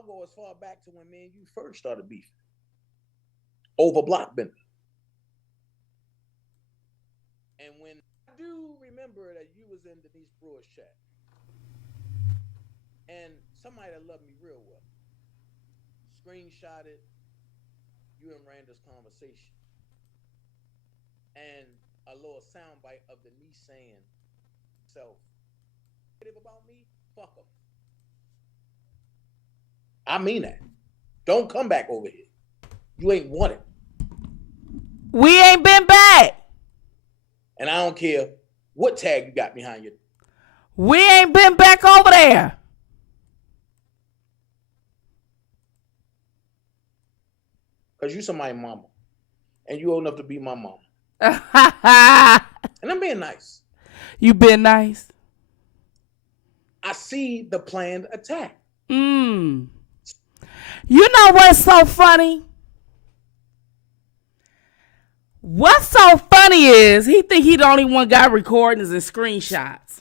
I'll go as far back to when me and you first started beefing over block bender. And when I do remember that you was in Denise Brewer's chat, and somebody that loved me real well screenshotted you and Randall's conversation, and a little soundbite of Denise saying, "So, about me, fuck them." I mean that. Don't come back over here. You ain't want it. We ain't been back. And I don't care what tag you got behind you. We ain't been back over there. Because you somebody's mama. And you old enough to be my mama. And I'm being nice. You been nice. I see the planned attack. You know what's so funny? What's so funny is he think he the only one got recordings and screenshots.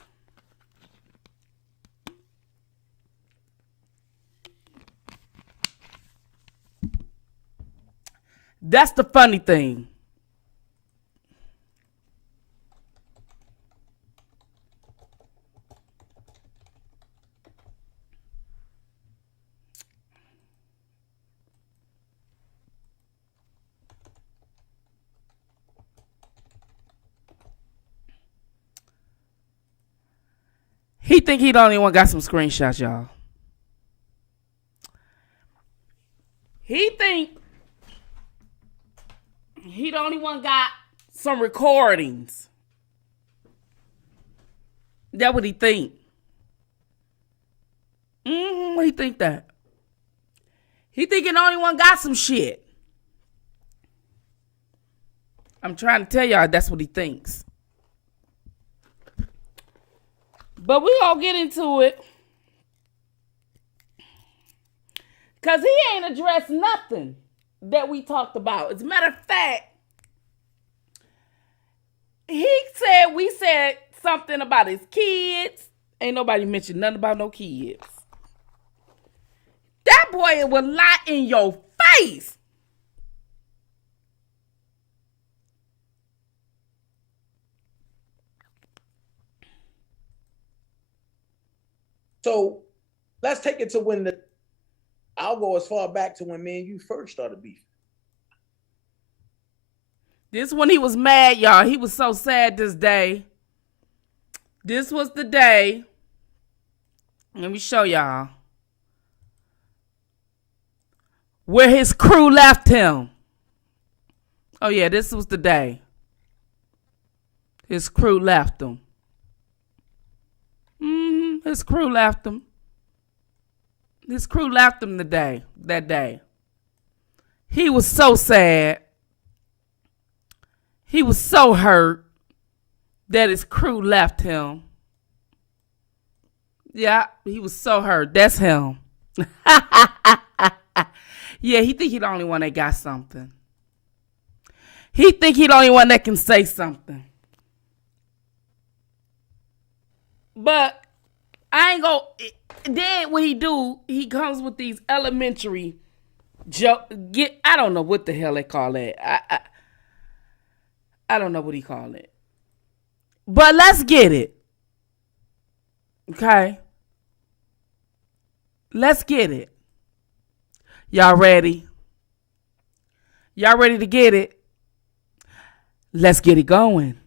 That's the funny thing. He think he the only one got some screenshots, y'all. He think he the only one got some recordings. That what he think. He think that. He think he the only one got some shit. I'm trying to tell y'all that's what he thinks. But we gonna get into it. Because he ain't addressed nothing that we talked about. As a matter of fact, we said something about his kids. Ain't nobody mentioned nothing about no kids. That boy will lie in your face. So let's take it to when I'll go as far back to when me and you first started beefing. This when he was mad, y'all. He was so sad this day. This was the day. Let me show y'all. Where his crew left him. Oh yeah, this was the day. His crew left him. His crew left him. His crew left him that day. He was so sad. He was so hurt that his crew left him. Yeah, he was so hurt. That's him. Yeah, he think he the only one that got something. He think he the only one that can say something. But I ain't go. Then what he do, he comes with these elementary joke. I don't know what the hell they call it. I don't know what he call it. But let's get it. Okay? Let's get it. Y'all ready? Y'all ready to get it? Let's get it going.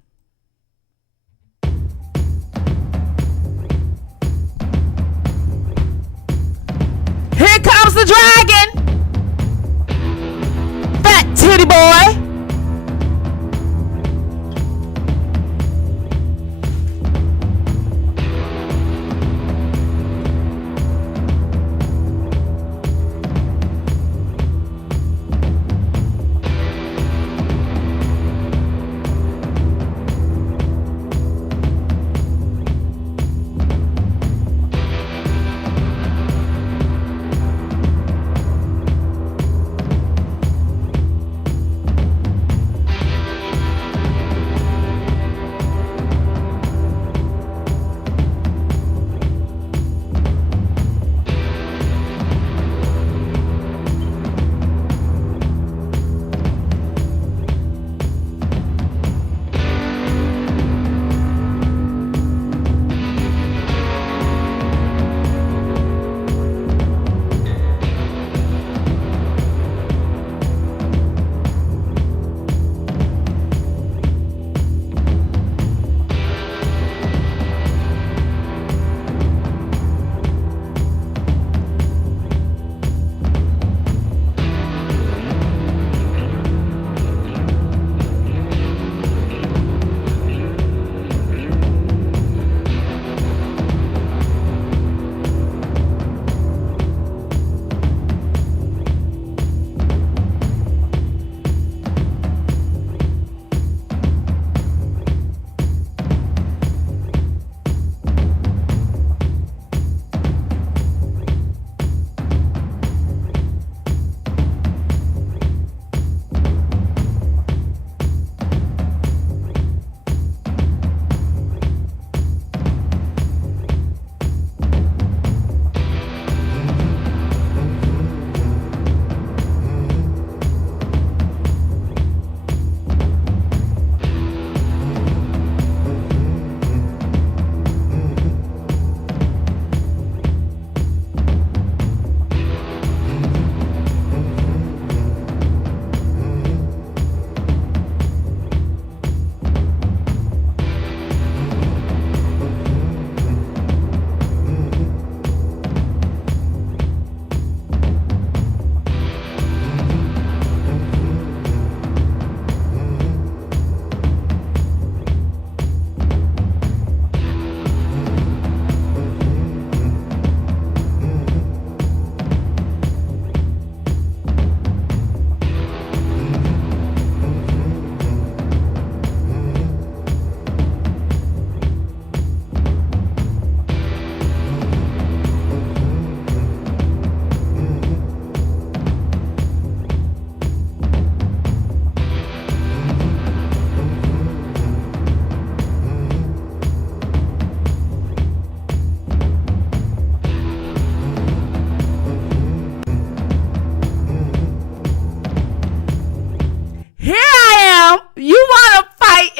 Here comes the dragon. Fat titty boy.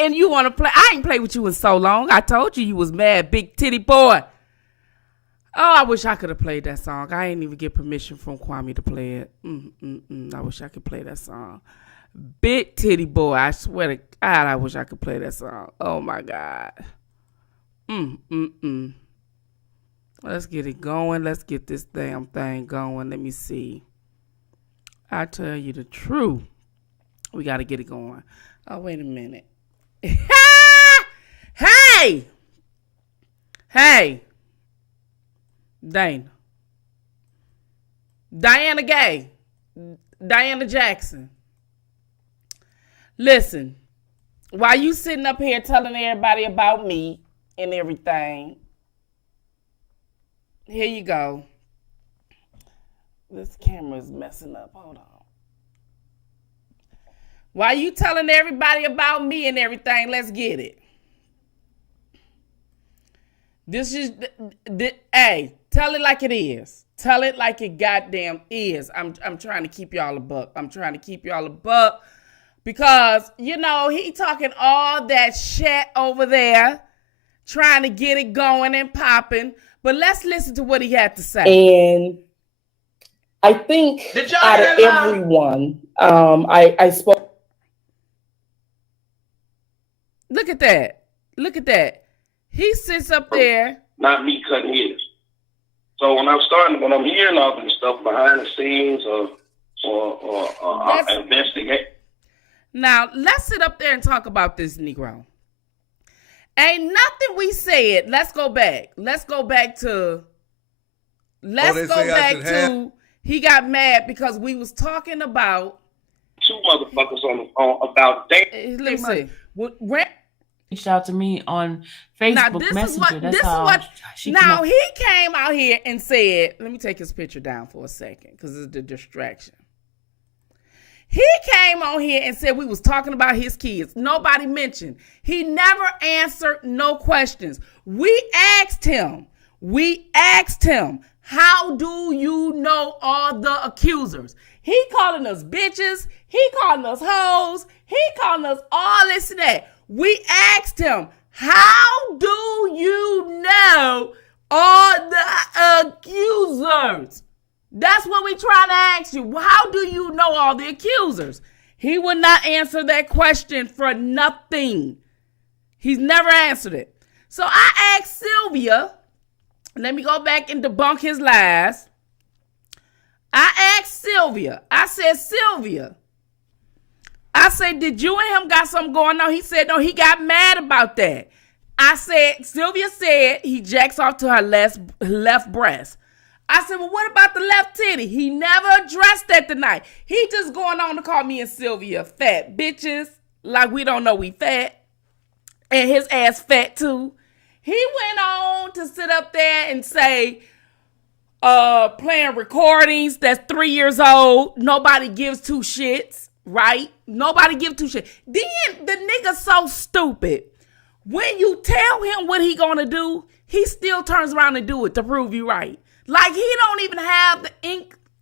and you want to play. I ain't played with you in so long. I told you was mad, big titty boy. Oh, I wish I could have played that song. I ain't even get permission from Kwame to play it. I wish I could play that song. Big titty boy. I swear to God, I wish I could play that song. Oh, my God. Let's get it going. Let's get this damn thing going. Let me see. I tell you the truth. We got to get it going. Oh, wait a minute. Hey! Diana Gay. Diana Jackson. Listen, while you sitting up here telling everybody about me and everything, here you go. This camera's messing up. Hold on. While you telling everybody about me and everything, let's get it. This is, hey, tell it like it is. Tell it like it goddamn is. I'm trying to keep y'all a buck. Because, you know, he talking all that shit over there, trying to get it going and popping. But let's listen to what he had to say. And I think out of everyone, I spoke. Look at that. He sits up there. Not me cutting his. So when I'm hearing all this stuff behind the scenes or investigate. Now, let's sit up there and talk about this Negro. Ain't nothing we said. Let's go back to he got mad because we was talking about two motherfuckers on about dating. Let me see. Reached out to me on Facebook Messenger. Now he came out here and said, let me take his picture down for a second because it's the distraction. He came on here and said we was talking about his kids. Nobody mentioned. He never answered no questions. We asked him, how do you know all the accusers? He calling us bitches. He calling us hoes. He calling us all this and that. We asked him, how do you know all the accusers? That's what we trying to ask you. How do you know all the accusers? He would not answer that question for nothing. He's never answered it. So I asked Sylvia, let me go back and debunk his lies. I asked Sylvia, I said, did you and him got something going on? He said, no, he got mad about that. I said, Sylvia said he jacks off to her left breast. I said, well, what about the left titty? He never addressed that tonight. He just going on to call me and Sylvia fat bitches, like we don't know we fat. And his ass fat too. He went on to sit up there and say, playing recordings that's 3 years old. Nobody gives two shits, right? Nobody gives two shits. Then the nigga so stupid. When you tell him what he gonna do, he still turns around and do it to prove you right. Like he don't even have the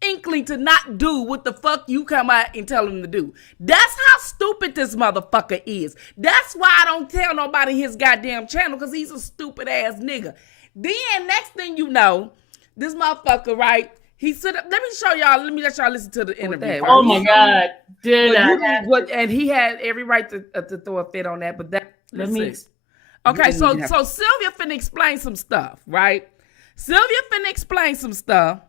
inkling to not do what the fuck you come out and tell him to do. That's how stupid this motherfucker is. That's why I don't tell nobody his goddamn channel, because he's a stupid ass nigga. Then next thing you know, this motherfucker, right? He sit up. Let me let y'all listen to the interview. Right? Oh my God. And he had every right to throw a fit on that, but that let me. Okay, so Sylvia finna explain some stuff, right? Sylvia finna explain some stuff,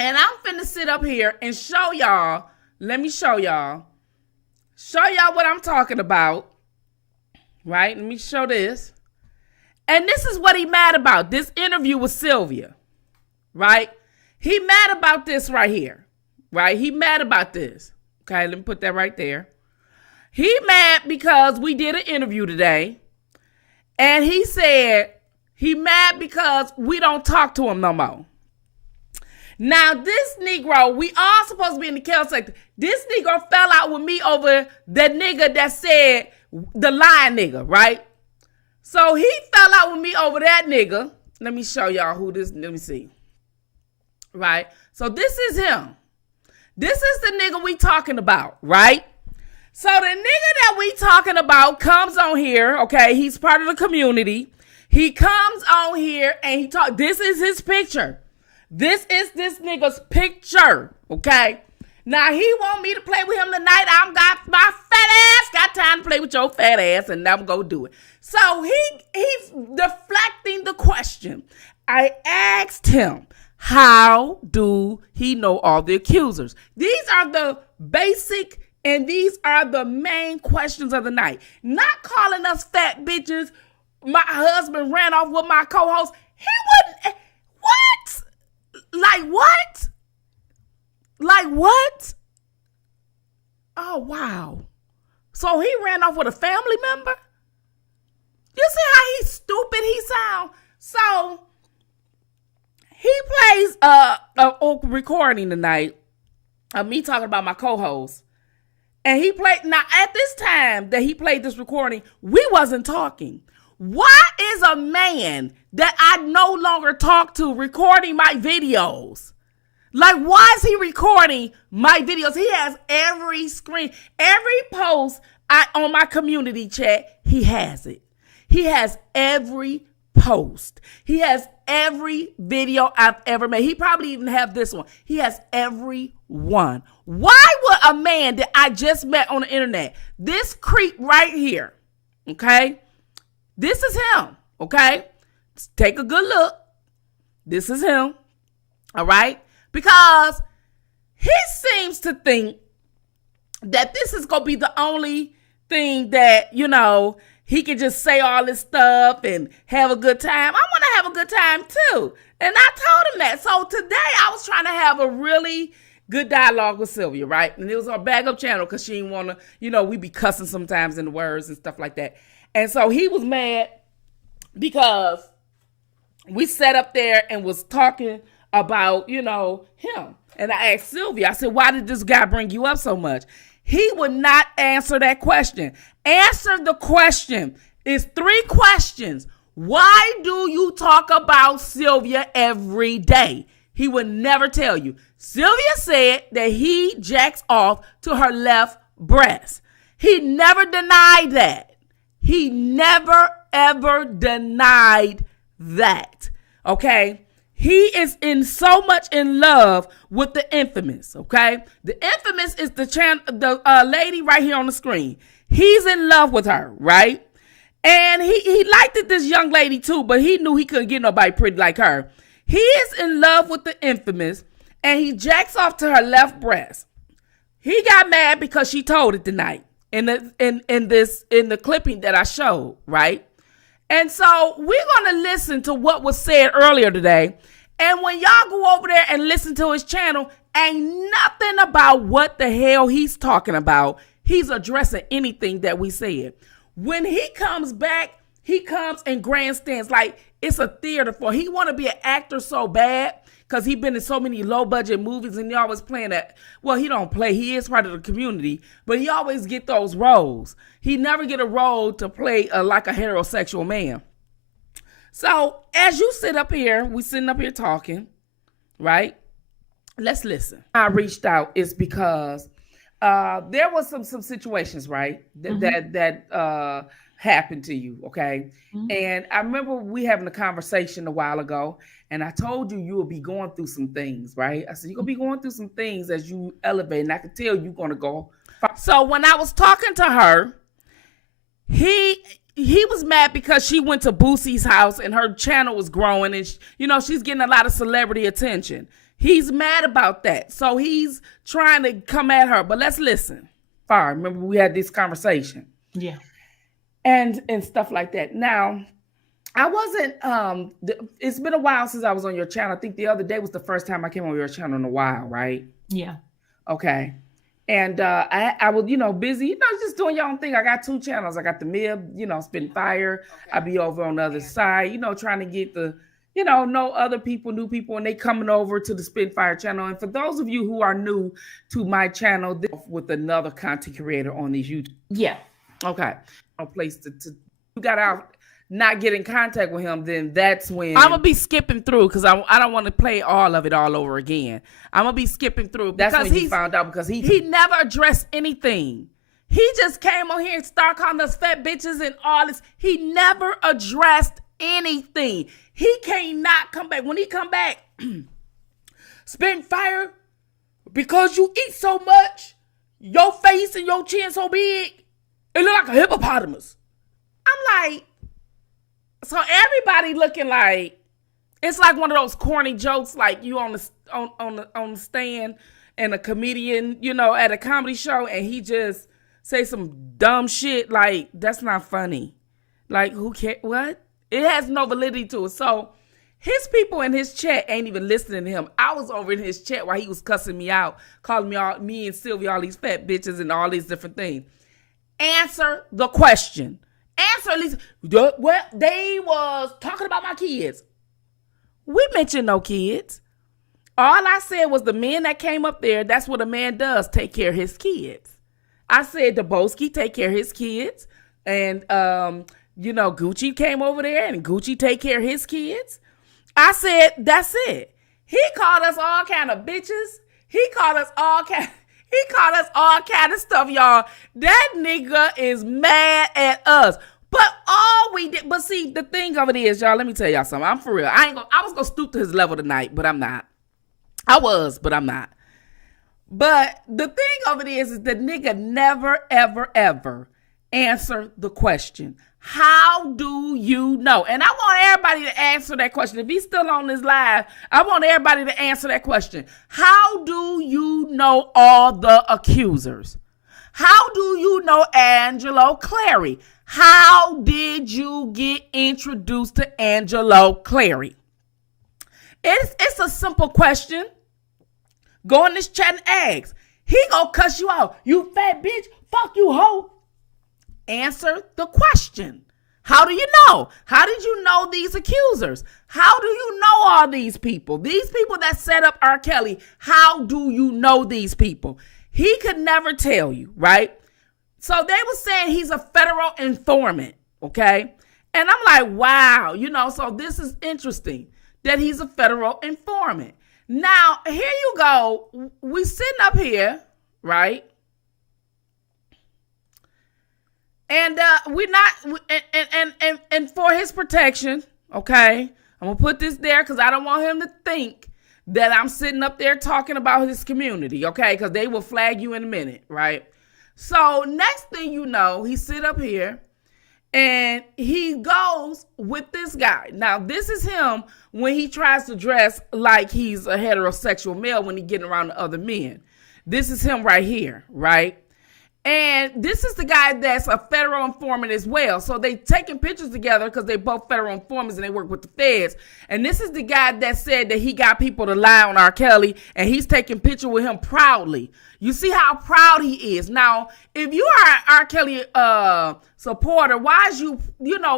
and I'm finna sit up here and show y'all. Let me show y'all what I'm talking about, right? Let me show this. And this is what he mad about, this interview with Sylvia, right? He mad about this right here, right? He mad about this. Okay, let me put that right there. He mad because we did an interview today, and he said he mad because we don't talk to him no more. Now, this Negro, we all supposed to be in the Kel sector. This Negro fell out with me over that nigga that said the lying nigga, right? So he fell out with me over that nigga. Let me show y'all who this, let me see. Right? So this is him. This is the nigga we talking about, right? So the nigga that we talking about comes on here, okay? He's part of the community. He comes on here and he talk. This is his picture. This is this nigga's picture, okay? Now he want me to play with him tonight. I'm got my fat ass got time to play with your fat ass, and I'm gonna do it. So he's deflecting the question. I asked him, how do he know all the accusers? These are the basic and these are the main questions of the night. Not calling us fat bitches. My husband ran off with my co-host. He wouldn't. What? Like what? Like what? Oh, wow. So he ran off with a family member? You see how he's stupid he sound? So he plays a recording tonight of me talking about my co-host. And he played, now at this time that he played this recording, we wasn't talking. Why is a man that I no longer talk to recording my videos? Like, why is he recording my videos? He has every screen, every post on my community chat, he has it. He has every post. He has every video I've ever made. He probably even have this one. He has every one. Why would a man that I just met on the internet, this creep right here, okay? This is him, okay? Take a good look. This is him, all right? Because he seems to think that this is going to be the only thing that, you know, he can just say all this stuff and have a good time. I want to have a good time too. And I told him that. So today I was trying to have a really good dialogue with Sylvia, right? And it was our backup channel because she didn't want to, you know, we be cussing sometimes in the words and stuff like that. And so he was mad because we sat up there and was talking about, you know, him. And I asked Sylvia, I said, why did this guy bring you up so much? He would not answer that question. Answer the question. It's 3 questions. Why do you talk about Sylvia every day? He would never tell you. Sylvia said that he jacks off to her left breast. He never denied that. He never, ever denied that. Okay? He is in so much in love with the Infamous, okay? The Infamous is the lady right here on the screen. He's in love with her, right? And he liked this young lady too, but he knew he couldn't get nobody pretty like her. He is in love with the Infamous, and he jacks off to her left breast. He got mad because she told it tonight in the clipping that I showed, right? And so we're going to listen to what was said earlier today. And when y'all go over there and listen to his channel, ain't nothing about what the hell he's talking about. He's addressing anything that we said. When he comes back, he comes and grandstands like it's a theater for. He want to be an actor so bad because he been in so many low budget movies and he always playing that. Well, he don't play. He is part of the community, but he always get those roles. He never get a role to play like a heterosexual man. So as you sit up here, we sitting up here talking, right? Let's listen. I reached out is because there was some situations, right, that happened to you, okay? Mm-hmm. And I remember we having a conversation a while ago, and I told you will be going through some things, right? I said, you're going to be going through some things as you elevate, and I could tell you're going to go. So when I was talking to her, he was mad because she went to Boosie's house and her channel was growing and, she's getting a lot of celebrity attention. He's mad about that. So he's trying to come at her. But let's listen. Remember we had this conversation. Yeah. And stuff like that. Now, I wasn't, it's been a while since I was on your channel. I think the other day was the first time I came on your channel in a while, right? Yeah. Okay. And I was, busy, just doing your own thing. I got 2 channels. I got the Mib, Spitting Fire. Okay. I be over on the other side, trying to get the, know other people, new people, and they coming over to the Spitting Fire channel. And for those of you who are new to my channel, with another content creator on these YouTube. Yeah. Okay. No place to you got out. Not get in contact with him, then that's when I'm gonna be skipping through because I don't want to play all of it all over again. I'm gonna be skipping through. That's when he found out because he never addressed anything. He just came on here and started calling us fat bitches and all this. He never addressed anything. He cannot come back. When he come back, spitting fire, because you eat so much, your face and your chin so big, it look like a hippopotamus. I'm like, so everybody looking like, it's like one of those corny jokes, like you on the stand and a comedian, you know, at a comedy show, and he just say some dumb shit. Like, that's not funny. Like, who cares? What? It has no validity to it. So his people in his chat ain't even listening to him. I was over in his chat while he was cussing me out, calling me and Sylvia all these fat bitches and all these different things. Answer the question. Answer at least. Well, they was talking about my kids. We mentioned no kids. All I said was the men that came up there, that's what a man does, take care of his kids. I said Daboski take care of his kids. And, Gucci came over there and Gucci take care of his kids. I said, that's it. He called us all kind of bitches. He called us all kind of stuff, y'all. That nigga is mad at us. But all we did, but see, the thing of it is, y'all, let me tell y'all something. I'm for real. I was gonna stoop to his level tonight, but I'm not. I was, but I'm not. But the thing of it is the nigga never, ever, ever answer the question. How do you know? And I want everybody to answer that question. If he's still on this live, I want everybody to answer that question. How do you know all the accusers? How do you know Angelo Clary? How did you get introduced to Angelo Clary? It's a simple question. Go in this chat and ask. He gonna cuss you out. You fat bitch. Fuck you, hoe. Answer the question. How do you know? How did you know these accusers? How do you know all these people? These people that set up R. Kelly, how do you know these people? He could never tell you, right? So they were saying he's a federal informant, okay? And I'm like, wow, so this is interesting that he's a federal informant. Now, here you go. We sitting up here, right? And and for his protection, okay? I'm going to put this there because I don't want him to think that I'm sitting up there talking about his community, okay? Because they will flag you in a minute, right? So next thing you know, he sit up here and he goes with this guy. Now, this is him when he tries to dress like he's a heterosexual male when he getting around the other men. This is him right here, right? And this is the guy that's a federal informant as well. So they taking pictures together because they both federal informants and they work with the feds. And this is the guy that said that he got people to lie on R. Kelly and he's taking picture with him proudly. You see how proud he is. Now, if you are an R. Kelly supporter, why is you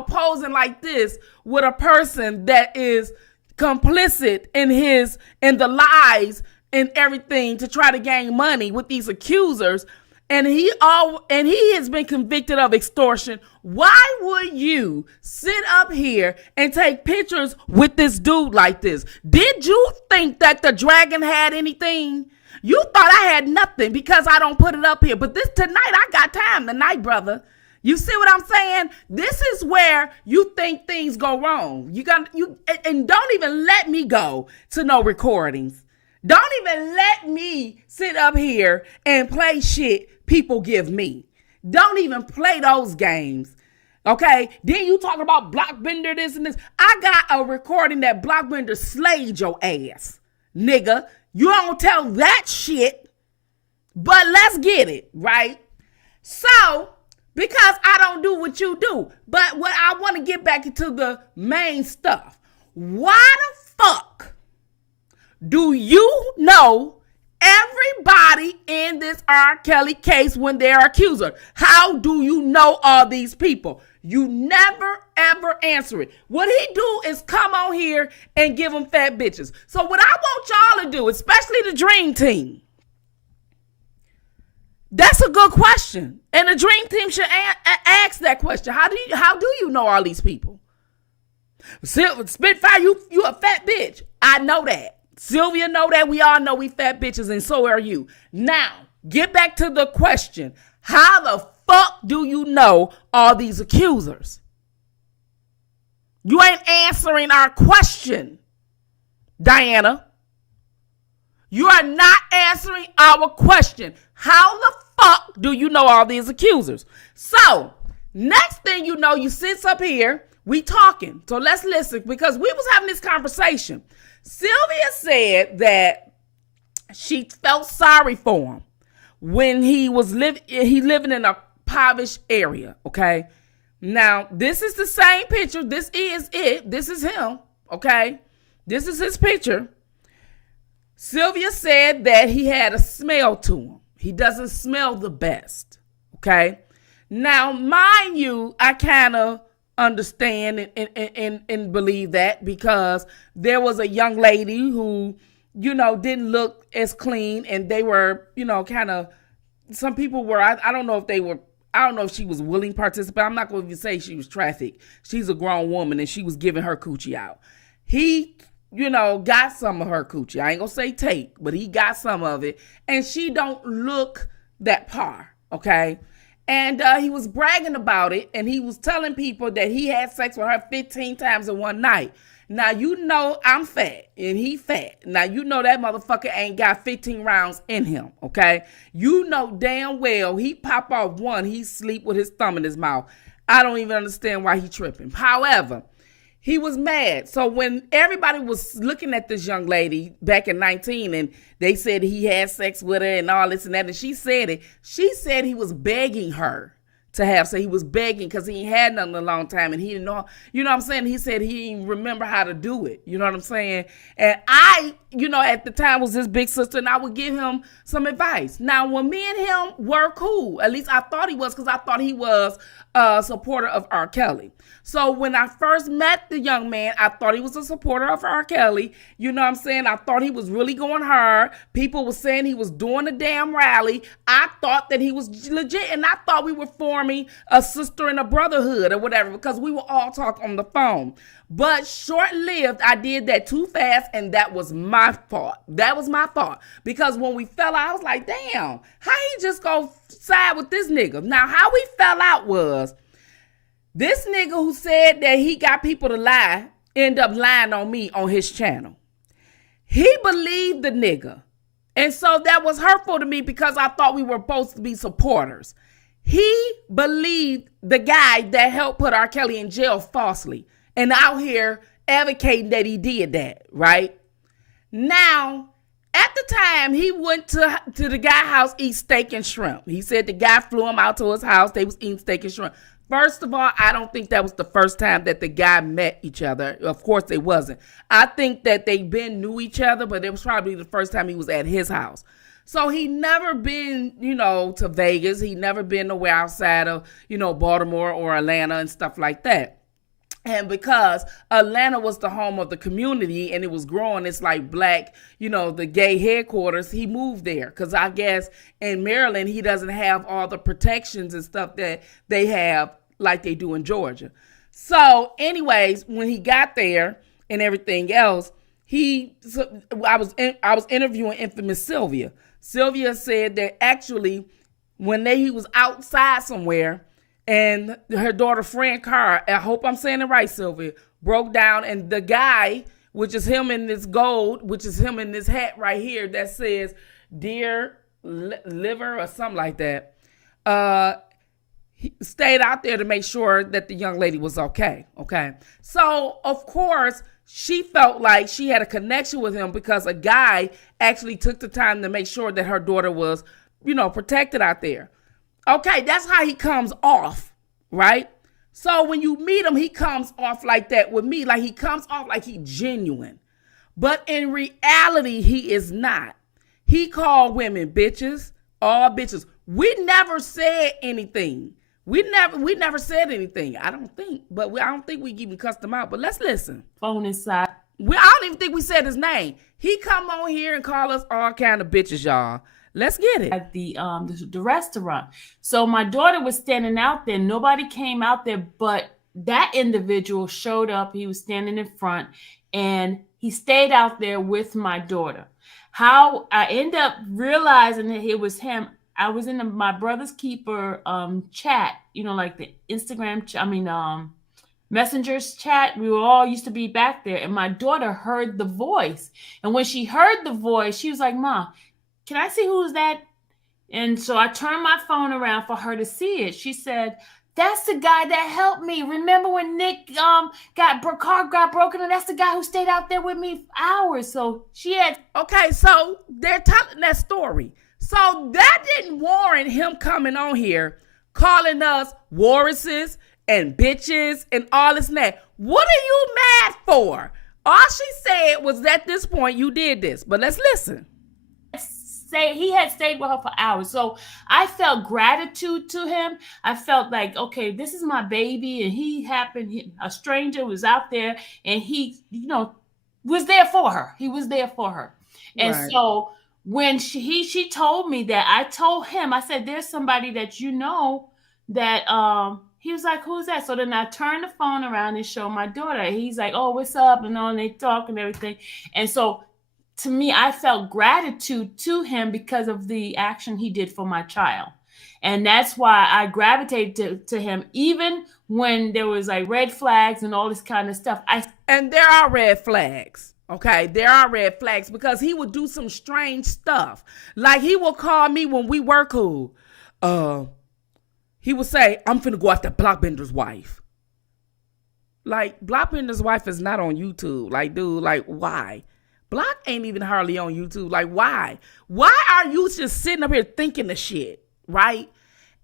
posing like this with a person that is complicit in the lies and everything to try to gain money with these accusers? And he has been convicted of extortion. Why would you sit up here and take pictures with this dude like this? Did you think that the dragon had anything? You thought I had nothing because I don't put it up here. But tonight I got time tonight, brother. You see what I'm saying? This is where you think things go wrong. And don't even let me go to no recordings. Don't even let me sit up here and play shit people give me. Don't even play those games. Okay? Then you talking about Blockbender this and this. I got a recording that Blockbender slayed your ass. Nigga, you don't tell that shit. But let's get it, right? So, because I don't do what you do. But what I want to get back into the main stuff. Why the fuck do you know everybody in this R. Kelly case when they're accuser? How do you know all these people? You never, ever answer it. What he do is come on here and give them fat bitches. So what I want y'all to do, especially the Dream Team, that's a good question. And the Dream Team should ask that question. How do you know all these people? Spitfire, you a fat bitch. I know that. Sylvia know that. We all know we fat bitches, and so are you. Now, get back to the question. How the fuck do you know all these accusers? You ain't answering our question, Diana. You are not answering our question. How the fuck do you know all these accusers? So, next thing you know, you sits up here, we talking. So let's listen, because we was having this conversation. Sylvia said that she felt sorry for him when he was living in a impoverished area, okay? Now, this is the same picture. This is it. This is him, okay? This is his picture. Sylvia said that he had a smell to him. He doesn't smell the best, okay? Now, mind you, I kind of understand and believe that, because there was a young lady who, didn't look as clean, and they were, kind of, some people were, I don't know if she was willing participant. I'm not going to say she was trafficked. She's a grown woman, and she was giving her coochie out. He, got some of her coochie. I ain't going to say take, but he got some of it, and she don't look that par, okay? And he was bragging about it, and he was telling people that he had sex with her 15 times in one night. Now, I'm fat, and he fat. Now, that motherfucker ain't got 15 rounds in him, okay? Damn well he pop off one, he sleep with his thumb in his mouth. I don't even understand why he tripping. However, he was mad. So when everybody was looking at this young lady back in 19, and they said he had sex with her and all this and that, and she said he was begging her to have sex. He was begging because he ain't had nothing in a long time, and he didn't know, what I'm saying? He said he didn't remember how to do it. You know what I'm saying? And I, at the time was his big sister, and I would give him some advice. Now, when me and him were cool, at least I thought he was, because I thought he was a supporter of R. Kelly. So when I first met the young man, I thought he was a supporter of R. Kelly. You know what I'm saying? I thought he was really going hard. People were saying he was doing a damn rally. I thought that he was legit, and I thought we were forming a sister and a brotherhood or whatever, because we would all talk on the phone. But short-lived, I did that too fast, and that was my fault. That was my fault. Because when we fell out, I was like, damn, how he just go side with this nigga? Now, how we fell out was, this nigga who said that he got people to lie, end up lying on me on his channel. He believed the nigga. And so that was hurtful to me, because I thought we were supposed to be supporters. He believed the guy that helped put R. Kelly in jail falsely, and out here advocating that he did that, right? Now, at the time, he went to the guy's house, eat steak and shrimp. He said the guy flew him out to his house. They was eating steak and shrimp. First of all, I don't think that was the first time that the guy met each other. Of course, it wasn't. I think that they knew each other, but it was probably the first time he was at his house. So he never been, to Vegas. He never been nowhere outside of, Baltimore or Atlanta and stuff like that. And because Atlanta was the home of the community and it was growing, it's like black, the gay headquarters, he moved there. Because I guess in Maryland, he doesn't have all the protections and stuff that they have like they do in Georgia. So anyways, when he got there and everything else, I was interviewing Infamant Sylvia. Sylvia said that actually when he was outside somewhere, and her daughter friend car, I hope I'm saying it right, Sylvia, broke down, and the guy, which is him in this gold, which is him in this hat right here that says Dear Liver or something like that, he stayed out there to make sure that the young lady was okay. So, of course, she felt like she had a connection with him because a guy actually took the time to make sure that her daughter was, protected out there. Okay, that's how he comes off, right? So when you meet him, he comes off like that with me. Like he comes off like he genuine. But in reality, he is not. He called women bitches, all bitches. We never said anything. We never said anything, I don't think. But I don't think we even cussed him out. But let's listen. Phone inside. I don't even think we said his name. He come on here and call us all kind of bitches, y'all. Let's get it. At the restaurant. So my daughter was standing out there. Nobody came out there, but that individual showed up. He was standing in front, and he stayed out there with my daughter. How I end up realizing that it was him, I was in my brother's keeper chat, like the Instagram, Messengers chat. We were all used to be back there, and my daughter heard the voice. And when she heard the voice, she was like, "Ma, can I see who's that?" And so I turned my phone around for her to see it. She said, "That's the guy that helped me. Remember when Nick car got broken? And that's the guy who stayed out there with me for hours." So she had. Okay, so they're telling that story. So that didn't warrant him coming on here calling us warises and bitches and all this and that. What are you mad for? All she said was at this point you did this. But let's listen. He had stayed with her for hours. So I felt gratitude to him. I felt like, okay, this is my baby, and a stranger was out there, and he, was there for her. He was there for her. And right. So when she told me that, I told him, I said, "There's somebody that that he was like, "Who's that?" So then I turned the phone around and showed my daughter. He's like, "Oh, what's up?" And they talk and everything. And so to me, I felt gratitude to him because of the action he did for my child. And that's why I gravitated to him, even when there was like red flags and all this kind of stuff. And there are red flags. Okay, there are red flags because he would do some strange stuff. Like he will call me when we were cool. He would say, "I'm finna go after Blockbender's wife." Like, Blockbender's wife is not on YouTube. Like, dude, like, why? Block ain't even hardly on YouTube. Like, why? Why are you just sitting up here thinking the shit, right?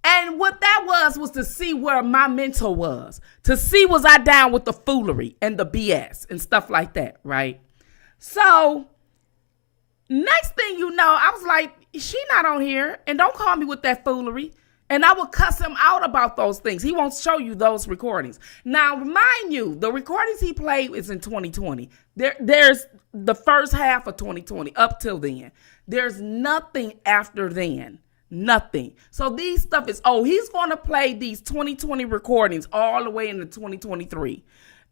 And what that was to see where my mental was. To see was I down with the foolery and the BS and stuff like that, right? So, next thing you know, I was like, she not on here, and don't call me with that foolery. And I will cuss him out about those things. He won't show you those recordings. Now, mind you, the recordings he played is in 2020. There's the first half of 2020 up till then. There's nothing after then. Nothing. So these stuff is, he's going to play these 2020 recordings all the way into 2023.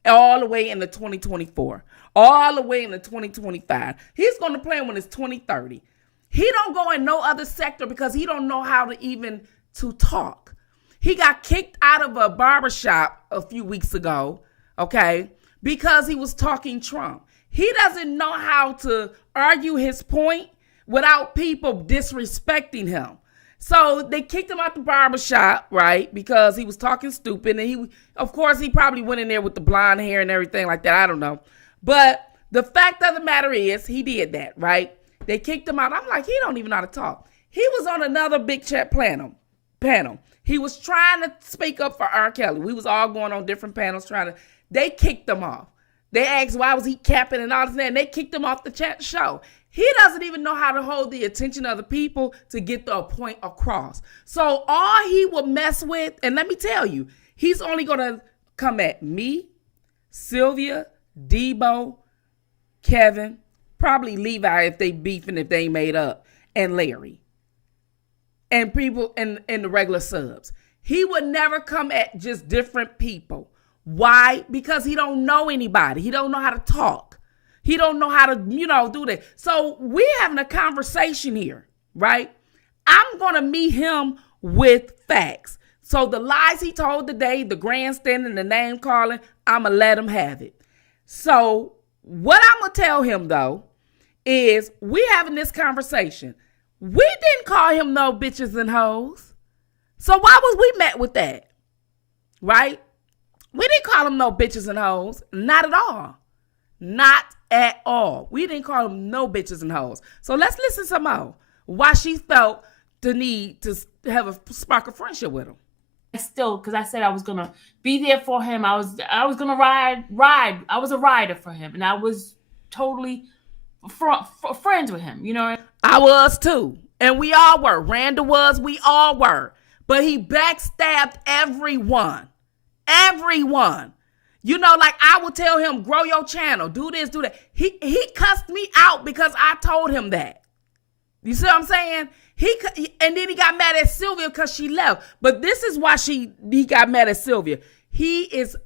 All the way into 2024. All the way into 2025. He's going to play when it's 2030. He don't go in no other sector because he don't know how to even to talk. He got kicked out of a barbershop a few weeks ago, okay, because he was talking Trump. He doesn't know how to argue his point without people disrespecting him. So they kicked him out the barbershop, right, because he was talking stupid. And of course, he probably went in there with the blonde hair and everything like that. I don't know. But the fact of the matter is he did that, right? They kicked him out. I'm like, he don't even know how to talk. He was on another big chat panel. He was trying to speak up for R. Kelly. We was all going on different panels they kicked him off. They asked why was he capping and all this and they kicked him off the chat show. He doesn't even know how to hold the attention of the people to get the point across. So all he will mess with, and let me tell you, he's only going to come at me, Sylvia, Debo, Kevin, probably Levi if they beefing, if they ain't made up, and Larry. And people in the regular subs. He would never come at just different people. Why? Because he don't know anybody. He don't know how to talk. He don't know how to, do that. So we having a conversation here, right? I'm going to meet him with facts. So the lies he told today, the grandstanding, the name calling, I'm going to let him have it. So what I'm going to tell him, though, is we having this conversation. We didn't call him no bitches and hoes. So why was we met with that? Right? We didn't call him no bitches and hoes. Not at all. Not at all. We didn't call him no bitches and hoes. So let's listen some more. Why she felt the need to have a spark of friendship with him. Because I said I was going to be there for him. I was going to ride. I was a rider for him. And I was totally friends with him, I was too. And we all were. Randall was. We all were. But he backstabbed everyone. Everyone. Like I would tell him, grow your channel. Do this, do that. He cussed me out because I told him that. You see what I'm saying? And then he got mad at Sylvia because she left. But this is why he got mad at Sylvia. He is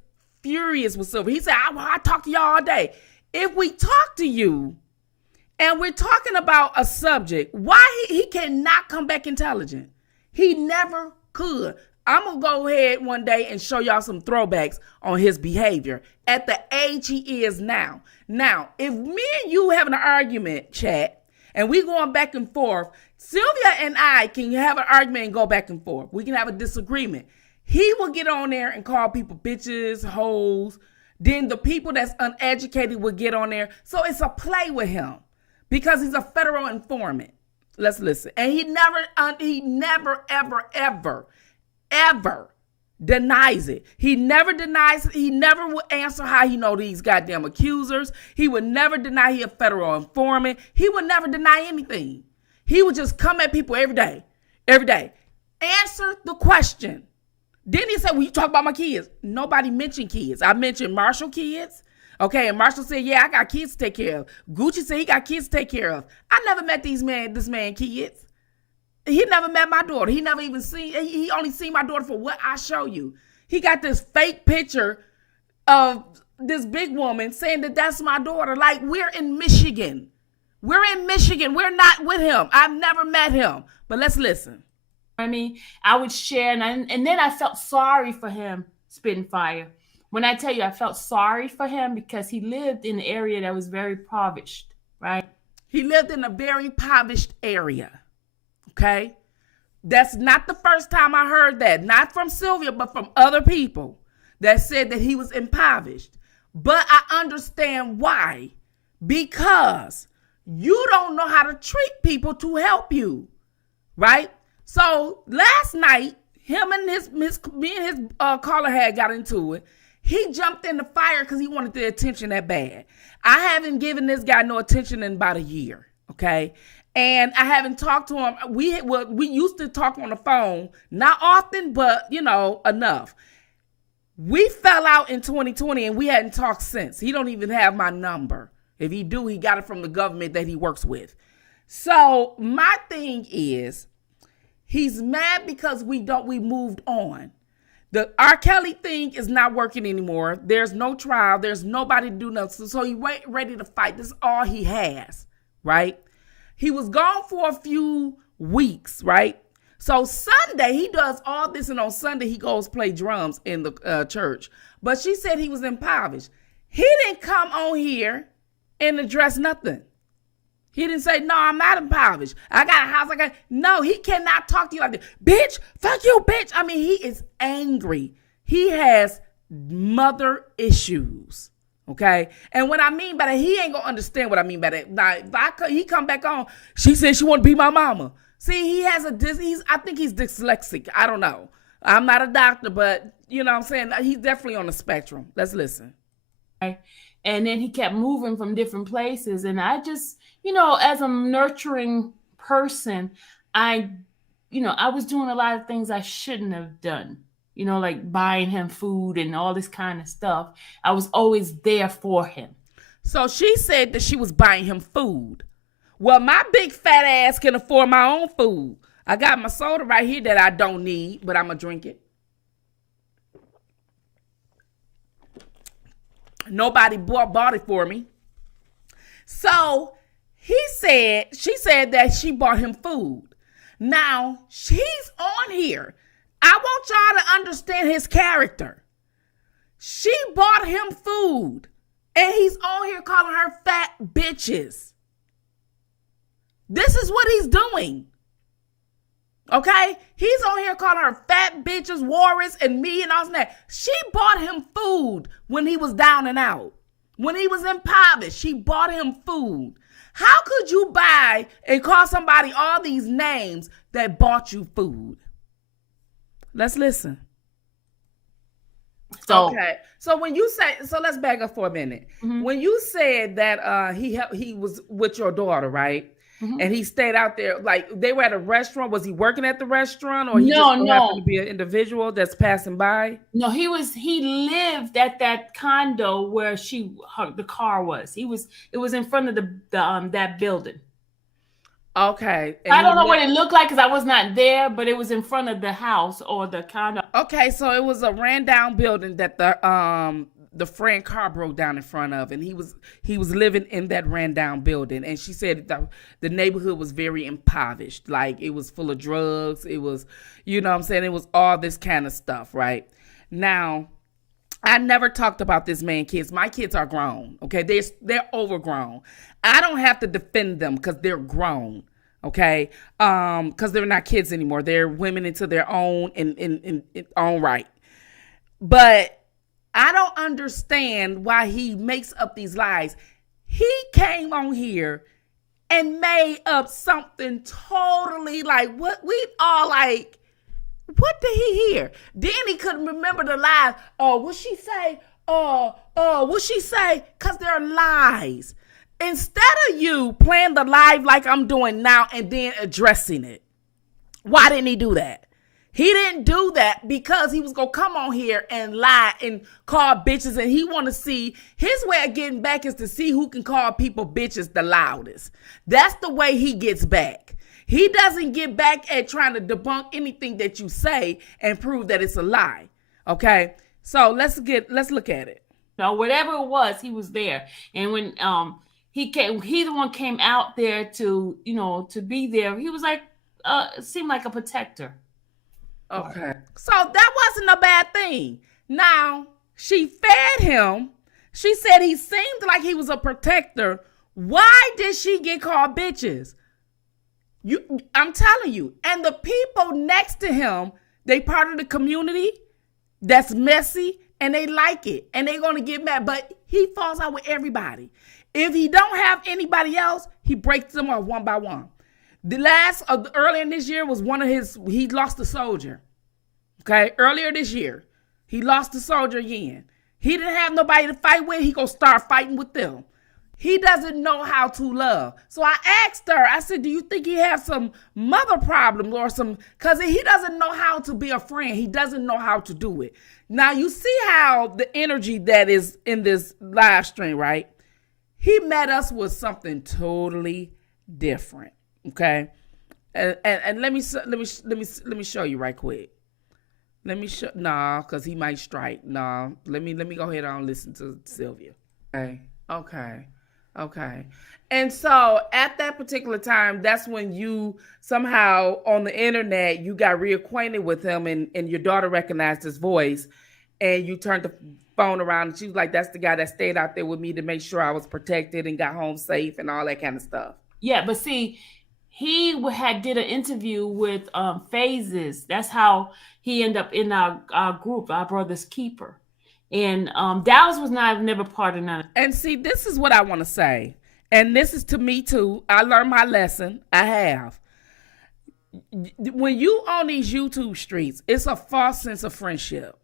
furious with Sylvia. He said, I talk to y'all all day. If we talk to you, And we're talking about a subject. Why he cannot come back intelligent? He never could. I'm going to go ahead one day and show y'all some throwbacks on his behavior at the age he is now. Now, if me and you having an argument, chat, and we going back and forth, Sylvia and I can have an argument and go back and forth. We can have a disagreement. He will get on there and call people bitches, hoes. Then the people that's uneducated will get on there. So it's a play with him because he's a federal informant. Let's listen. And he never, ever denies it. He never denies it. He never will answer how he know these goddamn accusers. He would never deny he a federal informant. He would never deny anything. He would just come at people every day. Answer the question. Then he said, well, you talk about my kids. Nobody mentioned kids. I mentioned Marshall kids. Okay, and Marshall said, yeah, I got kids to take care of. Gucci said he got kids to take care of. I never met this man kids. He never met my daughter. He never even he only seen my daughter for what I show you. He got this fake picture of this big woman saying that that's my daughter. Like, we're in Michigan. We're not with him. I've never met him. But let's listen. I mean, I would share, and then I felt sorry for him, spitting fire. When I tell you I felt sorry for him because he lived in an area that was very impoverished, right? He lived in a very impoverished area, okay? That's not the first time I heard that, not from Sylvia, but from other people that said that he was impoverished. But I understand why. Because you don't know how to treat people to help you, right? So last night, him and me and his caller had got into it. He jumped in the fire because he wanted the attention that bad. I haven't given this guy no attention in about a year, okay? And I haven't talked to him. We used to talk on the phone, not often, but, enough. We fell out in 2020, and we hadn't talked since. He don't even have my number. If he do, he got it from the government that he works with. So my thing is, he's mad because we moved on. The R. Kelly thing is not working anymore. There's no trial. There's nobody to do nothing. So he's ready to fight. This is all he has, right? He was gone for a few weeks, right? So Sunday, he does all this, and on Sunday, he goes play drums in the church. But she said he was impoverished. He didn't come on here and address nothing. He didn't say, no, I'm not impoverished. I got a house. No, he cannot talk to you like that. Bitch, fuck you, bitch. I mean, he is angry. He has mother issues, okay? And what I mean by that, he ain't going to understand what I mean by that. Now, he come back on, she said she want to be my mama. See, he has I think he's dyslexic. I don't know. I'm not a doctor, but you know what I'm saying? He's definitely on the spectrum. Let's listen. And then he kept moving from different places. And I just, as a nurturing person, I was doing a lot of things I shouldn't have done, like buying him food and all this kind of stuff. I was always there for him. So she said that she was buying him food. Well, my big fat ass can afford my own food. I got my soda right here that I don't need, but I'm going to drink it. Nobody bought it for me. So she said that she bought him food. Now, she's on here. I want y'all to understand his character. She bought him food, and he's on here calling her fat bitches. This is what he's doing. Okay? He's on here calling her fat bitches, Warrens, and me and all that. She bought him food when he was down and out. When he was impoverished, she bought him food. How could you buy and call somebody all these names that bought you food? Let's listen. Okay. So when you say, let's back up for a minute. Mm-hmm. When you said that he was with your daughter, right? Mm-hmm. And he stayed out there, like they were at a restaurant. Was he working at the restaurant, or he happened to be an individual that's passing by? No, he lived at that condo where the car was. It was in front of that building. Okay. And I don't know what it looked like because I was not there, but it was in front of the house or the condo. Okay, so it was a ran down building that the friend car broke down in front of, and he was living in that ran down building. And she said the neighborhood was very impoverished. Like, it was full of drugs. It was, you know what I'm saying? It was all this kind of stuff, right? Now, I never talked about this man's kids. My kids are grown, okay? They're overgrown. I don't have to defend them because they're grown, okay? Because they're not kids anymore. They're women into their own in own right. But I don't understand why he makes up these lies. He came on here and made up something totally like what we all like. What did he hear? Then he couldn't remember the lies. Oh, what she say? What she say? Because they're lies. Instead of you playing the live like I'm doing now and then addressing it, why didn't he do that? He didn't do that because he was going to come on here and lie and call bitches, and he want to see, his way of getting back is to see who can call people bitches the loudest. That's the way he gets back. He doesn't get back at trying to debunk anything that you say and prove that it's a lie. Okay? So let's look at it. No, whatever it was, he was there. And when he the one came out there to be there, he was like seemed like a protector. Okay. So that wasn't a bad thing. Now, she fed him. She said he seemed like he was a protector. Why did she get called bitches? I'm telling you. And the people next to him, they part of the community that's messy, and they like it, and they're going to get mad. But he falls out with everybody. If he don't have anybody else, he breaks them off one by one. Earlier in this year was he lost a soldier. Okay, earlier this year, he lost a soldier again. He didn't have nobody to fight with. He gonna start fighting with them. He doesn't know how to love. So I asked her, I said, do you think he has some mother problems or because he doesn't know how to be a friend. He doesn't know how to do it. Now you see how the energy that is in this live stream, right? He met us with something totally different. Okay, and let me show you right quick. Because he might strike. Let me go ahead and listen to Sylvia. Okay. And so at that particular time, that's when you somehow on the internet you got reacquainted with him, and your daughter recognized his voice, and you turned the phone around, and she was like, "That's the guy that stayed out there with me to make sure I was protected and got home safe and all that kind of stuff." Yeah, but see, he did an interview with Phases. That's how he ended up in our group, our brother's keeper. And Dallas was never part of none. And see, this is what I want to say. And this is to me too. I learned my lesson. I have. When you on these YouTube streets, it's a false sense of friendship.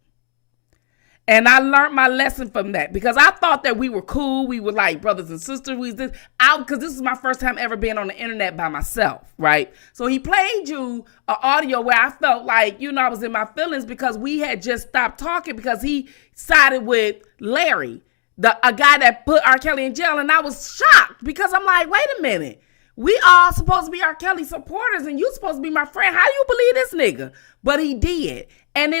And I learned my lesson from that because I thought that we were cool. We were like brothers and sisters. Because this is my first time ever being on the internet by myself, right? So he played you an audio where I felt like, I was in my feelings because we had just stopped talking because he sided with Larry, a guy that put R. Kelly in jail. And I was shocked because I'm like, wait a minute. We all supposed to be R. Kelly supporters, and you supposed to be my friend. How you believe this nigga? But he did. And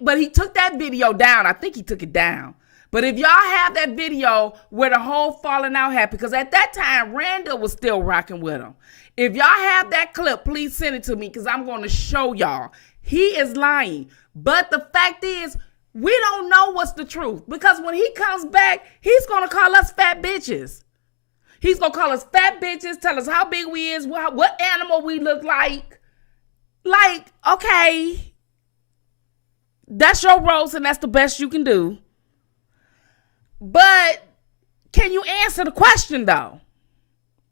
but he took that video down. I think he took it down. But if y'all have that video where the whole falling out happened, because at that time, Randall was still rocking with him. If y'all have that clip, please send it to me because I'm going to show y'all. He is lying. But the fact is, we don't know what's the truth. Because when he comes back, he's going to call us fat bitches. He's going to call us fat bitches, tell us how big we is, what animal we look like. Like, okay, that's your roast and that's the best you can do. But can you answer the question, though?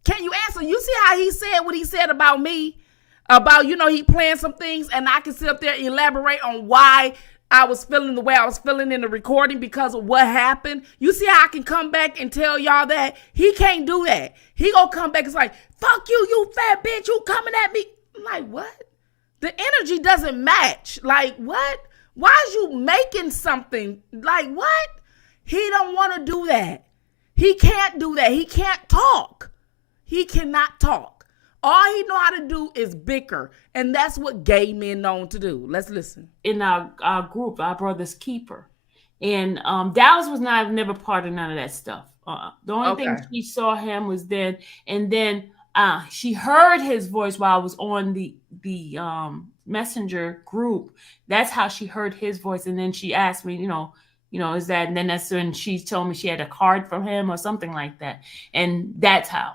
Can you answer? You see how he said what he said about me? About, he planned some things, and I can sit up there and elaborate on why I was feeling the way I was feeling in the recording because of what happened. You see how I can come back and tell y'all that? He can't do that. He gonna come back and say, fuck you, you fat bitch, you coming at me. I'm like, what? The energy doesn't match. Like, what? Why is you making something? Like, what? He don't want to do that. He can't do that. He can't talk. He cannot talk. All he know how to do is bicker. And that's what gay men known to do. Let's listen. In our group, our brother's keeper. And Dallas was never part of none of that stuff. The only thing she saw him was then, and then she heard his voice while I was on the messenger group. That's how she heard his voice, and then she asked me, is that? And then that's when she told me she had a card from him or something like that, and that's how.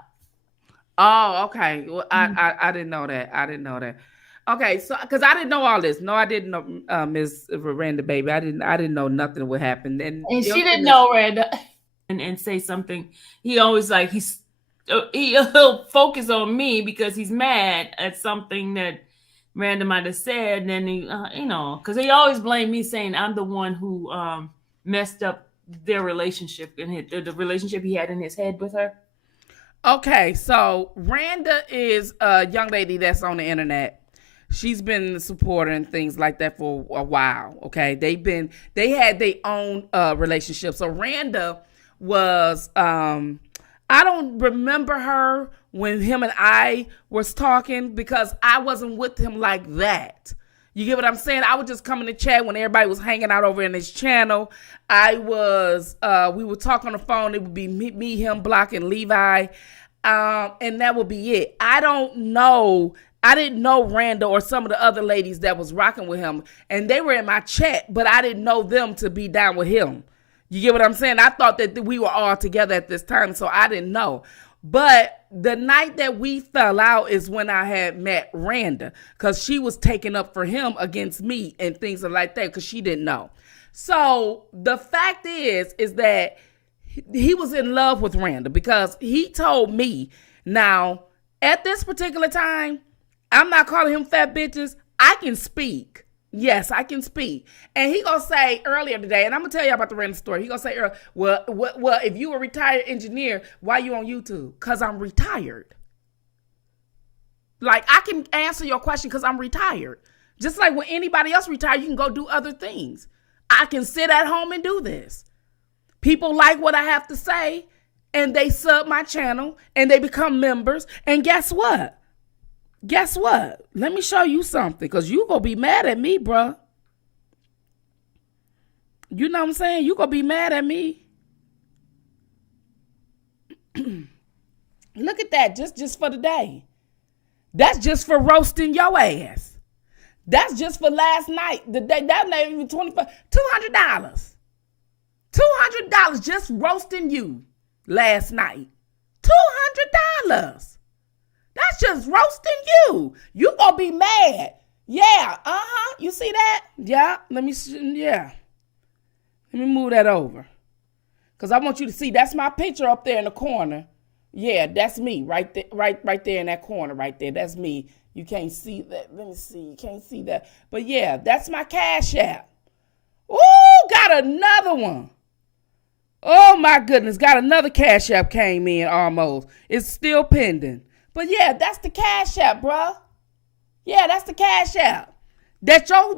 Oh, okay. Well, I didn't know that. I didn't know that. Okay, so because I didn't know all this. No, I didn't know Miss Randa, baby. I didn't know nothing would happen. And she didn't know Randa. And say something. He always he'll focus on me because he's mad at something that Randa might have said. And then he, because he always blamed me, saying I'm the one who messed up their relationship and the relationship he had in his head with her. Okay, so Randa is a young lady that's on the internet. She's been a supporter and things like that for a while. Okay, they had their own relationship. So Randa was, I don't remember her when him and I was talking because I wasn't with him like that. You get what I'm saying? I would just come in the chat when everybody was hanging out over in his channel. We would talk on the phone. It would be me, him, Block, and Levi. And that would be it. I didn't know Randa or some of the other ladies that was rocking with him. And they were in my chat, but I didn't know them to be down with him. You get what I'm saying? I thought that we were all together at this time, so I didn't know. But the night that we fell out is when I had met Randa, because she was taking up for him against me and things like that, because she didn't know. So the fact is that he was in love with Randa because he told me, now, at this particular time, I'm not calling him fat bitches. I can speak. Yes, I can speak. And he gonna say earlier today, and I'm gonna tell you about the Randa story. He gonna say, well, if you a retired engineer, why you on YouTube? Because I'm retired. Like, I can answer your question because I'm retired. Just like when anybody else retired, you can go do other things. I can sit at home and do this. People like what I have to say, and they sub my channel, and they become members. And guess what? Let me show you something, because you going to be mad at me, bruh. You know what I'm saying? You going to be mad at me. Look at that, just for the day. That's just for roasting your ass. That's just for last night. The day, that's not even $200. $200 just roasting you last night. $200. That's just roasting you. You gonna be mad. Yeah, you see that? Yeah, let me move that over. Because I want you to see, that's my picture up there in the corner. Yeah, that's me right there, right there in that corner right there. That's me. You can't see that. Let me see. You can't see that. But yeah, that's my Cash App. Ooh, got another one. Oh my goodness, got another Cash App came in almost. It's still pending. But yeah, that's the Cash App, bruh. Yeah, that's the Cash App. That your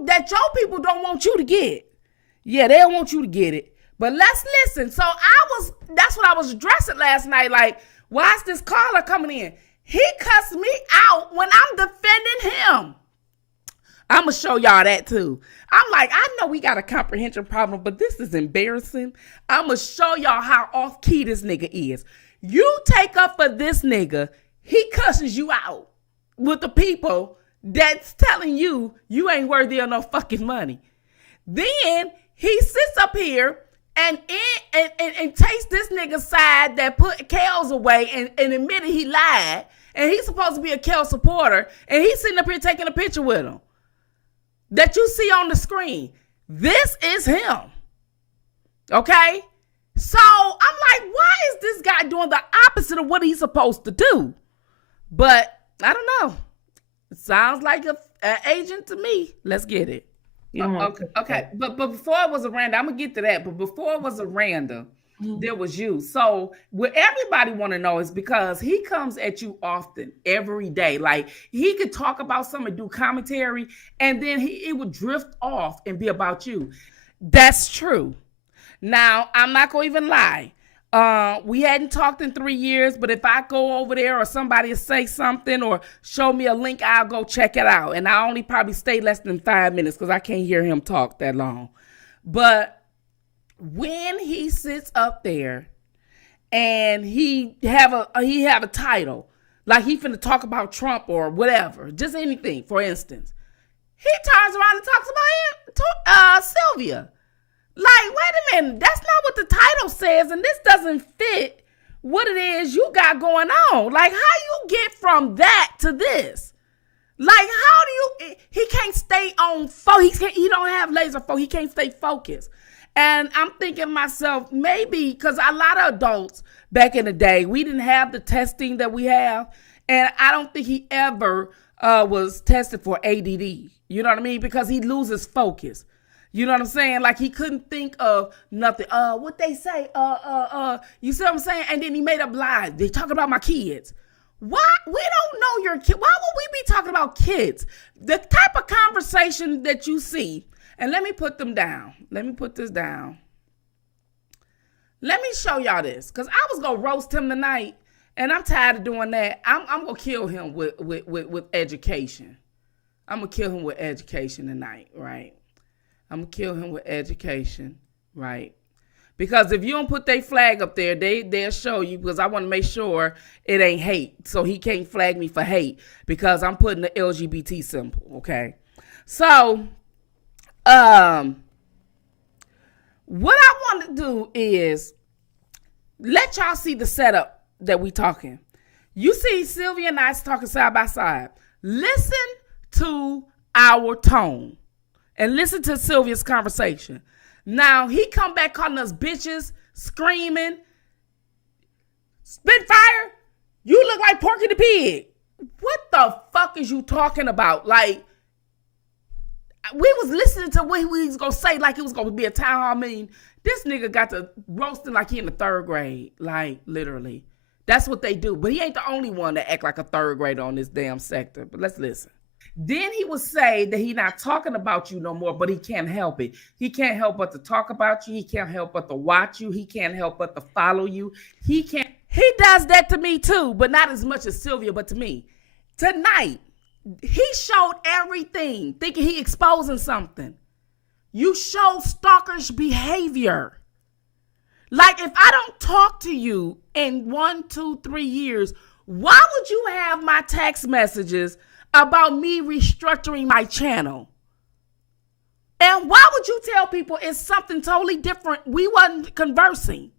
people don't want you to get. Yeah, they don't want you to get it. But let's listen. So that's what I was addressing last night. Like, why is this caller coming in? He cussed me out when I'm defending him. I'm going to show y'all that too. I'm like, I know we got a comprehension problem, but this is embarrassing. I'm going to show y'all how off key this nigga is. You take up for this nigga. He cusses you out with the people that's telling you ain't worthy of no fucking money. Then he sits up here and takes this nigga's side that put Kels away and admitted he lied. And he's supposed to be a Kel supporter. And he's sitting up here taking a picture with him that you see on the screen. This is him. Okay? So I'm like, why is this guy doing the opposite of what he's supposed to do? But I don't know. It sounds like an agent to me. Let's get it. Okay. But before it was a Randa, I'm going to get to that. But before it was a Randa, there was you. So what everybody want to know is because he comes at you often, every day. Like, he could talk about something, do commentary, and then it would drift off and be about you. That's true. Now, I'm not going to even lie. We hadn't talked in 3 years, but if I go over there or somebody say something or show me a link, I'll go check it out. And I only probably stay less than 5 minutes because I can't hear him talk that long. But when he sits up there and he have a title, like he finna talk about Trump or whatever, just anything, for instance, he turns around and talks about Sylvia. Like, wait a minute, that's not what the title says, and this doesn't fit what it is you got going on. Like, how you get from that to this? Like, how do you, he can't stay on focus. He don't have laser focus. He can't stay focused. And I'm thinking myself, maybe, because a lot of adults back in the day, we didn't have the testing that we have. And I don't think he ever was tested for ADD. You know what I mean? Because he loses focus. You know what I'm saying? Like, he couldn't think of nothing. What they say? You see what I'm saying? And then he made up lies. They talk about my kids. Why? We don't know your kid. Why would we be talking about kids? The type of conversation that you see, and let me put them down. Let me put this down. Let me show y'all this, because I was going to roast him tonight, and I'm tired of doing that. I'm going to kill him with education. I'm going to kill him with education tonight, right? I'm going to kill him with education, right? Because if you don't put their flag up there, they'll show you, because I want to make sure it ain't hate. So he can't flag me for hate because I'm putting the LGBT symbol, okay? So, what I want to do is let y'all see the setup that we talking. You see Sylvia and I talking side by side. Listen to our tone. And listen to Sylvia's conversation. Now, he come back calling us bitches, screaming, Spitfire, you look like Porky the Pig. What the fuck is you talking about? Like, we was listening to what he was going to say like it was going to be a town hall meeting. This nigga got to roasting like he in the third grade. Like, literally. That's what they do. But he ain't the only one that act like a third grader on this damn sector. But let's listen. Then he would say that he not talking about you no more, but he can't help it. He can't help but to talk about you. He can't help but to watch you. He can't help but to follow you. He does that to me too, but not as much as Sylvia, but to me. Tonight, he showed everything, thinking he exposing something. You show stalkerish behavior. Like, if I don't talk to you in 1, 2, 3 years, why would you have my text messages about me restructuring my channel? And why would you tell people it's something totally different? We wasn't conversing.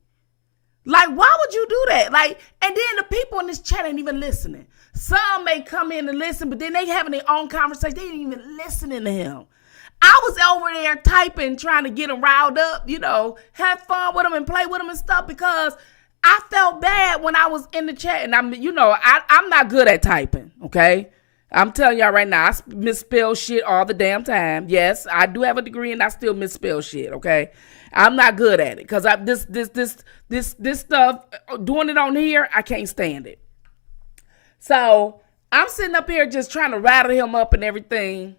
Like, why would you do that? Like, and then the people in this chat ain't even listening. Some may come in and listen, but then they having their own conversation. They ain't even listening to him. I was over there typing, trying to get him riled up, you know, have fun with him and play with him and stuff, because I felt bad when I was in the chat. And I'm not good at typing, okay? I'm telling y'all right now, I misspell shit all the damn time. Yes, I do have a degree and I still misspell shit, okay? I'm not good at it because this stuff, doing it on here, I can't stand it. So I'm sitting up here just trying to rattle him up and everything.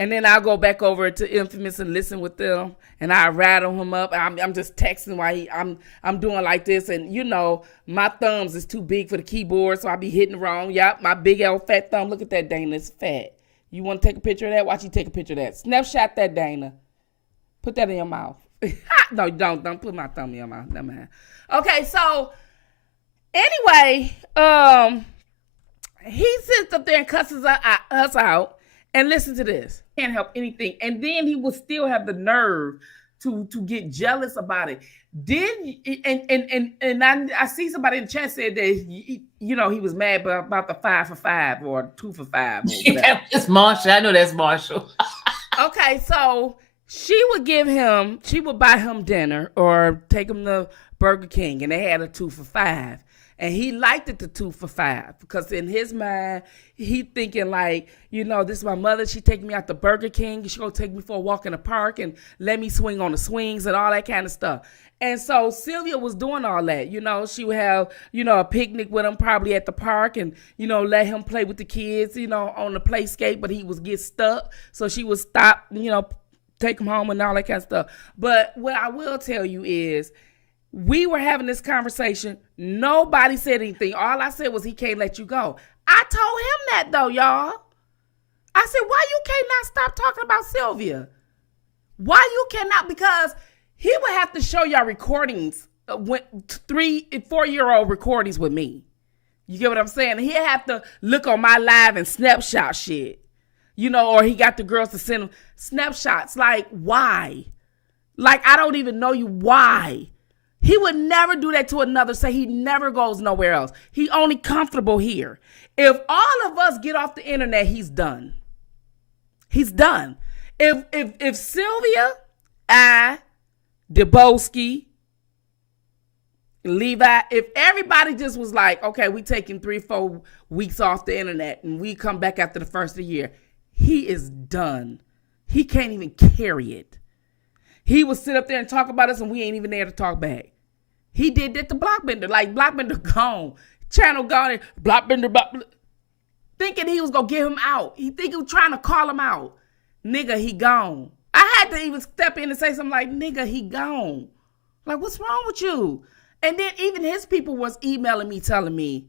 And then I'll go back over to Infamous and listen with them. And I rattle him up. I'm just texting while I'm doing like this. And, you know, my thumbs is too big for the keyboard, so I be hitting wrong. Yup, my big old fat thumb. Look at that, Dana. It's fat. You want to take a picture of that? Watch you take a picture of that. Snapshot that, Dana. Put that in your mouth. No, don't put my thumb in your mouth. Never mind. Okay, so anyway, he sits up there and cusses us out. And listen to this. Can't help anything. And then he will still have the nerve to get jealous about it. I see somebody in the chat said that he was mad about the 5 for 5 or 2 for 5. Or yeah, it's Marshall. I know that's Marshall. Okay, so she would buy him dinner or take him to Burger King, and they had a 2 for 5. And he liked it, the 2 for 5, because in his mind, he thinking like, this is my mother. She take me out to Burger King. She gonna take me for a walk in the park and let me swing on the swings and all that kind of stuff. And so Sylvia was doing all that. She would have, a picnic with him probably at the park and, let him play with the kids, on the playscape, but he was get stuck. So she would stop, take him home and all that kind of stuff. But what I will tell you is, we were having this conversation. Nobody said anything. All I said was he can't let you go. I told him that though, y'all. I said, why you can't not stop talking about Sylvia? Why you cannot? Because he would have to show y'all recordings, 3-4-year-old recordings with me. You get what I'm saying? He'd have to look on my live and snapshot shit. You know, or he got the girls to send him snapshots. Like, why? Like, I don't even know you. Why? He would never do that to another. Say he never goes nowhere else. He only comfortable here. If all of us get off the internet, he's done. He's done. If Sylvia, I, Deboski, Levi, if everybody just was like, okay, we taking 3-4 weeks off the internet and we come back after the first of the year, he is done. He can't even carry it. He would sit up there and talk about us and we ain't even there to talk back. He did that to Blockbender. Like, Blockbender gone. Channel gone. Blockbender, thinking he was going to get him out. He think he was trying to call him out. Nigga, he gone. I had to even step in and say something like, nigga, he gone. Like, what's wrong with you? And then even his people was emailing me, telling me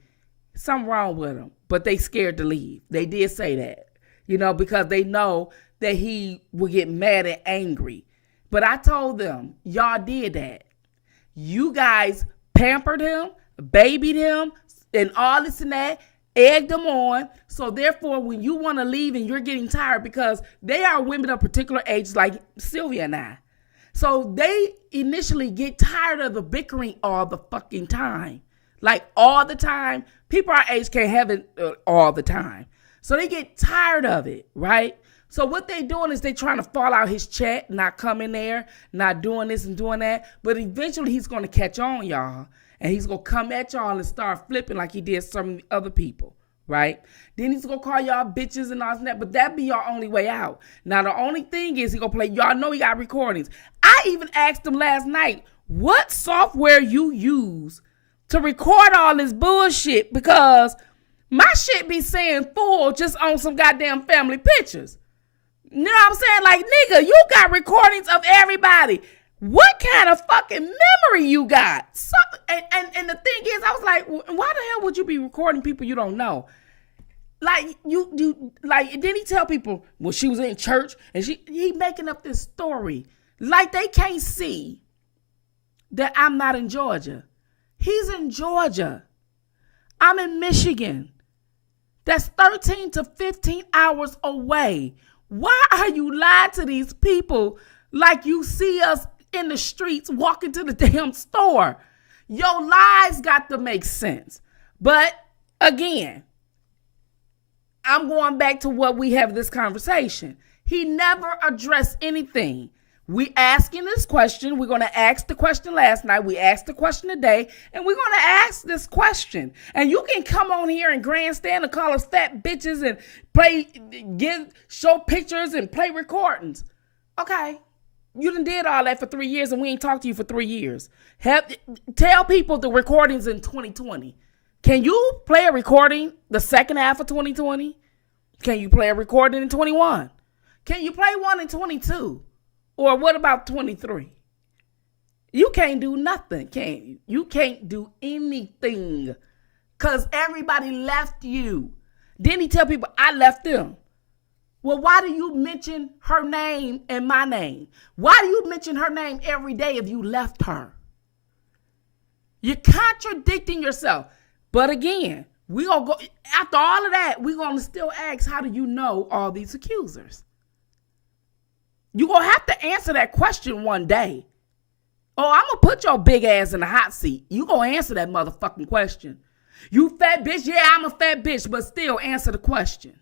something wrong with him. But they scared to leave. They did say that. You know, because they know that he would get mad and angry. But I told them, y'all did that. You guys pampered him, babied him, and all this and that, egged him on. So therefore, when you want to leave and you're getting tired, because they are women of particular ages like Sylvia and I. So they initially get tired of the bickering all the fucking time. Like all the time. People our age can't have it all the time. So they get tired of it, right? So what they doing is they trying to fall out his chat, not come in there, not doing this and doing that. But eventually he's going to catch on, y'all. And he's going to come at y'all and start flipping like he did some other people, right? Then he's going to call y'all bitches and all that. But that be your only way out. Now, the only thing is he going to play. Y'all know he got recordings. I even asked him last night, what software you use to record all this bullshit? Because my shit be saying full just on some goddamn family pictures. You know what I'm saying? Like, nigga, you got recordings of everybody. What kind of fucking memory you got? So, and the thing is, I was like, why the hell would you be recording people you don't know? Like, you like, then he tell people, well, she was in church and he making up this story. Like, they can't see that I'm not in Georgia. He's in Georgia. I'm in Michigan. That's 13 to 15 hours away. Why are you lying to these people like you see us in the streets walking to the damn store? Your lies got to make sense. But again, I'm going back to what we have this conversation. He never addressed anything. We asking this question. We're going to ask the question last night. We asked the question today, and we're going to ask this question. And you can come on here and grandstand and call us fat bitches and show pictures and play recordings. Okay. You done did all that for 3 years, and we ain't talked to you for 3 years. Tell people the recordings in 2020. Can you play a recording the second half of 2020? Can you play a recording in 21? Can you play one in 22? Or what about 23? You can't do nothing, can you? You can't do anything because everybody left you. Then he tell people, I left them. Well, why do you mention her name and my name? Why do you mention her name every day if you left her? You're contradicting yourself. But again, we gonna go after all of that, we're gonna still ask, how do you know all these accusers? You're going to have to answer that question one day. Oh, I'm going to put your big ass in the hot seat. You going to answer that motherfucking question. You fat bitch? Yeah, I'm a fat bitch, but still answer the question.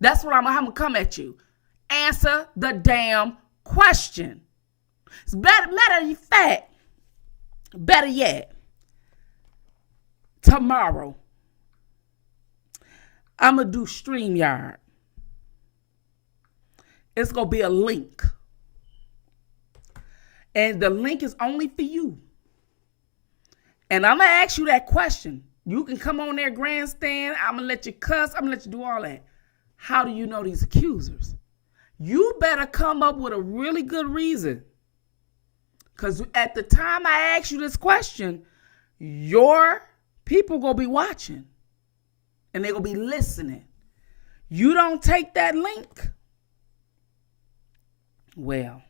That's what I'm going to come at you. Answer the damn question. It's better you fat. Better yet, tomorrow, I'm going to do StreamYard. It's going to be a link. And the link is only for you. And I'm going to ask you that question. You can come on there, grandstand. I'm going to let you cuss. I'm going to let you do all that. How do you know these accusers? You better come up with a really good reason. Because at the time I ask you this question, your people going to be watching. And they're going to be listening. You don't take that link, well,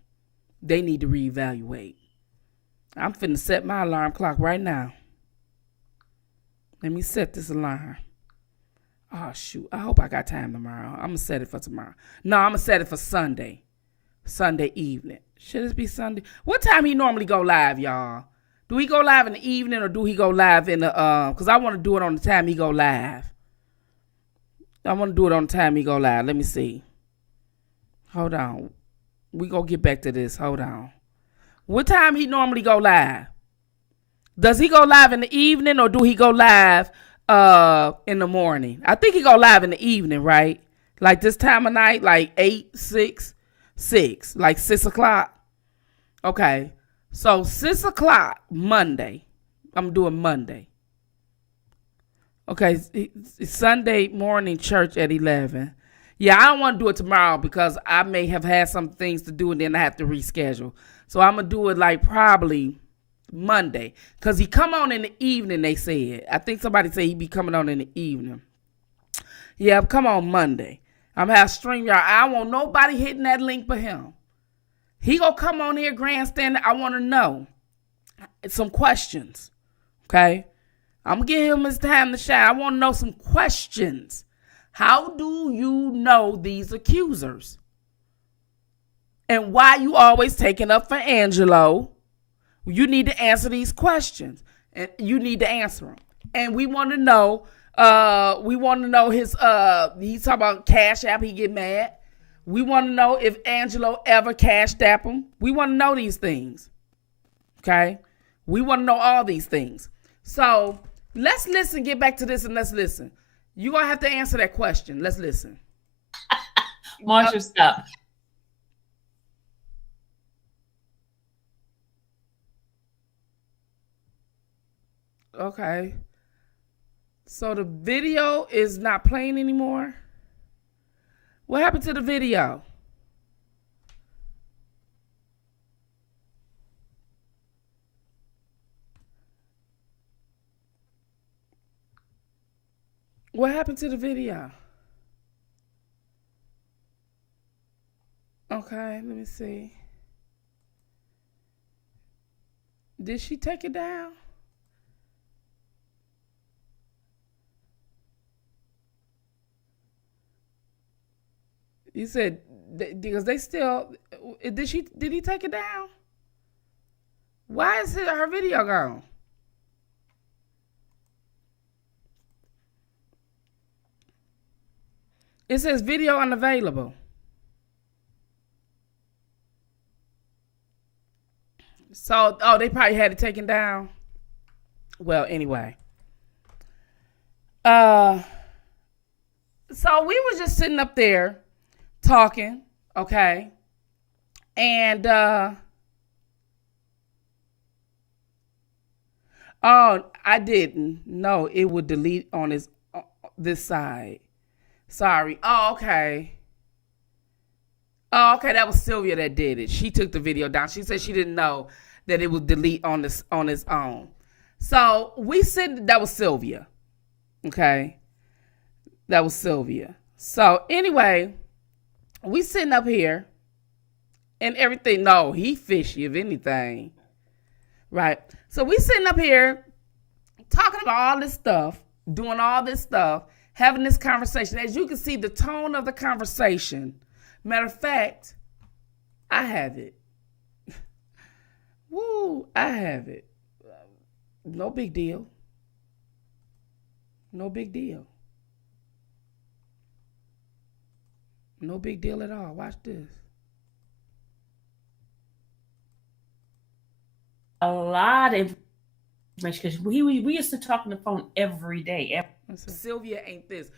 They need to reevaluate. I'm finna set my alarm clock right now. Let me set this alarm. Oh, shoot. I hope I got time tomorrow. I'm going to set it for tomorrow. No, I'm going to set it for Sunday. Sunday evening. Should it be Sunday? What time he normally go live, y'all? Do he go live in the evening or do he go live in the, because I want to do it on the time he go live. I want to do it on the time he go live. Let me see. Hold on. We going to get back to this. Hold on. What time he normally go live? Does he go live in the evening or do he go live in the morning? I think he go live in the evening, right? Like this time of night, like 8, 6, like 6 o'clock. Okay. So 6 o'clock Monday. I'm doing Monday. Okay. It's Sunday morning church at 11. Yeah, I don't want to do it tomorrow because I may have had some things to do and then I have to reschedule. So I'm going to do it like probably Monday. Because he come on in the evening, they said. I think somebody said he be coming on in the evening. Yeah, come on Monday. I'm going to have StreamYard. I don't want nobody hitting that link but him. He going to come on here grandstanding. I want to know some questions. Okay? I'm going to give him his time to shine. I want to know some questions. How do you know these accusers? And why you always taking up for Angelo? You need to answer these questions. And you need to answer them. And we want to know, his, he's talking about Cash App, he get mad. We want to know if Angelo ever cashed app him. We want to know these things. Okay? We want to know all these things. So let's listen, get back to this and let's listen. You're going to have to answer that question. Let's listen. Marshall, stop. Okay. So the video is not playing anymore? What happened to the video? What happened to the video? Okay, let me see. Did she take it down? You said because they still did he take it down? Why is her video gone? It says video unavailable. So, they probably had it taken down. Well, anyway. So we were just sitting up there talking, okay? And, I didn't. No, it would delete on this side. Sorry. Oh, okay. Oh, okay. That was Sylvia that did it. She took the video down. She said she didn't know that it would delete on its own. So we said that was Sylvia. Okay. That was Sylvia. So anyway, we sitting up here and everything. No, he fishy if anything. Right. So we sitting up here talking about all this stuff, doing all this stuff, having this conversation. As you can see, the tone of the conversation. Matter of fact, I have it. Woo, I have it. No big deal. No big deal. No big deal at all. Watch this. A lot of information because we used to talk on the phone every day. Sylvia ain't this.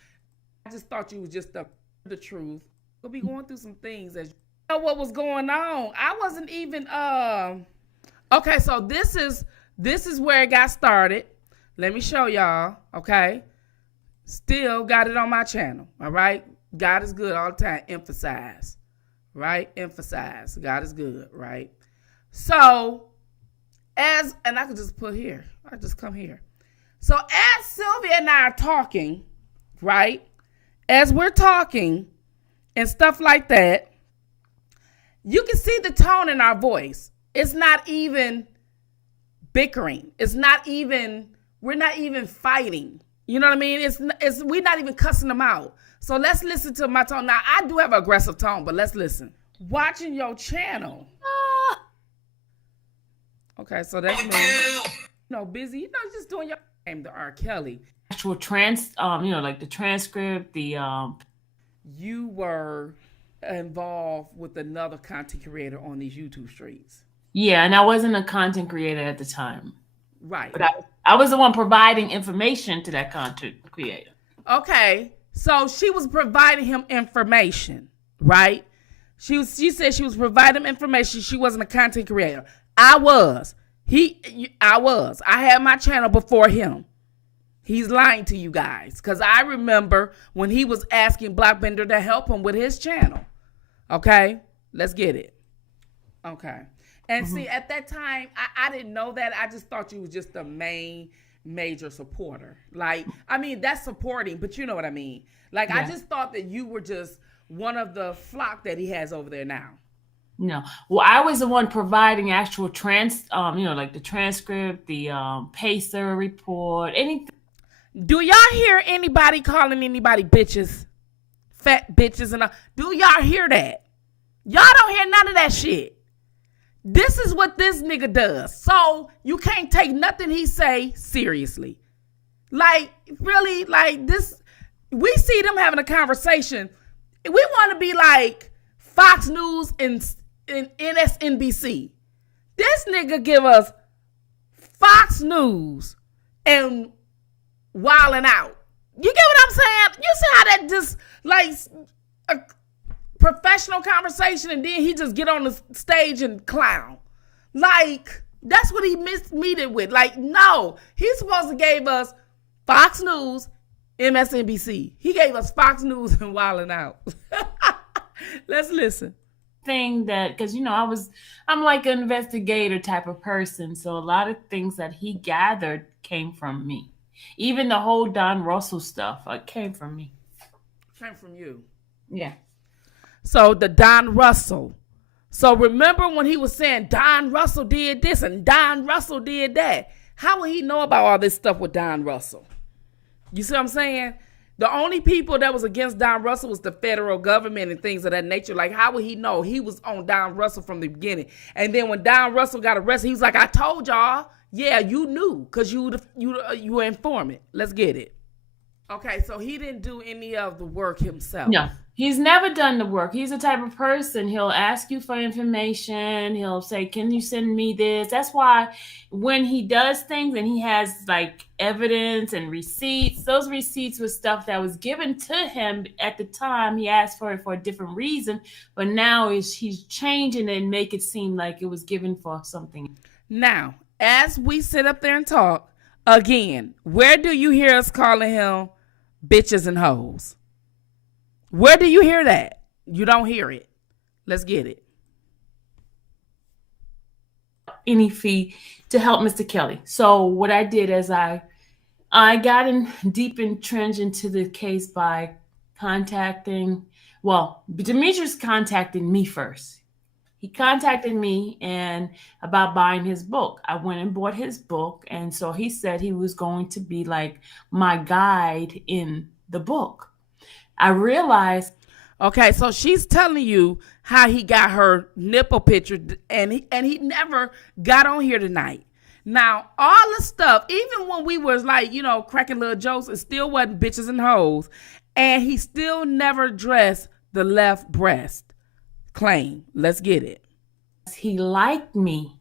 I just thought you was just the truth. We'll be going through some things as you know what was going on. I wasn't even okay, so this is where it got started. Let me show y'all, okay? Still got it on my channel, all right? God is good all the time. Emphasize, right? Emphasize. God is good, right? So, and I could just put here. I just come here. So as Sylvia and I are talking, right? As we're talking and stuff like that, You can see the tone in our voice. It's not even bickering. We're not even fighting. You know what I mean? We're not even cussing them out. So let's listen to my tone. Now, I do have an aggressive tone, but let's listen. Watching your channel. Okay, so that's me. Busy. Just doing your name, the R. Kelly. Actual like the transcript, You were involved with another content creator on these YouTube streets. Yeah, and I wasn't a content creator at the time. Right. But I was the one providing information to that content creator. Okay, so she was providing him information, right? She said she was providing him information. She wasn't a content creator. I was. I had my channel before him. He's lying to you guys, because I remember when he was asking Blockbender to help him with his channel. Okay, let's get it. Okay. And see, at that time, I didn't know that. I just thought you was just the main major supporter. Like, I mean, that's supporting, but you know what I mean. Like, yeah. I just thought that you were just one of the flock that he has over there now. No. Well, I was the one providing actual like the transcript, the pacer report, anything. Do y'all hear anybody calling anybody bitches? Fat bitches and all? Do y'all hear that? Y'all don't hear none of that shit. This is what this nigga does. So you can't take nothing he say seriously. Like, really, like this, we see them having a conversation. We want to be like Fox News and MSNBC. This nigga give us Fox News and wilding out. You get what I'm saying? You see how that just like a professional conversation and then he just get on the stage and clown. Like, that's what he meted with. Like, no, he's supposed to gave us Fox News, MSNBC. He gave us Fox News and wilding out. Let's listen. Thing that, because I'm like an investigator type of person, so a lot of things that he gathered came from me. Even the whole Don Russell stuff, came from me. Came from you. Yeah. So the Don Russell. So remember when he was saying Don Russell did this and Don Russell did that? How would he know about all this stuff with Don Russell? You see what I'm saying? The only people that was against Don Russell was the federal government and things of that nature. Like, how would he know? He was on Don Russell from the beginning. And then when Don Russell got arrested, he was like, I told y'all. Yeah, you knew because you were informant. Let's get it. Okay, so he didn't do any of the work himself. No, he's never done the work. He's the type of person, he'll ask you for information. He'll say, can you send me this? That's why when he does things and he has like evidence and receipts, those receipts were stuff that was given to him at the time. He asked for it for a different reason, but now he's changing it and make it seem like it was given for something. Now, as we sit up there and talk, again, where do you hear us calling him bitches and hoes? Where do you hear that? You don't hear it. Let's get it. Any fee to help Mr. Kelly. So what I did is I got entrenched into the case by Demetrius contacted me first. He contacted me and about buying his book. I went and bought his book. And so he said he was going to be like my guide in the book. I realized. Okay, so she's telling you how he got her nipple picture and he never got on here tonight. Now, all the stuff, even when we was like, cracking little jokes, it still wasn't bitches and hoes. And he still never addressed the left breast claim. Let's get it. He liked me.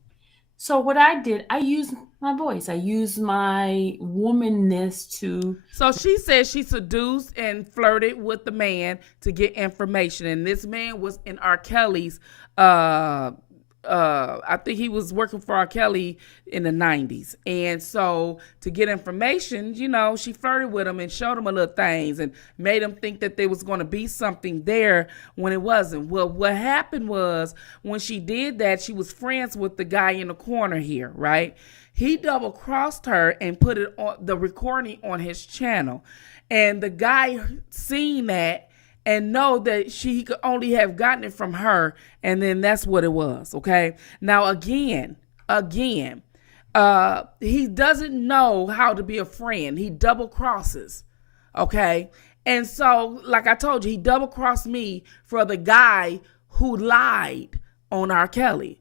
So what I did, I used my voice. I used my womanness to. So she said she seduced and flirted with the man to get information. And this man was in R. Kelly's, I think he was working for R. Kelly in the 90s. And so to get information, she flirted with him and showed him a little things and made him think that there was going to be something there when it wasn't. Well, what happened was when she did that, she was friends with the guy in the corner here, right? He double-crossed her and put it on the recording on his channel. And the guy seen that and know that he could only have gotten it from her, and then that's what it was, okay? Now, again, he doesn't know how to be a friend. He double crosses, okay? And so, like I told you, he double crossed me for the guy who lied on R. Kelly.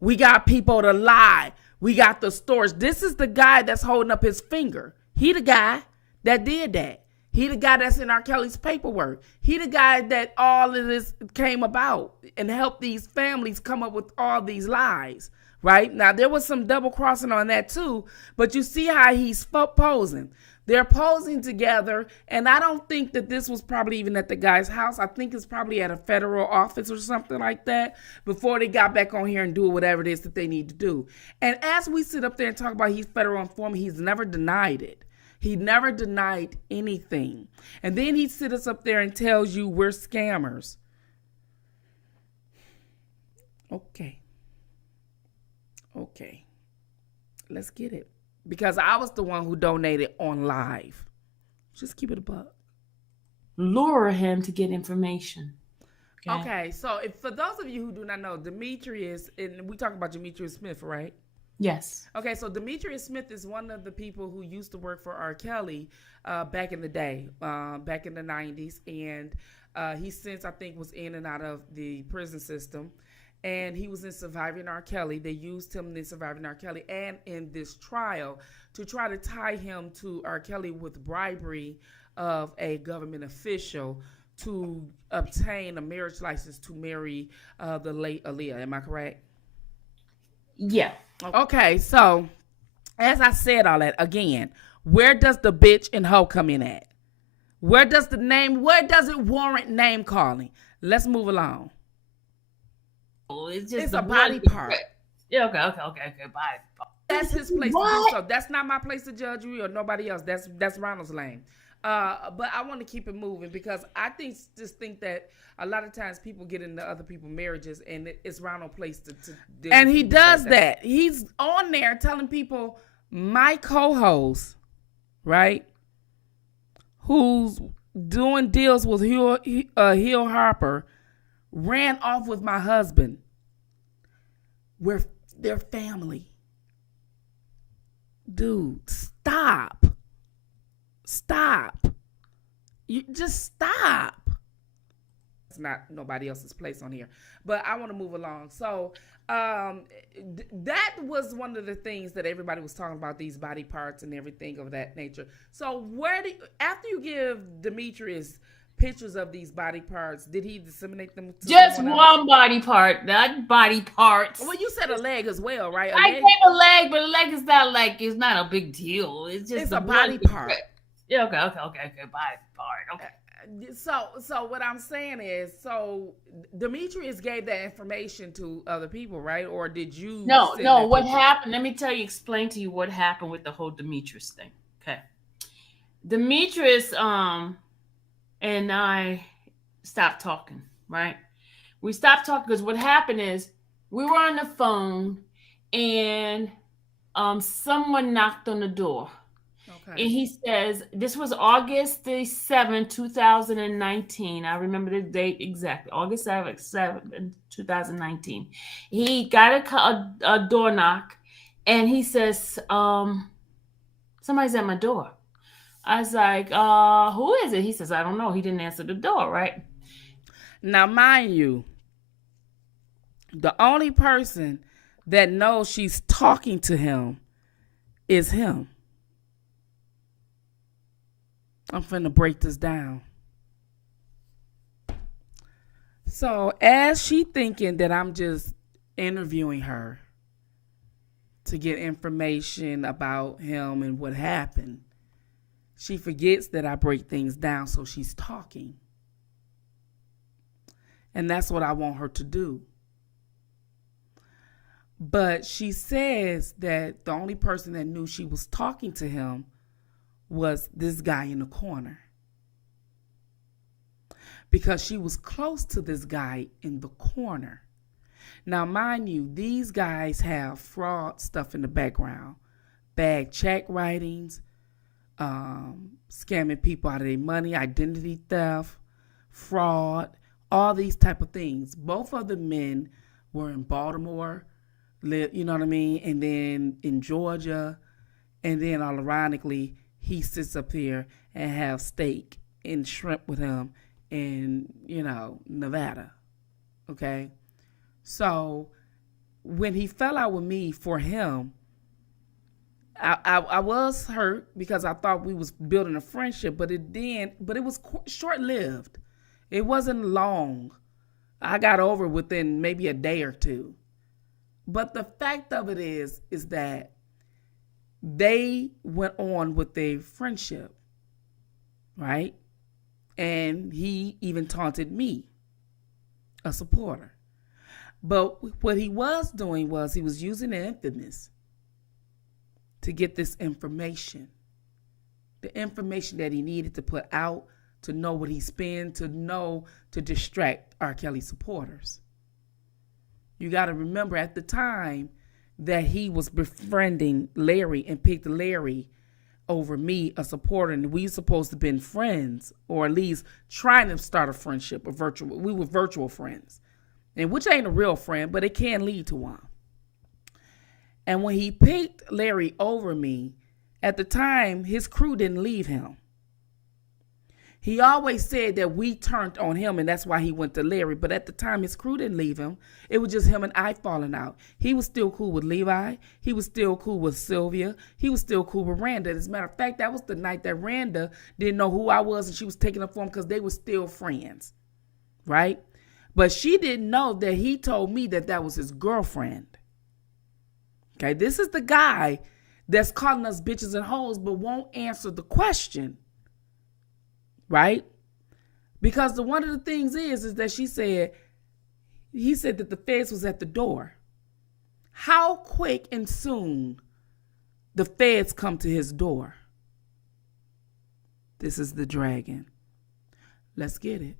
We got people to lie. We got the stores. This is the guy that's holding up his finger. He the guy that did that. He the guy that's in R. Kelly's paperwork. He the guy that all of this came about and helped these families come up with all these lies, right? Now, there was some double crossing on that too, but you see how he's posing. They're posing together, and I don't think that this was probably even at the guy's house. I think it's probably at a federal office or something like that before they got back on here and do whatever it is that they need to do. And as we sit up there and talk about he's federal informant, he's never denied it. He never denied anything. And then he sits up there and tells you we're scammers. Okay. Let's get it. Because I was the one who donated on live. Just keep it a buck. Lure him to get information. Okay, so for those of you who do not know, Demetrius, and we talk about Demetrius Smith, right? Yes. Okay, so Demetrius Smith is one of the people who used to work for R. Kelly back in the day, back in the 90s. And he since, I think, was in and out of the prison system. And he was in Surviving R. Kelly. They used him in Surviving R. Kelly and in this trial to try to tie him to R. Kelly with bribery of a government official to obtain a marriage license to marry the late Aaliyah. Am I correct? Yeah. Okay, so as I said all that, again, where does the bitch and hoe come in at? Where does it warrant name calling? Let's move along. It's a body part. Yeah, okay, body part. That's his place to do so. That's not my place to judge you or nobody else. That's Ronald's lane. But I want to keep it moving because I think that a lot of times people get into other people's marriages and it's Ronald's place to deal and he does that. He's on there telling people, my co-host, right, who's doing deals with Hill Harper, ran off with my husband. They're family. Dude, stop. You just stop. It's not nobody else's place on here. But I want to move along. So that was one of the things that everybody was talking about, these body parts and everything of that nature. So after you give Demetrius pictures of these body parts, did he disseminate them to just one body part, not body parts? Well, you said a leg as well, right? I gave a leg, but a leg is not it's not a big deal. It's just a body part. Yeah, okay, body part. Okay. So what I'm saying is, so Demetrius gave that information to other people, right? Or did you? No. What happened? Let me explain to you what happened with the whole Demetrius thing. Okay. Demetrius, and I stopped talking, right? We stopped talking because what happened is we were on the phone and someone knocked on the door. Okay. And he says, this was August the 7th, 2019. I remember the date exactly. August 7th, 2019. He got a door knock and he says, somebody's at my door. I was like, who is it? He says, I don't know. He didn't answer the door, right? Now, mind you, the only person that knows she's talking to him is him. I'm finna break this down. So, as she thinking that I'm just interviewing her to get information about him and what happened, she forgets that I break things down, so she's talking. And that's what I want her to do. But she says that the only person that knew she was talking to him was this guy in the corner. Because she was close to this guy in the corner. Now, mind you, these guys have fraud stuff in the background. Bag check writings, scamming people out of their money, identity theft, fraud, all these type of things. Both of the men were in Baltimore, you know what I mean, and then in Georgia, and then all ironically, he sits up here and have steak and shrimp with him in, Nevada. Okay? So when he fell out with me, for him, I was hurt because I thought we was building a friendship, but it was short-lived. It wasn't long. I got over within maybe a day or two. But the fact of it is that they went on with their friendship, right? And he even taunted me, a supporter. But what he was doing was he was using the infamous to get this information. The information that he needed to put out, to know what he spent, to distract R. Kelly supporters. You got to remember at the time that he was befriending Larry and picked Larry over me, a supporter, and we supposed to have been friends, or at least trying to start a friendship, we were virtual friends, and which ain't a real friend, but it can lead to one. And when he picked Larry over me, at the time, his crew didn't leave him. He always said that we turned on him, and that's why he went to Larry. But at the time, his crew didn't leave him. It was just him and I falling out. He was still cool with Levi. He was still cool with Sylvia. He was still cool with Randa. As a matter of fact, that was the night that Randa didn't know who I was, and she was taking up for him because they were still friends, right? But she didn't know that he told me that was his girlfriend. Okay, this is the guy that's calling us bitches and hoes but won't answer the question. Right? Because one of the things is that he said that the feds was at the door. How quick and soon the feds come to his door? This is the dragon. Let's get it.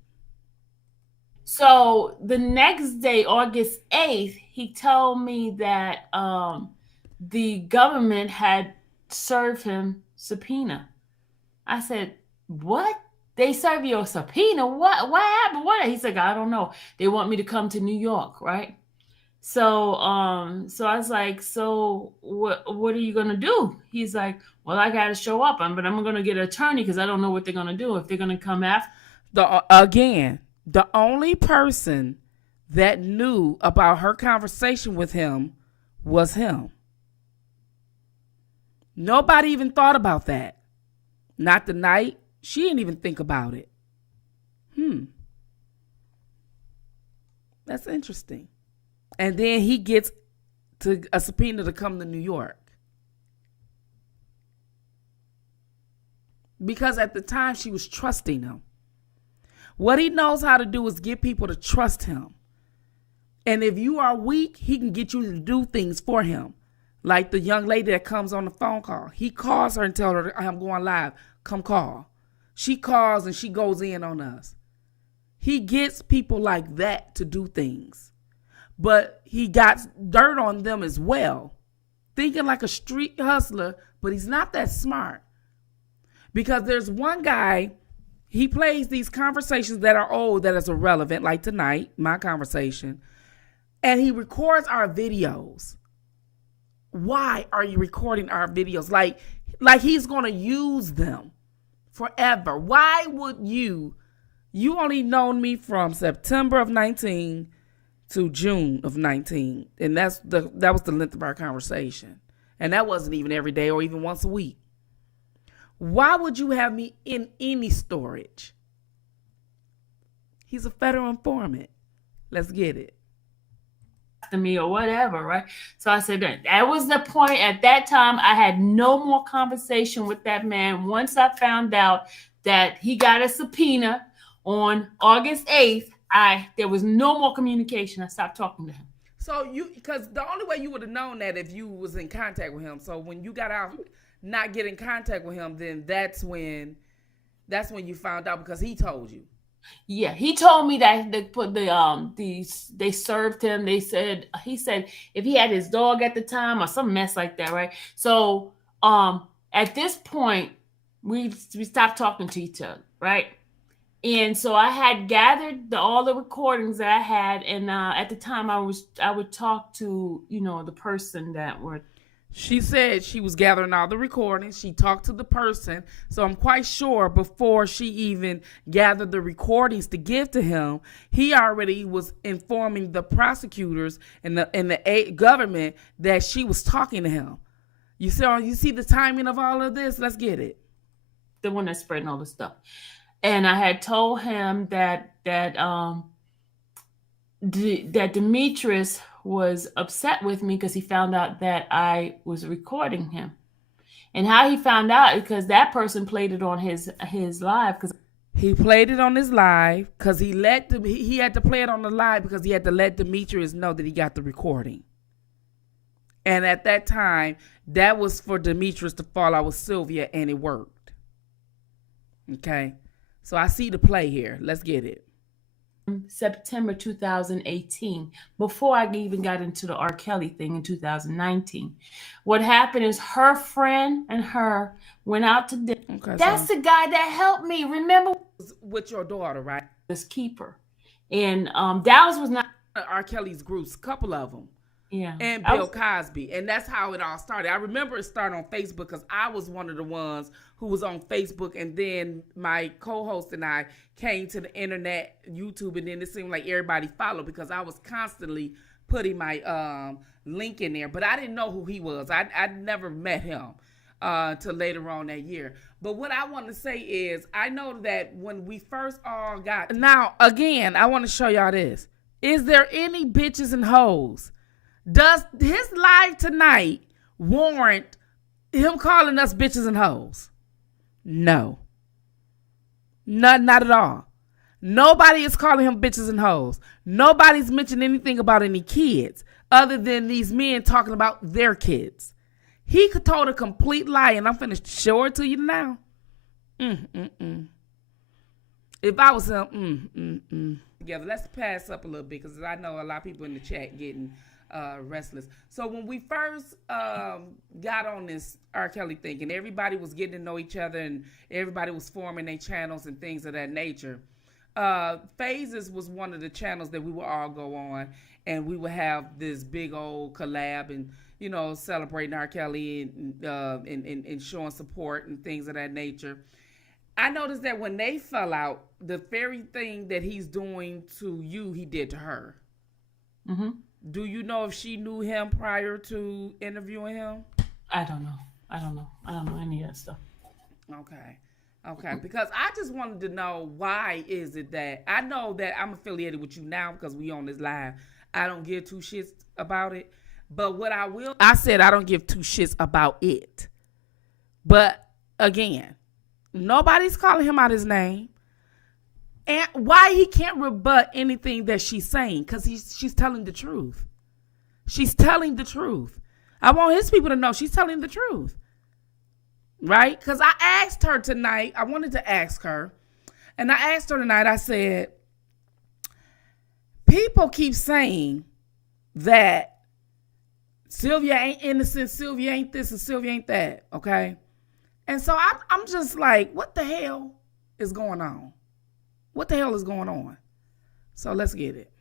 So the next day, August 8th, he told me that the government had served him subpoena. I said, what? They serve you a subpoena? What happened? What? He said, I don't know. They want me to come to New York, right? So I was like, so what are you gonna do? He's like, well, I gotta show up, but I'm gonna get an attorney because I don't know what they're gonna do, if they're gonna come after. The only person that knew about her conversation with him was him. Nobody even thought about that. Not the night. She didn't even think about it. That's interesting. And then he gets to a subpoena to come to New York. Because at the time she was trusting him. What he knows how to do is get people to trust him. And if you are weak, he can get you to do things for him. Like the young lady that comes on the phone call. He calls her and tells her, I'm going live. Come call. She calls and she goes in on us. He gets people like that to do things. But he got dirt on them as well. Thinking like a street hustler, but he's not that smart. Because there's one guy, he plays these conversations that are old, that is irrelevant, like tonight, my conversation. And he records our videos. Why are you recording our videos? Like he's going to use them forever. Why would you only known me from September of 19 to June of 19. And that was the length of our conversation. And that wasn't even every day or even once a week. Why would you have me in any storage? He's a federal informant. Let's get it. To me or whatever, right? So I said that was the point. At that time, I had no more conversation with that man. Once I found out that he got a subpoena on August 8th, there was no more communication. I stopped talking to him. So because the only way you would have known that if you was in contact with him. So when you got out, not get in contact with him, then that's when you found out, because he told you. Yeah, he told me that they served him. He said if he had his dog at the time or some mess like that, right? So at this point we stopped talking to each other, right? And so I had gathered all the recordings that I had, and at the time I would talk to the person that were. She said she was gathering all the recordings. She talked to the person. So I'm quite sure before she even gathered the recordings to give to him, he already was informing the prosecutors and the government that she was talking to him. You see the timing of all of this? Let's get it. The one that's spreading all the stuff. And I had told him that Demetrius was upset with me because he found out that I was recording him. And how he found out, because that person played it on his live. Because he played it on his live because he had to play it on the live because he had to let Demetrius know that he got the recording. And at that time, that was for Demetrius to fall out with Sylvia, and it worked. Okay? So I see the play here. Let's get it. September 2018, before I even got into the R. Kelly thing in 2019. What happened is her friend and her went out to dinner. Okay, that's the guy that helped me. Remember? With your daughter, right? This keeper. And Dallas was not R. Kelly's groups, a couple of them. Yeah. And Bill Cosby. And that's how it all started. I remember it started on Facebook because I was one of the ones who was on Facebook. And then my co-host and I came to the internet, YouTube, and then it seemed like everybody followed because I was constantly putting my link in there. But I didn't know who he was. I'd never met him till later on that year. But what I want to say is I know that when we first all got... Now, again, I want to show y'all this. Is there any bitches and hoes? Does his live tonight warrant him calling us bitches and hoes? No. Not at all. Nobody is calling him bitches and hoes. Nobody's mentioned anything about any kids other than these men talking about their kids. He told a complete lie, and I'm finna show it to you now. If I was him, together, let's pass up a little bit because I know a lot of people in the chat getting... restless. So when we first got on this R. Kelly thing and everybody was getting to know each other and everybody was forming their channels and things of that nature, Phases was one of the channels that we would all go on and we would have this big old collab and celebrating R. Kelly and showing support and things of that nature. I noticed that when they fell out, the very thing that he's doing to you, he did to her. Mm-hmm. Do you know if she knew him prior to interviewing him? I don't know. I don't know any of that stuff. Okay. Because I just wanted to know, why is it that I know that I'm affiliated with you now because we on this live. I don't give two shits about it. But what I said I don't give two shits about it. But again, nobody's calling him out his name. And why he can't rebut anything that she's saying? Because she's telling the truth. She's telling the truth. I want his people to know she's telling the truth. Right? Because I asked her tonight, I wanted to ask her, and I asked her tonight, I said, people keep saying that Sylvia ain't innocent, Sylvia ain't this, and Sylvia ain't that, okay? And so I'm just like, what the hell is going on? What the hell is going on? So let's get it.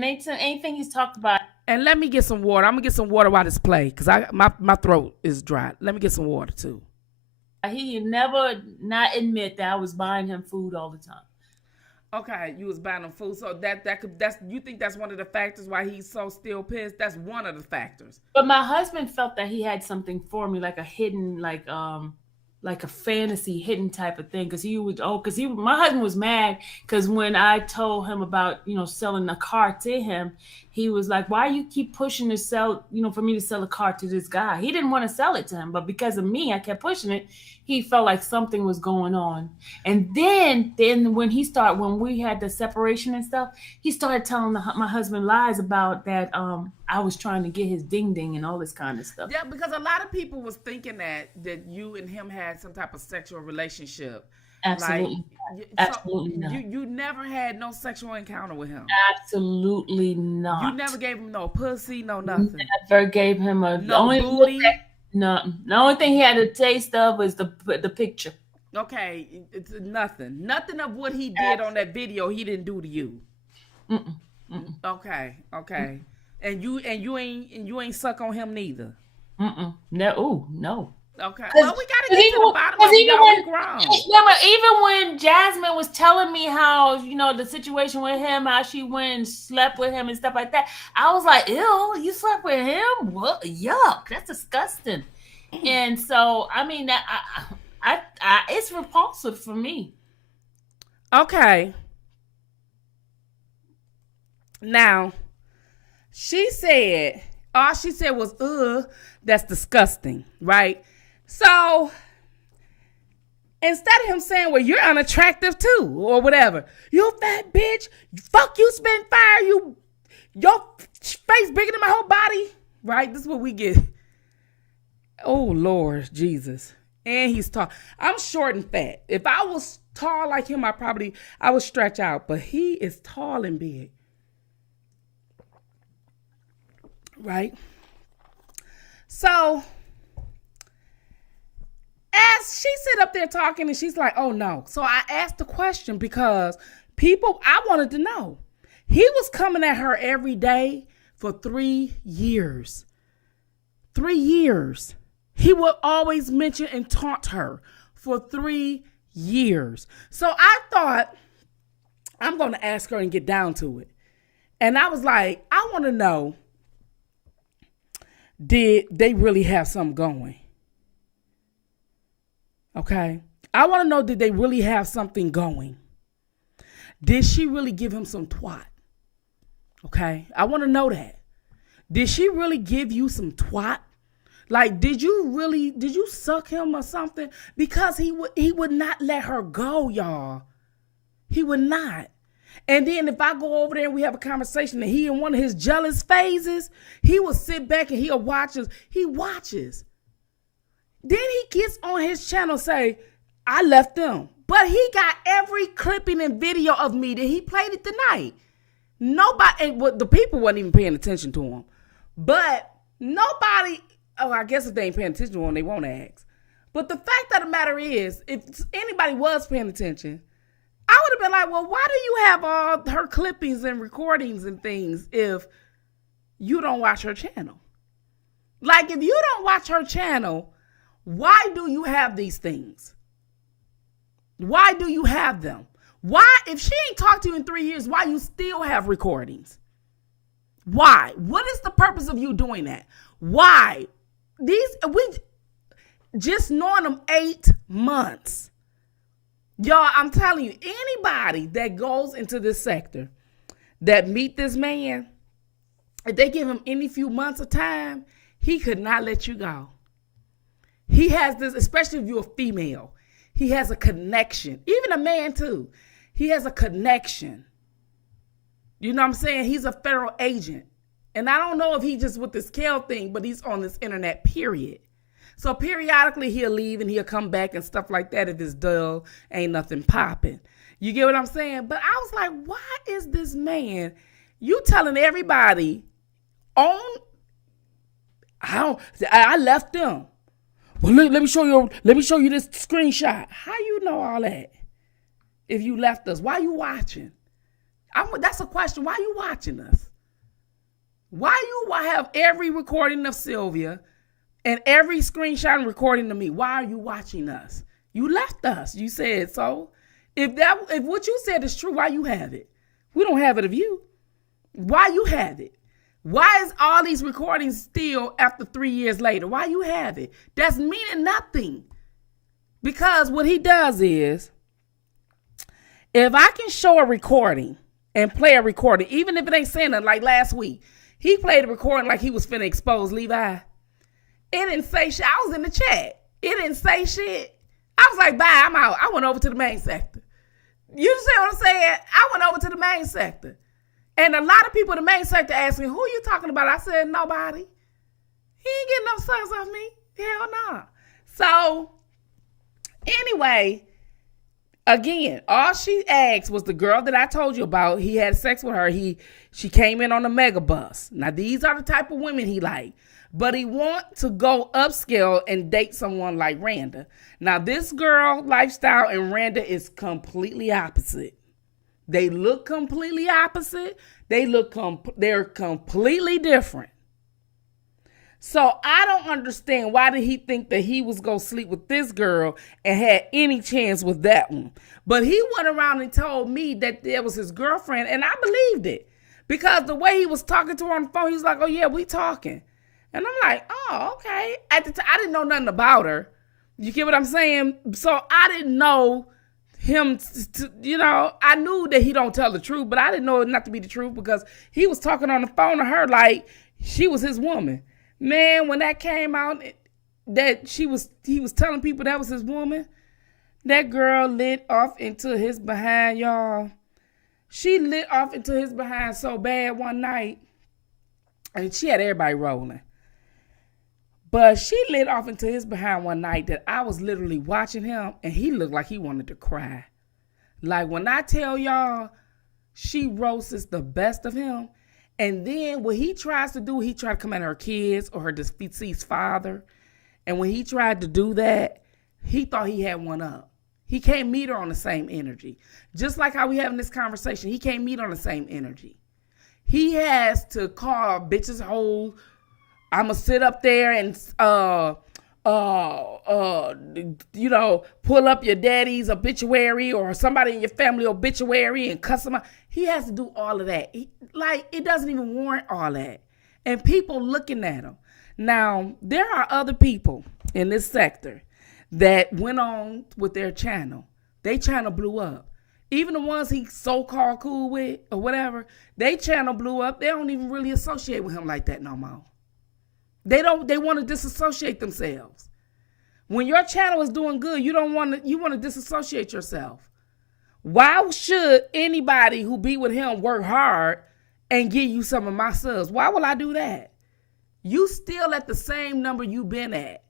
Anything he's talked about. And let me get some water. I'm going to get some water while this play because my throat is dry. Let me get some water too. He never not admit that I was buying him food all the time. Okay, you was buying him food. So you think that's one of the factors why he's so still pissed? That's one of the factors. But my husband felt that he had something for me, like a hidden, like a fantasy hidden type of thing. Cause my husband was mad. Cause when I told him about, selling a car to him, he was like, why you keep pushing to sell, for me to sell a car to this guy? He didn't want to sell it to him, but because of me, I kept pushing it. He felt like something was going on. And then when we had the separation and stuff, he started telling my husband lies about that. I was trying to get his ding ding and all this kind of stuff. Yeah, because a lot of people was thinking that you and him had some type of sexual relationship. Absolutely. Absolutely not. You never had no sexual encounter with him. Absolutely not. You never gave him no pussy, no nothing. Never gave him no booty. No. The only thing he had a taste of was the picture. Okay, it's nothing. Nothing of what he did on that video he didn't do to you. Okay. And you ain't suck on him neither. No. Okay. Well, we gotta get to the bottom of it. Even when Jasmine was telling me how, the situation with him, how she went and slept with him and stuff like that, I was like, ew, you slept with him? What? Yuck, that's disgusting. And so, I mean, that I it's repulsive for me. Okay. Now, she said, all she said was, that's disgusting, right? So, instead of him saying, well, you're unattractive too, or whatever, you fat bitch, fuck you, Spitfire, your face bigger than my whole body, right? This is what we get. Oh, Lord Jesus. And he's tall. I'm short and fat. If I was tall like him, I would stretch out, but he is tall and big. Right? So, as she sit up there talking and she's like, oh no. So I asked the question because I wanted to know. He was coming at her every day for 3 years. 3 years. He would always mention and taunt her for 3 years. So I thought, I'm going to ask her and get down to it. And I was like, I want to know, did they really have something going? Okay. I want to know, did they really have something going? Did she really give him some twat? Okay. I want to know that. Did she really give you some twat? Like, did you suck him or something? Because he would not let her go, y'all. He would not. And then if I go over there and we have a conversation and he in one of his jealous phases, he will sit back and he'll watch us. He watches. Then he gets on his channel and say, I left them. But he got every clipping and video of me that he played it tonight. Nobody, and the people wasn't even paying attention to him. But nobody, I guess if they ain't paying attention to him, they won't ask. But the fact of the matter is, if anybody was paying attention, I would have been like, well, why do you have all her clippings and recordings and things if you don't watch her channel? Like, if you don't watch her channel, why do you have these things? Why do you have them? Why, if she ain't talked to you in 3 years, why you still have recordings? Why? What is the purpose of you doing that? Why? We just knowing them 8 months. Y'all, I'm telling you, anybody that goes into this sector that meet this man, if they give him any few months of time, he could not let you go. He has this, especially if you're a female, he has a connection. Even a man too. He has a connection. You know what I'm saying? He's a federal agent. And I don't know if he just with this Kel thing, but he's on this internet, period. So periodically he'll leave and he'll come back and stuff like that if it's dull, ain't nothing popping. You get what I'm saying? But I was like, why is this man, you telling everybody I left them. Well, let me show you this screenshot. How you know all that? If you left us, why you watching? That's a question. Why you watching us? Why you have every recording of Sylvia and every screenshot and recording of me? Why are you watching us? You left us. You said so. If what you said is true, why you have it? We don't have it of you. Why you have it? Why is all these recordings still after 3 years later? Why you have it? That's meaning nothing. Because what he does is, if I can show a recording and play a recording, even if it ain't saying nothing, like last week, he played a recording like he was finna expose Levi. It didn't say shit. I was in the chat. It didn't say shit. I was like, bye, I'm out. I went over to the main sector. You see what I'm saying? I went over to the main sector. And a lot of people in the main sector asked me, who are you talking about? I said, nobody. He ain't getting no sons off me. Hell no. So, anyway, again, all she asked was the girl that I told you about. He had sex with her. He She came in on a mega bus. Now, these are the type of women he like. But he want to go upscale and date someone like Randa. Now, this girl lifestyle and Randa is completely opposite. They look completely opposite. They're completely different. So I don't understand, why did he think that he was going to sleep with this girl and had any chance with that one? But he went around and told me that there was his girlfriend, and I believed it. Because the way he was talking to her on the phone, he's like, oh, yeah, we talking. And I'm like, oh, okay. At the time, I didn't know nothing about her. You get what I'm saying? So I didn't know him, I knew that he don't tell the truth, but I didn't know it not to be the truth because he was talking on the phone to her like she was his woman. Man, when that came out that he was telling people that was his woman, that girl lit off into his behind, y'all. She lit off into his behind so bad one night, and she had everybody rolling. But she lit off into his behind one night that I was literally watching him, and he looked like he wanted to cry. Like, when I tell y'all, she roasts the best of him. And then what he tries to do, he tried to come at her kids or her deceased father. And when he tried to do that, he thought he had one up. He can't meet her on the same energy. Just like how we having this conversation, he can't meet on the same energy. He has to call bitches whole. I'ma sit up there and pull up your daddy's obituary or somebody in your family obituary and cuss him out. He has to do all of that. It doesn't even warrant all that. And people looking at him. Now, there are other people in this sector that went on with their channel. They channel blew up. Even the ones he so-called cool with or whatever, they channel blew up. They don't even really associate with him like that no more. They want to disassociate themselves. When your channel is doing good, you want to disassociate yourself. Why should anybody who be with him work hard and give you some of my subs? Why will I do that? You still at the same number you been at.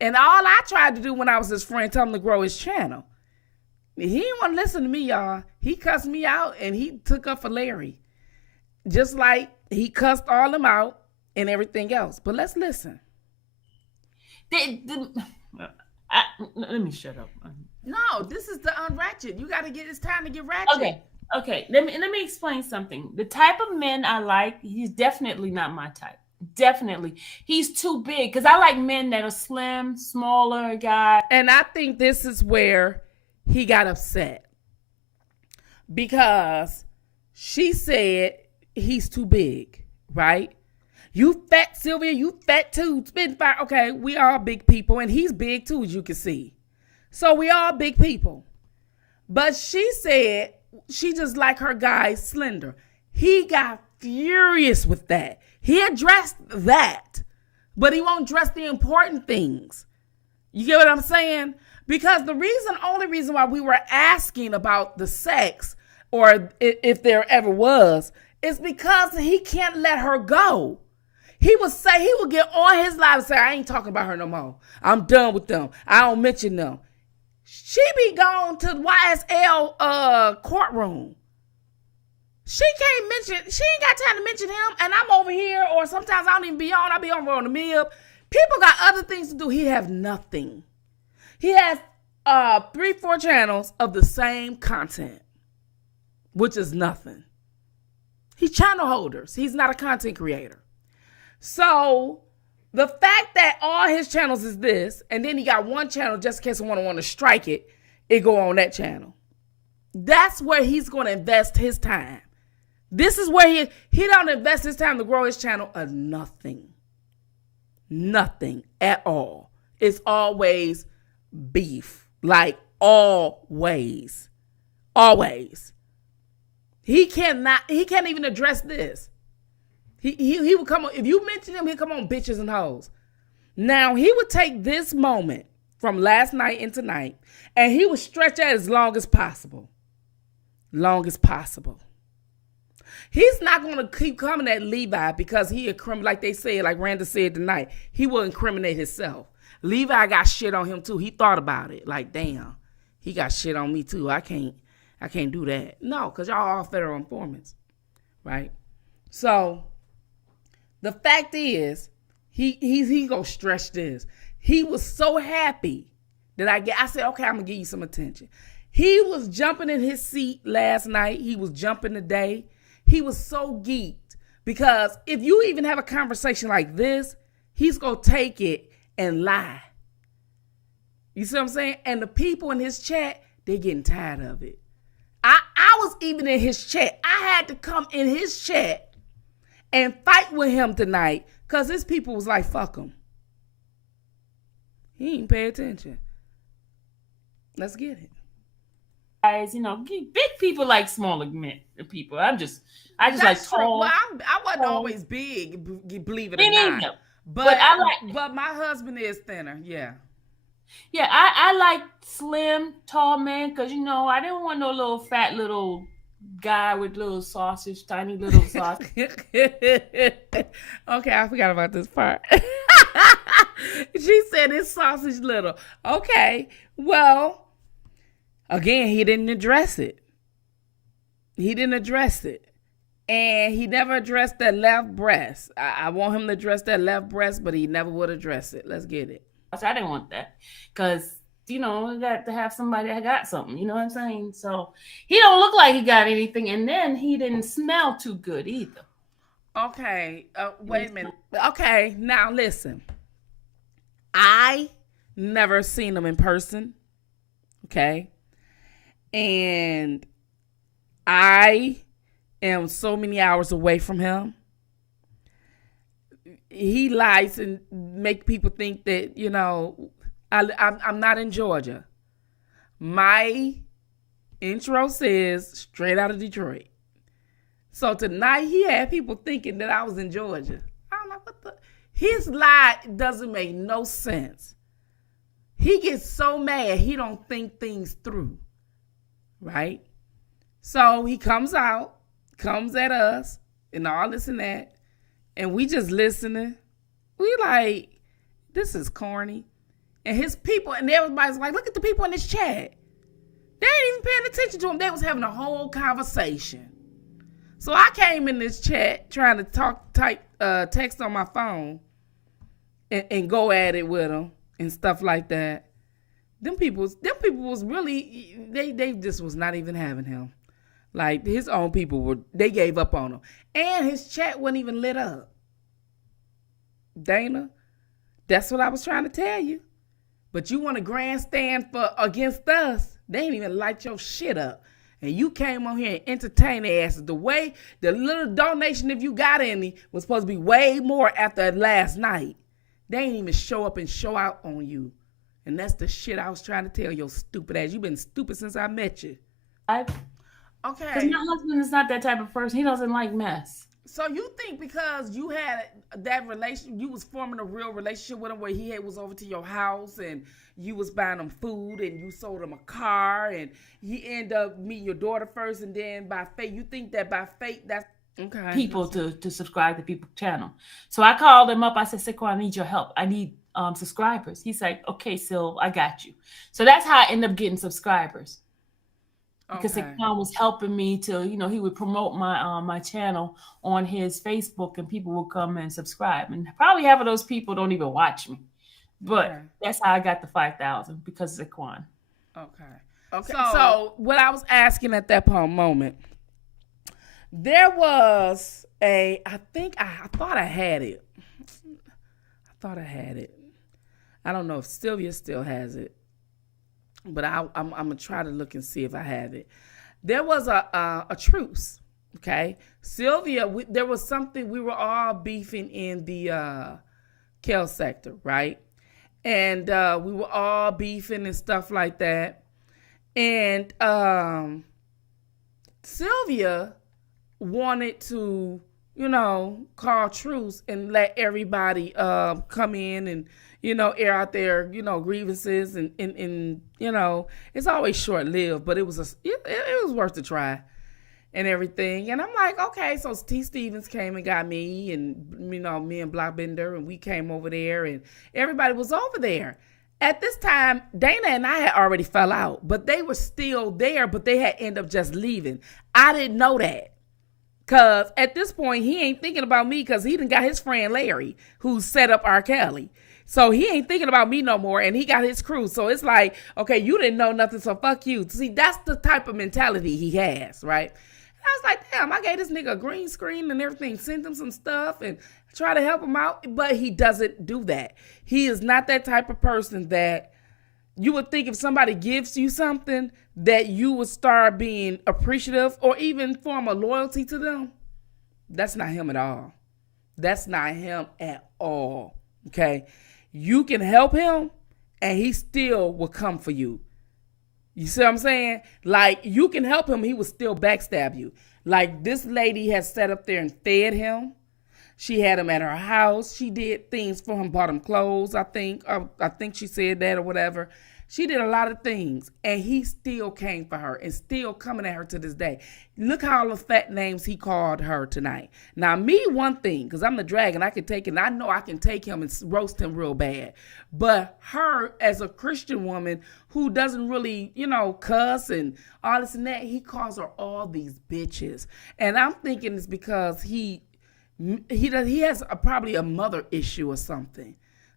And all I tried to do when I was his friend, tell him to grow his channel. He didn't want to listen to me, y'all. He cussed me out and he took up for Larry. Just like he cussed all them out and everything else. But let's listen. Let me shut up. No, this is the unratchet. You got to it's time to get ratchet. Okay. Let me explain something. The type of men I like, he's definitely not my type. Definitely. He's too big because I like men that are slim, smaller guys. And I think this is where he got upset because she said he's too big, right? You fat, Sylvia, you fat too. Spitfire. Okay, we all big people, and he's big too, as you can see. So we all big people. But she said she just like her guy slender. He got furious with that. He addressed that, but he won't address the important things. You get what I'm saying? Because the only reason why we were asking about the sex, or if there ever was, is because he can't let her go. He would get on his live and say, I ain't talking about her no more. I'm done with them. I don't mention them. She be gone to the YSL courtroom. She ain't got time to mention him, and I'm over here, or sometimes I don't even be on. I be over on the MIB. People got other things to do. He have nothing. He has 3-4 channels of the same content, which is nothing. He's channel holders. He's not a content creator. So the fact that all his channels is this, and then he got one channel just in case someone want to strike it, it go on that channel. That's where he's going to invest his time. This is where he don't invest his time to grow his channel of nothing. Nothing at all. It's always beef. Like always. Always. He can't even address this. He would come on, if you mention him, he'll come on bitches and hoes. Now, he would take this moment from last night and tonight, and he would stretch it as long as possible. Long as possible. He's not going to keep coming at Levi because he like they said, like Randa said tonight, he will incriminate himself. Levi got shit on him too. He thought about it. Like, damn, he got shit on me too. I can't do that. No, because y'all all federal informants. right? So the fact is, he gonna stretch this. He was so happy that I said, okay, I'm gonna give you some attention. He was jumping in his seat last night. He was jumping today. He was so geeked because if you even have a conversation like this, he's gonna take it and lie. You see what I'm saying? And the people in his chat, they're getting tired of it. I was even in his chat. I had to come in his chat and fight with him tonight because his people was like, fuck him. He ain't pay attention. Let's get it. Guys, big people like smaller people. I just like tall. Well, I wasn't always big, believe it or not. But my husband is thinner, yeah. Yeah, I like slim, tall men because, I didn't want no little fat little guy with little sausage, tiny little sausage. Okay, I forgot about this part. She said it's sausage little. Okay, well, again, he didn't address it. And he never addressed that left breast. I want him to address that left breast, but he never would address it. Let's get it. I didn't want that because, I got to have somebody that got something. You know what I'm saying? So he don't look like he got anything. And then he didn't smell too good either. Okay. Wait a minute. Okay. Now listen. I never seen him in person. Okay. And I am so many hours away from him. He lies and make people think that, I'm not in Georgia. My intro says straight out of Detroit. So tonight he had people thinking that I was in Georgia. I'm like, what the? His lie doesn't make no sense. He gets so mad he don't think things through, right? So he comes at us and all this and that. And we just listening. We like, this is corny. And his people, and everybody's like, look at the people in this chat. They ain't even paying attention to him. They was having a whole conversation. So I came in this chat trying to type text on my phone and go at it with him and stuff like that. Them people was really, they just was not even having him. Like his own people they gave up on him. And his chat wasn't even lit up. Dana, that's what I was trying to tell you. But you want to grandstand against us. They ain't even light your shit up. And you came on here and entertained their asses. The way, the little donation, if you got any, was supposed to be way more after last night. They ain't even show up and show out on you. And that's the shit I was trying to tell your stupid ass. You've been stupid since I met you. Okay. Because my husband is not that type of person. He doesn't like mess. So you think because you had that relationship, you was forming a real relationship with him where he was over to your house and you was buying him food and you sold him a car and he ended up meeting your daughter first and then by fate, you think that by fate that's okay. People to subscribe to people's channel. So I called him up. I said, Sequan, I need your help. I need subscribers. He's like, okay, Sil, I got you. So that's how I end up getting subscribers. Because Sequan was helping me to, he would promote my channel on his Facebook and people would come and subscribe. And probably half of those people don't even watch me. But that's how I got the 5,000 because of Sequan. Okay. So what I was asking at that moment, there was I thought I had it. I don't know if Sylvia still has it. But I'm gonna try to look and see if I have it. There was a truce, okay? Sylvia, there was something we were all beefing in the Kel sector, right? And we were all beefing and stuff like that. And Sylvia wanted to, call truce and let everybody come in and air out their, grievances and it's always short-lived, but it was worth a try and everything. And I'm like, okay, so T. Stevens came and got me and, me and Blockbender, and we came over there and everybody was over there. At this time, Dana and I had already fell out, but they were still there, but they had ended up just leaving. I didn't know that. Because at this point, he ain't thinking about me because he done got his friend Larry, who set up R. Kelly. So he ain't thinking about me no more, and he got his crew. So it's like, okay, you didn't know nothing, so fuck you. See, that's the type of mentality he has, right? And I was like, damn, I gave this nigga a green screen and everything, sent him some stuff and try to help him out. But he doesn't do that. He is not that type of person that you would think if somebody gives you something that you would start being appreciative or even form a loyalty to them. That's not him at all. That's not him at all, okay? You can help him and he still will come for you. You see what I'm saying? Like, you can help him, he will still backstab you. Like, this lady has sat up there and fed him. She had him at her house. She did things for him, bought him clothes, I think. I think she said that or whatever. She did a lot of things, and he still came for her and still coming at her to this day. Look how all the fat names he called her tonight. Now, me, one thing, because I'm the dragon, I can take it, and I know I can take him and roast him real bad. But her, as a Christian woman who doesn't really, cuss and all this and that, he calls her all these bitches. And I'm thinking it's because he has probably a mother issue or something.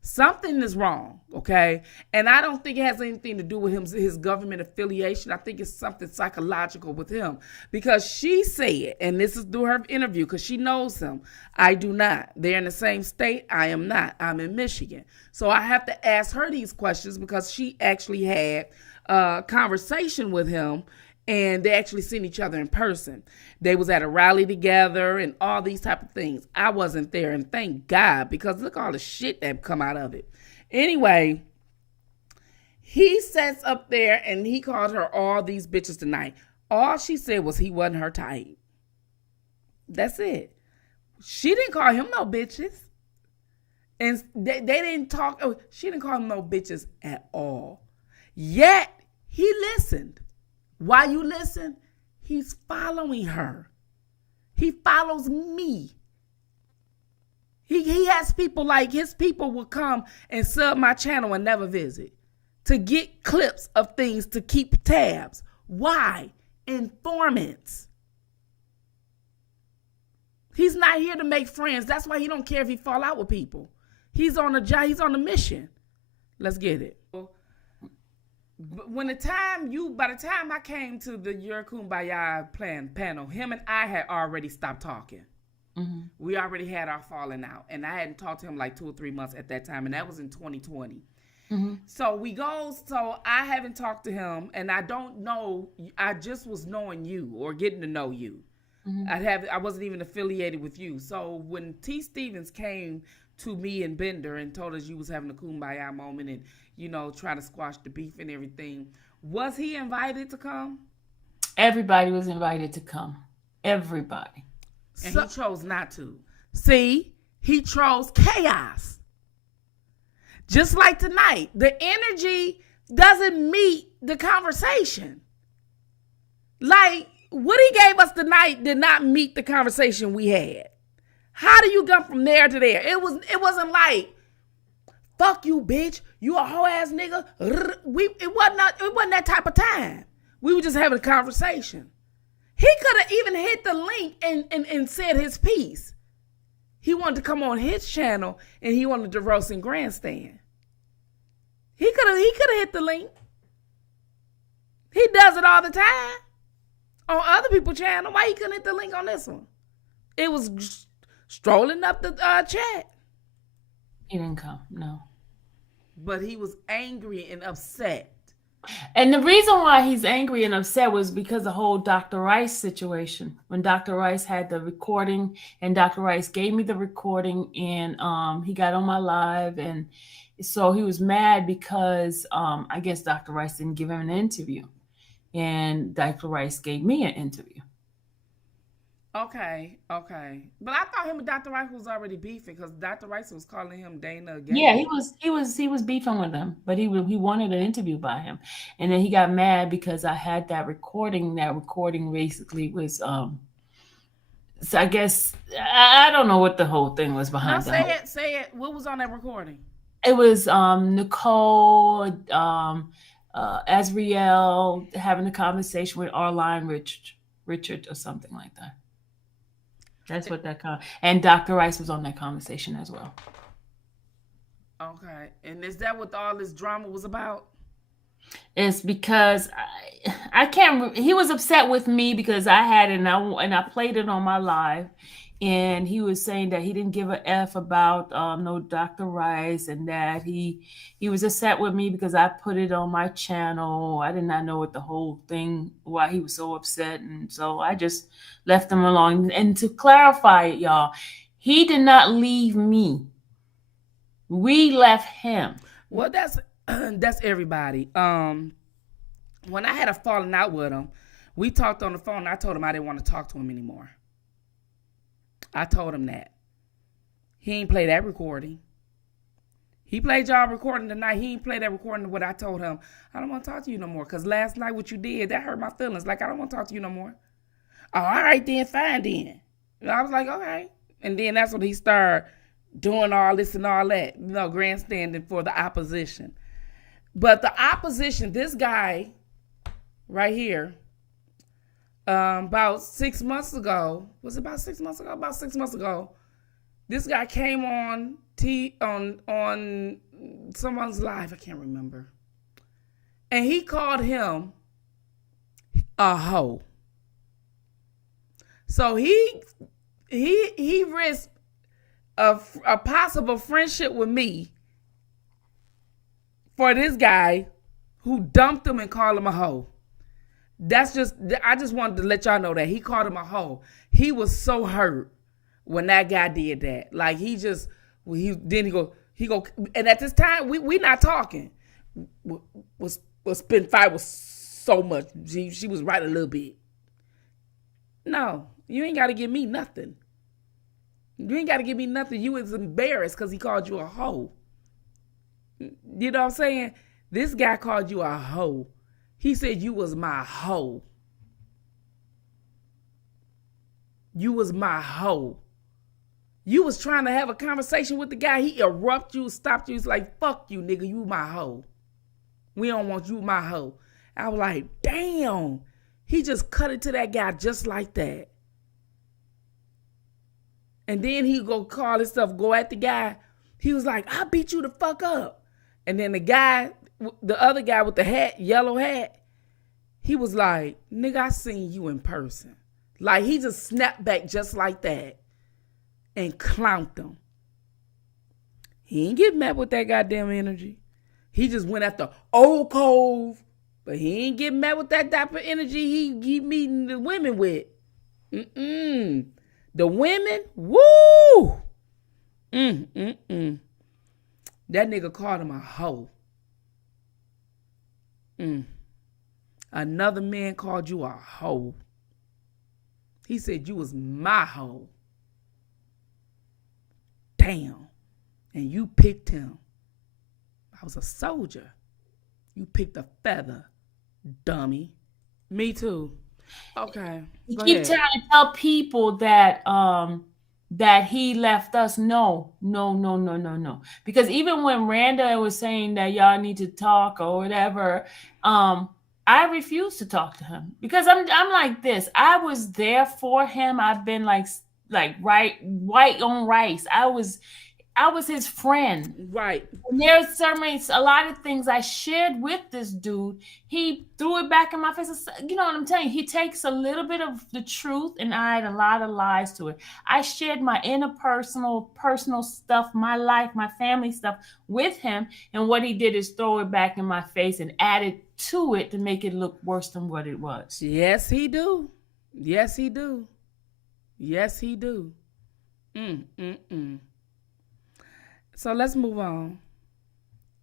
Something is wrong, okay? And I don't think it has anything to do with his government affiliation. I think it's something psychological with him. Because she said, and this is through her interview, because she knows him, I do not. They're in the same state. I am not. I'm in Michigan. So I have to ask her these questions because she actually had a conversation with him, and they actually seen each other in person. They was at a rally together and all these type of things. I wasn't there, and thank God, because look all the shit that come out of it. Anyway, he sits up there and he called her all these bitches tonight. All she said was he wasn't her type. That's it. She didn't call him no bitches. And they didn't talk. She didn't call him no bitches at all. Yet, he listened. Why you listen? He's following her. He follows me. He has people like his people will come and sub my channel and never visit to get clips of things to keep tabs. Why? Informants. He's not here to make friends. That's why he don't care if he fall out with people. He's on a job. He's on a mission. Let's get it. But by the time I came to the Your Kumbaya panel, him and I had already stopped talking. Mm-hmm. We already had our falling out. And I hadn't talked to him like 2 or 3 months at that time. And that was in 2020. Mm-hmm. So I haven't talked to him. And I don't know. I just was knowing you or getting to know you. Mm-hmm. I wasn't even affiliated with you. So when T. Stevens came to me and Bender and told us you was having a kumbaya moment and, trying to squash the beef and everything, was he invited to come? Everybody was invited to come. Everybody. And he chose not to. See, he chose chaos. Just like tonight, the energy doesn't meet the conversation. Like, what he gave us tonight did not meet the conversation we had. How do you go from there to there? It wasn't like, fuck you, bitch. You a hoe ass nigga. It wasn't that type of time. We were just having a conversation. He could have even hit the link and said his piece. He wanted to come on his channel and he wanted to roast and grandstand. He could have hit the link. He does it all the time on other people's channel. Why he couldn't hit the link on this one? It was strolling up the chat. He didn't come, no. But he was angry and upset. And the reason why he's angry and upset was because the whole Dr. Rice situation. When Dr. Rice had the recording and Dr. Rice gave me the recording and he got on my live. And so he was mad because I guess Dr. Rice didn't give him an interview. And Dr. Rice gave me an interview. Okay. But I thought him and Dr. Rice was already beefing because Dr. Rice was calling him Dana again. Yeah, he was beefing with him, but he wanted an interview by him. And then he got mad because I had that recording. That recording basically was so I guess I don't know what the whole thing was behind that. Say it. What was on that recording? It was Nicole, Azriel having a conversation with Arline Richard or something like that. That's what and Dr. Rice was on that conversation as well. Okay. And is that what all this drama was about? It's because I can't. He was upset with me because I had it and I played it on my live, and he was saying that he didn't give a F about no Dr. Rice, and that he was upset with me because I put it on my channel. I did not know what the whole thing, why he was so upset, and so I just left him alone. And to clarify it, y'all, he did not leave me. We left him. Well, that's everybody. When I had a falling out with him, we talked on the phone. And I told him I didn't want to talk to him anymore. I told him that. He ain't play that recording. He played y'all recording tonight. He ain't play that recording. What I told him, I don't want to talk to you no more. Because last night what you did, that hurt my feelings. Like, I don't want to talk to you no more. Oh, all right then, fine then. And I was like, okay. And then that's when he started doing all this and all that, grandstanding for the opposition. But the opposition, this guy right here, about 6 months ago, was it about 6 months ago? About 6 months ago, this guy came on on someone's live, I can't remember, and he called him a hoe. So he risked a possible friendship with me for this guy who dumped him and called him a hoe. I just wanted to let y'all know that he called him a hoe. He was so hurt when that guy did that. Like, he go, and at this time we not talking. Was spin fight was so much. She was right a little bit. No, you ain't got to give me nothing. You ain't got to give me nothing. You was embarrassed because he called you a hoe. You know what I'm saying? This guy called you a hoe. He said you was my hoe. You was my hoe. You was trying to have a conversation with the guy. He erupted you, stopped you. He's like, fuck you, nigga. You my hoe. We don't want you, my hoe. I was like, damn. He just cut it to that guy just like that. And then he go call himself, go at the guy. He was like, I beat you the fuck up. And then the other guy with the hat, yellow hat, he was like, nigga, I seen you in person. Like, he just snapped back just like that and clowned them. He ain't get mad with that goddamn energy. He just went after Old Cove, but he ain't get mad with that type of energy he meeting the women with. The women, woo! That nigga called him a hoe. Another man called you a hoe. He said you was my hoe. Damn. And you picked him. I was a soldier. You picked a feather, dummy. Me too. Okay. You keep trying to tell people that that he left us. No. Because even when Randa was saying that y'all need to talk or whatever, I refused to talk to him because I'm like this. I was there for him. I've been like white on rice. I was his friend. Right. And there's a lot of things I shared with this dude. He threw it back in my face. You know what I'm telling you? He takes a little bit of the truth and I had a lot of lies to it. I shared my personal stuff, my life, my family stuff with him. And what he did is throw it back in my face and added to it to make it look worse than what it was. Yes, he do. Yes, he do. Yes, he do. So let's move on.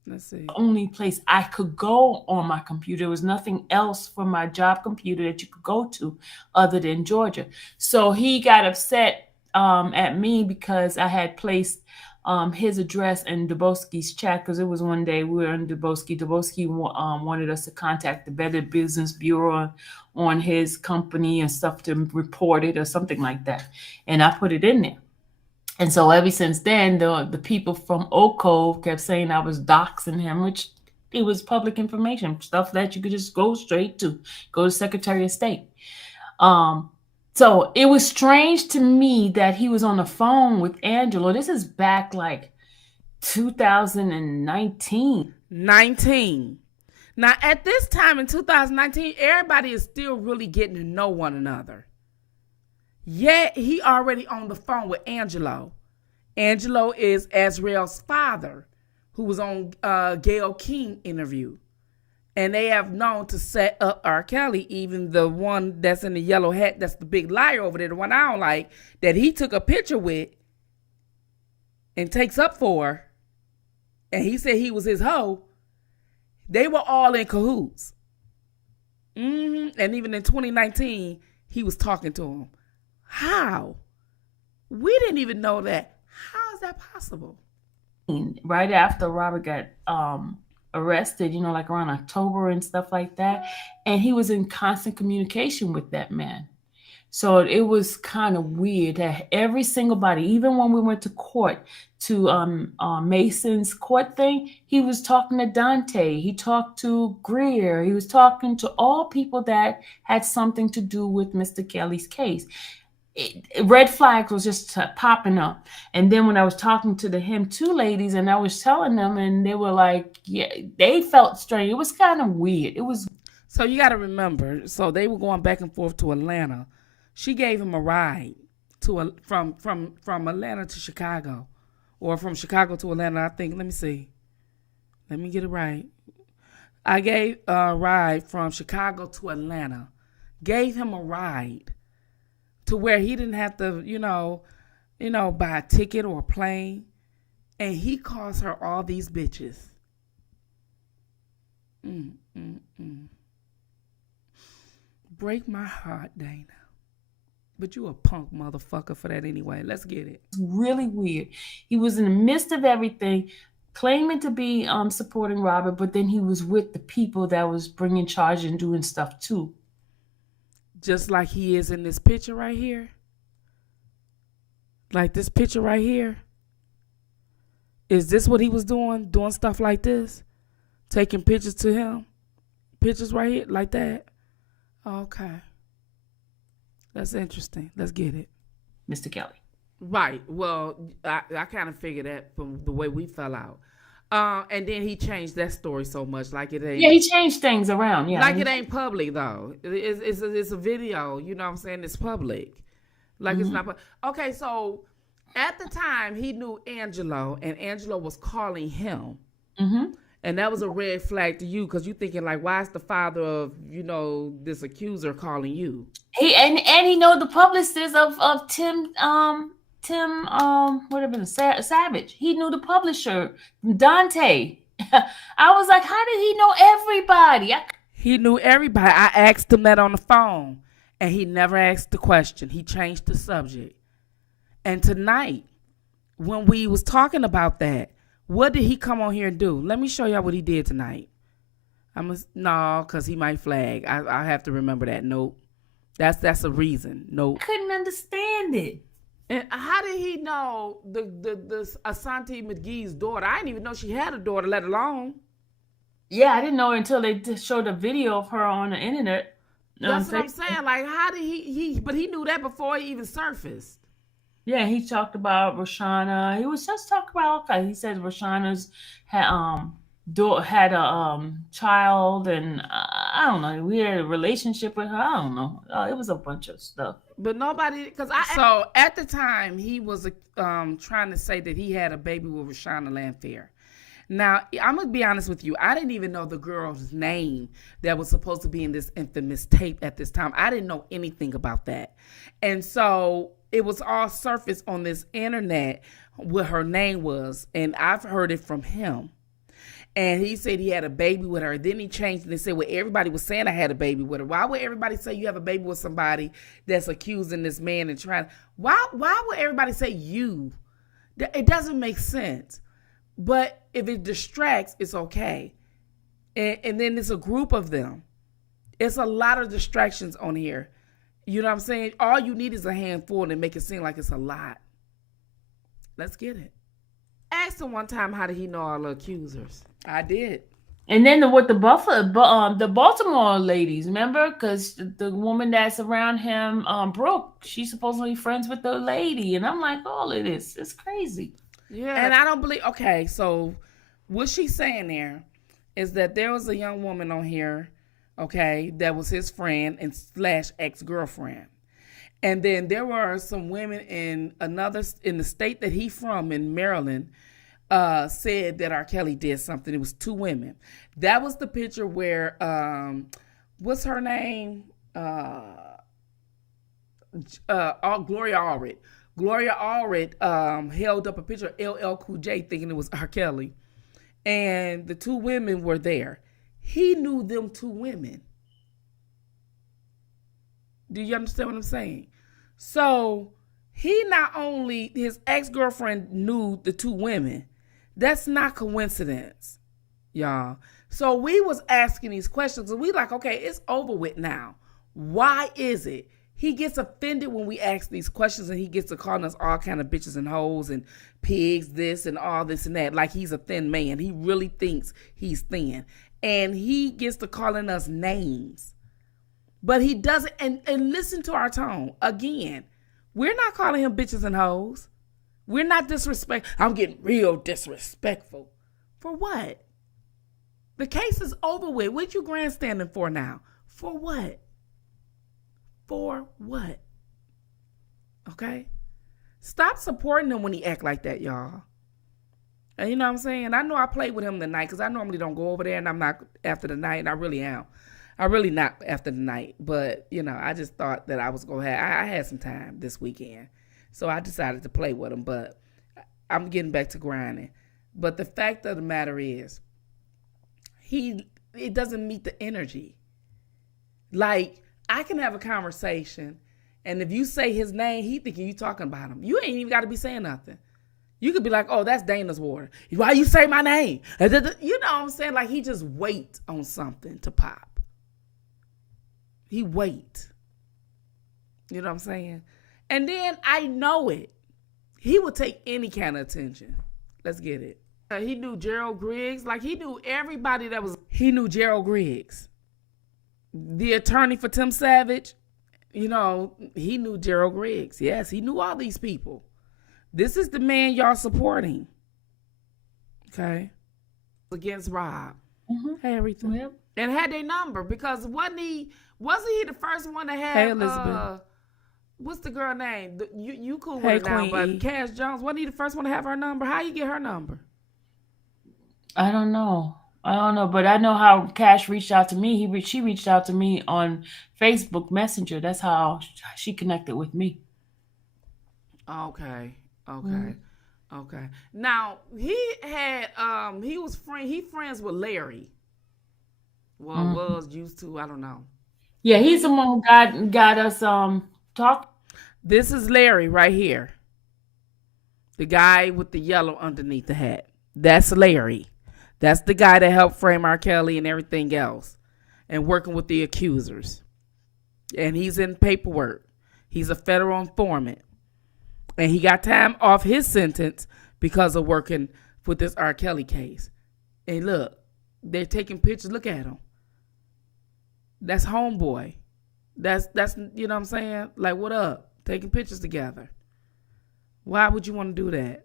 Let's see. The only place I could go on my computer. There was nothing else for my job computer that you could go to other than Georgia. So he got upset at me because I had placed his address in Duboski's chat, because it was one day we were in Duboski. Duboski wanted us to contact the Better Business Bureau on his company and stuff to report it or something like that. And I put it in there. And so ever since then, the people from Oak Cove kept saying I was doxing him, which it was public information, stuff that you could just go straight to, go to Secretary of State. So it was strange to me that he was on the phone with Angelo. This is back like 2019. 19. Now, at this time in 2019, everybody is still really getting to know one another. Yet, he already on the phone with Angelo. Angelo is Azrael's father, who was on Gayle King interview. And they have known to set up R. Kelly, even the one that's in the yellow hat, that's the big liar over there, the one I don't like, that he took a picture with and takes up for, and he said he was his hoe. They were all in cahoots. And even in 2019, he was talking to him. How? We didn't even know that. How is that possible? Right after Robert got arrested, like around October and stuff like that. And he was in constant communication with that man. So it was kind of weird that every single body, even when we went to court, to Mason's court thing, he was talking to Dante. He talked to Greer. He was talking to all people that had something to do with Mr. Kelly's case. Red flags was just popping up. And then when I was talking to him two ladies and I was telling them, and they were like, yeah, they felt strange. It was kind of weird. It was. So you got to remember, so they were going back and forth to Atlanta. She gave him a ride from Atlanta to Chicago, or from Chicago to Atlanta. I think, let me see. Let me get it right. I gave a ride from Chicago to Atlanta. Gave him a ride to where he didn't have to, buy a ticket or a plane. And he calls her all these bitches. Break my heart, Dana. But you a punk motherfucker for that anyway. Let's get it. It's really weird. He was in the midst of everything, claiming to be supporting Robert, but then he was with the people that was bringing charge and doing stuff too. Just like he is in this picture right here. Like this picture right here. Is this what he was doing? Doing stuff like this? Taking pictures to him? Pictures right here? Like that? Okay. That's interesting. Let's get it. Mr. Kelly. Right. Well, I kind of figured that from the way we fell out. And then he changed that story so much, like it ain't. Yeah, he changed things around. Yeah, like it ain't public though. It's a video. You know what I'm saying? It's public. Like it's not. Okay, so at the time he knew Angelo, and Angelo was calling him, and that was a red flag to you because you thinking like, why is the father of this accuser calling you? He and he know the publicist of Tim. Whatever, Savage. He knew the publisher, Dante. I was like, how did he know everybody? He knew everybody. I asked him that on the phone, and he never asked the question. He changed the subject. And tonight, when we was talking about that, what did he come on here and do? Let me show y'all what he did tonight. No, because he might flag. I have to remember that. Nope. That's a reason. Nope. I couldn't understand it. And how did he know the Asante McGee's daughter? I didn't even know she had a daughter, let alone. Yeah, I didn't know until they showed a video of her on the internet. That's what I'm saying. Like, how did but he knew that before he even surfaced. Yeah, he talked about Roshana. He was just talking about, okay, he said Roshana's had a child, and I don't know, we had a relationship with her. I don't know. It was a bunch of stuff. But nobody, so at the time he was trying to say that he had a baby with Roshana Lanfair. Now, I'm going to be honest with you. I didn't even know the girl's name that was supposed to be in this infamous tape at this time. I didn't know anything about that. And so it was all surfaced on this internet what her name was. And I've heard it from him. And he said he had a baby with her. Then he changed it and said, well, everybody was saying I had a baby with her. Why would everybody say you have a baby with somebody that's accusing this man and trying? Why would everybody say you? It doesn't make sense. But if it distracts, it's okay. And then it's a group of them. It's a lot of distractions on here. You know what I'm saying? All you need is a handful and make it seem like it's a lot. Let's get it. Asked him one time, how did he know all the accusers? I did. And then with the the Baltimore ladies, remember? Because the woman that's around him, Brooke, she's supposedly friends with the lady, and I'm like, all of this is crazy. Yeah, and I don't believe. Okay, so what she's saying there is that there was a young woman on here, okay, that was his friend and / ex-girlfriend. And then there were some women in the state that he from, in Maryland, said that R. Kelly did something. It was 2 women. That was the picture where what's her name? Gloria Allred. Gloria Allred held up a picture of LL Cool J thinking it was R. Kelly. And the 2 women were there. He knew them 2 women. Do you understand what I'm saying? So he not only, his ex-girlfriend knew the 2 women. That's not coincidence, y'all. So we was asking these questions and we like, okay, it's over with now. Why is it? He gets offended when we ask these questions and he gets to calling us all kind of bitches and hoes and pigs, this and all this and that, like he's a thin man. He really thinks he's thin. And he gets to calling us names. But he doesn't, and listen to our tone. Again, we're not calling him bitches and hoes. We're not disrespectful. I'm getting real disrespectful. For what? The case is over with. What you grandstanding for now? For what? For what? Okay? Stop supporting him when he act like that, y'all. And you know what I'm saying? I know I played with him tonight because I normally don't go over there and I'm not after the night, and I really am. I really not after the night. But, you know, I just thought that I was going to have, I had some time this weekend. So I decided to play with him, but I'm getting back to grinding. But the fact of the matter is, it doesn't meet the energy. Like, I can have a conversation, and if you say his name, he thinking you talking about him. You ain't even got to be saying nothing. You could be like, oh, that's Dana's water. Why you say my name? You know what I'm saying? Like, he just wait on something to pop. He wait. You know what I'm saying? And then I know it. He would take any kind of attention. Let's get it. He knew Gerald Griggs. Like, he knew everybody that was... He knew Gerald Griggs. The attorney for Tim Savage. You know, he knew Gerald Griggs. Yes, he knew all these people. This is the man y'all supporting. Okay? Against Rob. Mm-hmm. Hey, everything. Yep. And had their number because wasn't he the first one to have... Hey, Elizabeth. What's the girl name? You cool with it now, but Cash Jones, wasn't he the first one to have her number? How you get her number? I don't know, but I know how Cash reached out to me. She reached out to me on Facebook Messenger. That's how she connected with me. Okay. Okay. Now he had he was friends with Larry. Well, was used to, I don't know. Yeah, he's the one who got us talk. This is Larry right here. The guy with the yellow underneath the hat. That's Larry. That's the guy that helped frame R. Kelly and everything else. And working with the accusers. And he's in paperwork. He's a federal informant. And he got time off his sentence because of working with this R. Kelly case. And look, they're taking pictures. Look at him. That's homeboy. That's you know what I'm saying? Like, what up? Taking pictures together. Why would you want to do that?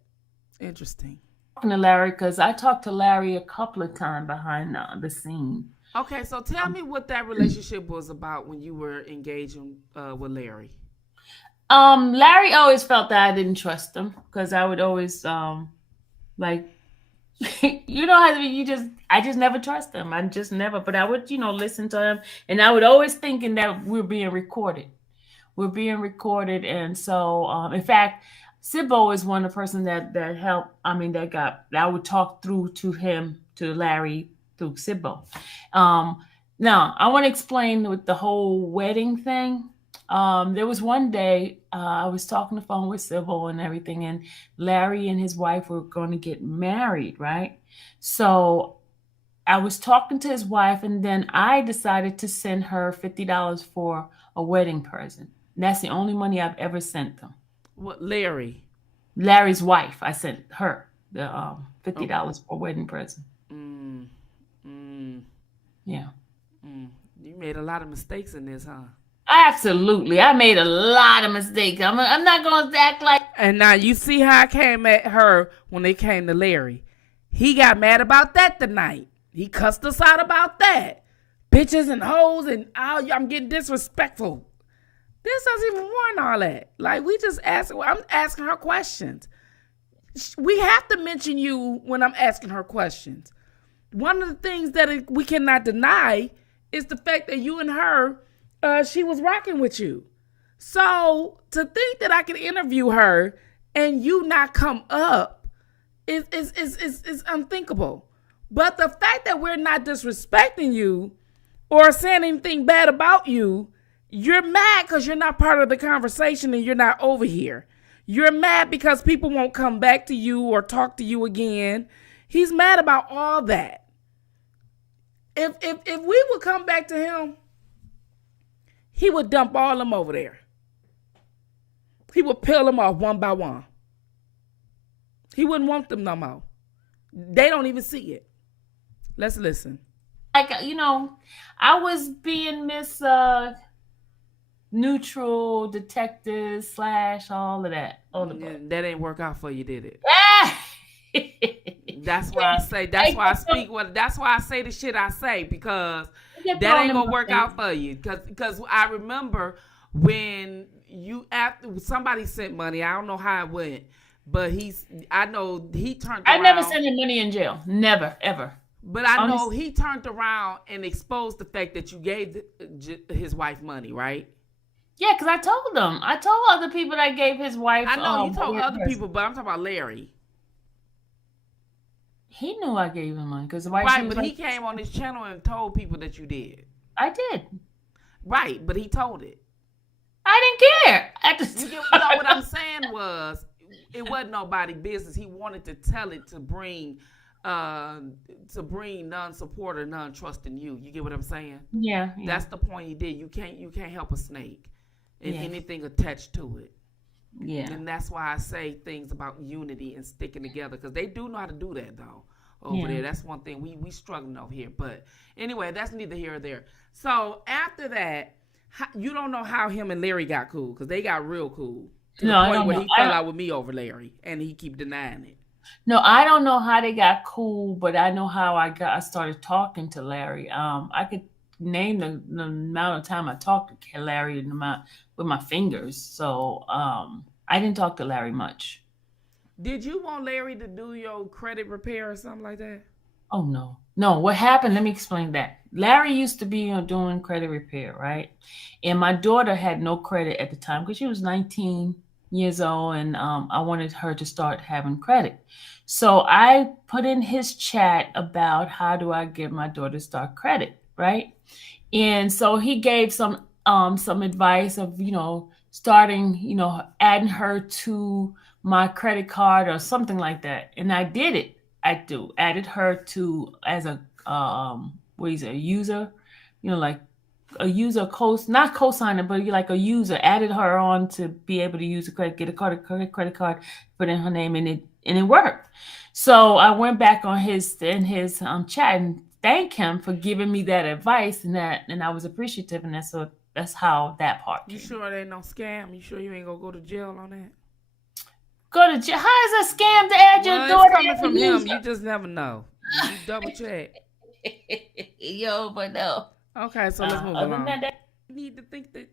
Interesting. Talking to Larry because I talked to Larry a couple of times behind the scene. Okay, so tell me what that relationship was about when you were engaging with Larry. Larry always felt that I didn't trust him because I would always like you know how I just never trust him. I just never, but I would, listen to him, and I would always thinking that we're being recorded. And so in fact, Sibbo is one of the person that helped. I mean, that I would talk through to Larry through Sibbo. Now I want to explain with the whole wedding thing. There was one day I was talking on the phone with Sibbo and everything, and Larry and his wife were going to get married, right? So I was talking to his wife, and then I decided to send her $50 for a wedding present. And that's the only money I've ever sent them. What, Larry? Larry's wife. I sent her the $50 for a wedding present. Yeah. You made a lot of mistakes in this, huh? Absolutely. I made a lot of mistakes. I'm not going to act like. And now you see how I came at her when they came to Larry. He got mad about that tonight. He cussed us out about that. Bitches and hoes and I'm getting disrespectful. This doesn't even warrant all that. Like, I'm asking her questions. We have to mention you when I'm asking her questions. One of the things that we cannot deny is the fact that you and her, she was rocking with you. So to think that I can interview her and you not come up is unthinkable. But the fact that we're not disrespecting you or saying anything bad about you, you're mad because you're not part of the conversation and you're not over here. You're mad because people won't come back to you or talk to you again. He's mad about all that. If we would come back to him, he would dump all of them over there. He would peel them off one by one. He wouldn't want them no more. They don't even see it. Let's listen. Like, I was being Miss Neutral Detective / all of that. That ain't work out for you, did it? That's why I say. That's why I speak. That's why I say the shit I say, because that ain't gonna work out for you. Because I remember when after somebody sent money. I don't know how it went, but I know he turned around. I never sent him money in jail. Never, ever. But I know he turned around and exposed the fact that you gave his wife money, right? Yeah, because I told them. I told other people that I gave his wife. I know you told other people, but I'm talking about Larry. He knew I gave him money because the wife. Right, but he came on his channel and told people that you did. I did. Right, but he told it. I didn't care. What I'm saying was, it wasn't nobody's business. He wanted to tell it to bring non-support or non-trust in you. You get what I'm saying? Yeah. That's the point he did. You can't help a snake and anything attached to it. Yeah. And that's why I say things about unity and sticking together, because they do know how to do that though over there. That's one thing we struggling over here. But anyway, that's neither here or there. So after that, you don't know how him and Larry got cool, because they got real cool to the point where he fell out with me over Larry, and he keep denying it. No, I don't know how they got cool, but I know how I started talking to Larry. I could name the amount of time I talked to Larry with my fingers. So I didn't talk to Larry much. Did you want Larry to do your credit repair or something like that? Oh, no. No, what happened, let me explain that. Larry used to be doing credit repair, right? And my daughter had no credit at the time because she was 19 years old, and I wanted her to start having credit. So I put in his chat about how do I get my daughter to start credit, right? And so he gave some advice of, starting, adding her to my credit card or something like that. And I did it. Added her to as a user, like a user not co-signer, but like a user. Added her on to be able to use get a credit card, put in her name, and it worked. So I went back on his chat and thanked him for giving me that advice, and I was appreciative, and that's how that part came. You sure it ain't no scam? You sure you ain't gonna go to jail on that? Go to jail? How is a scam to add your daughter? It's coming from him. You just never know. You double check. Yo, but no. Okay, so let's move along. You need to think that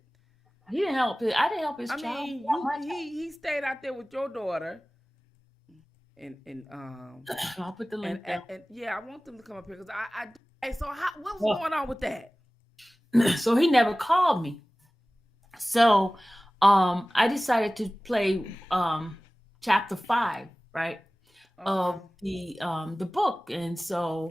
he didn't help. I didn't help his child. I mean, he stayed out there with your daughter, and I'll put the link down. And I want them to come up here because so what's going on with that? So he never called me. So I decided to play chapter 5, right, of the book, and so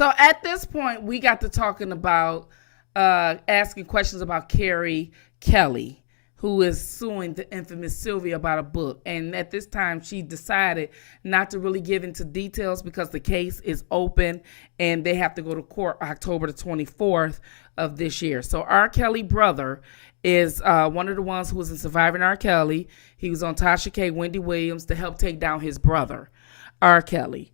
at this point we got to talking about asking questions about Carrie Kelly, who is suing the infamous Sylvia about a book, and at this time she decided not to really give into details because the case is open and they have to go to court October the 24th of this year. So R. Kelly brother is one of the ones who was in Surviving R. Kelly. He was on Tasha K, Wendy Williams to help take down his brother, R. Kelly.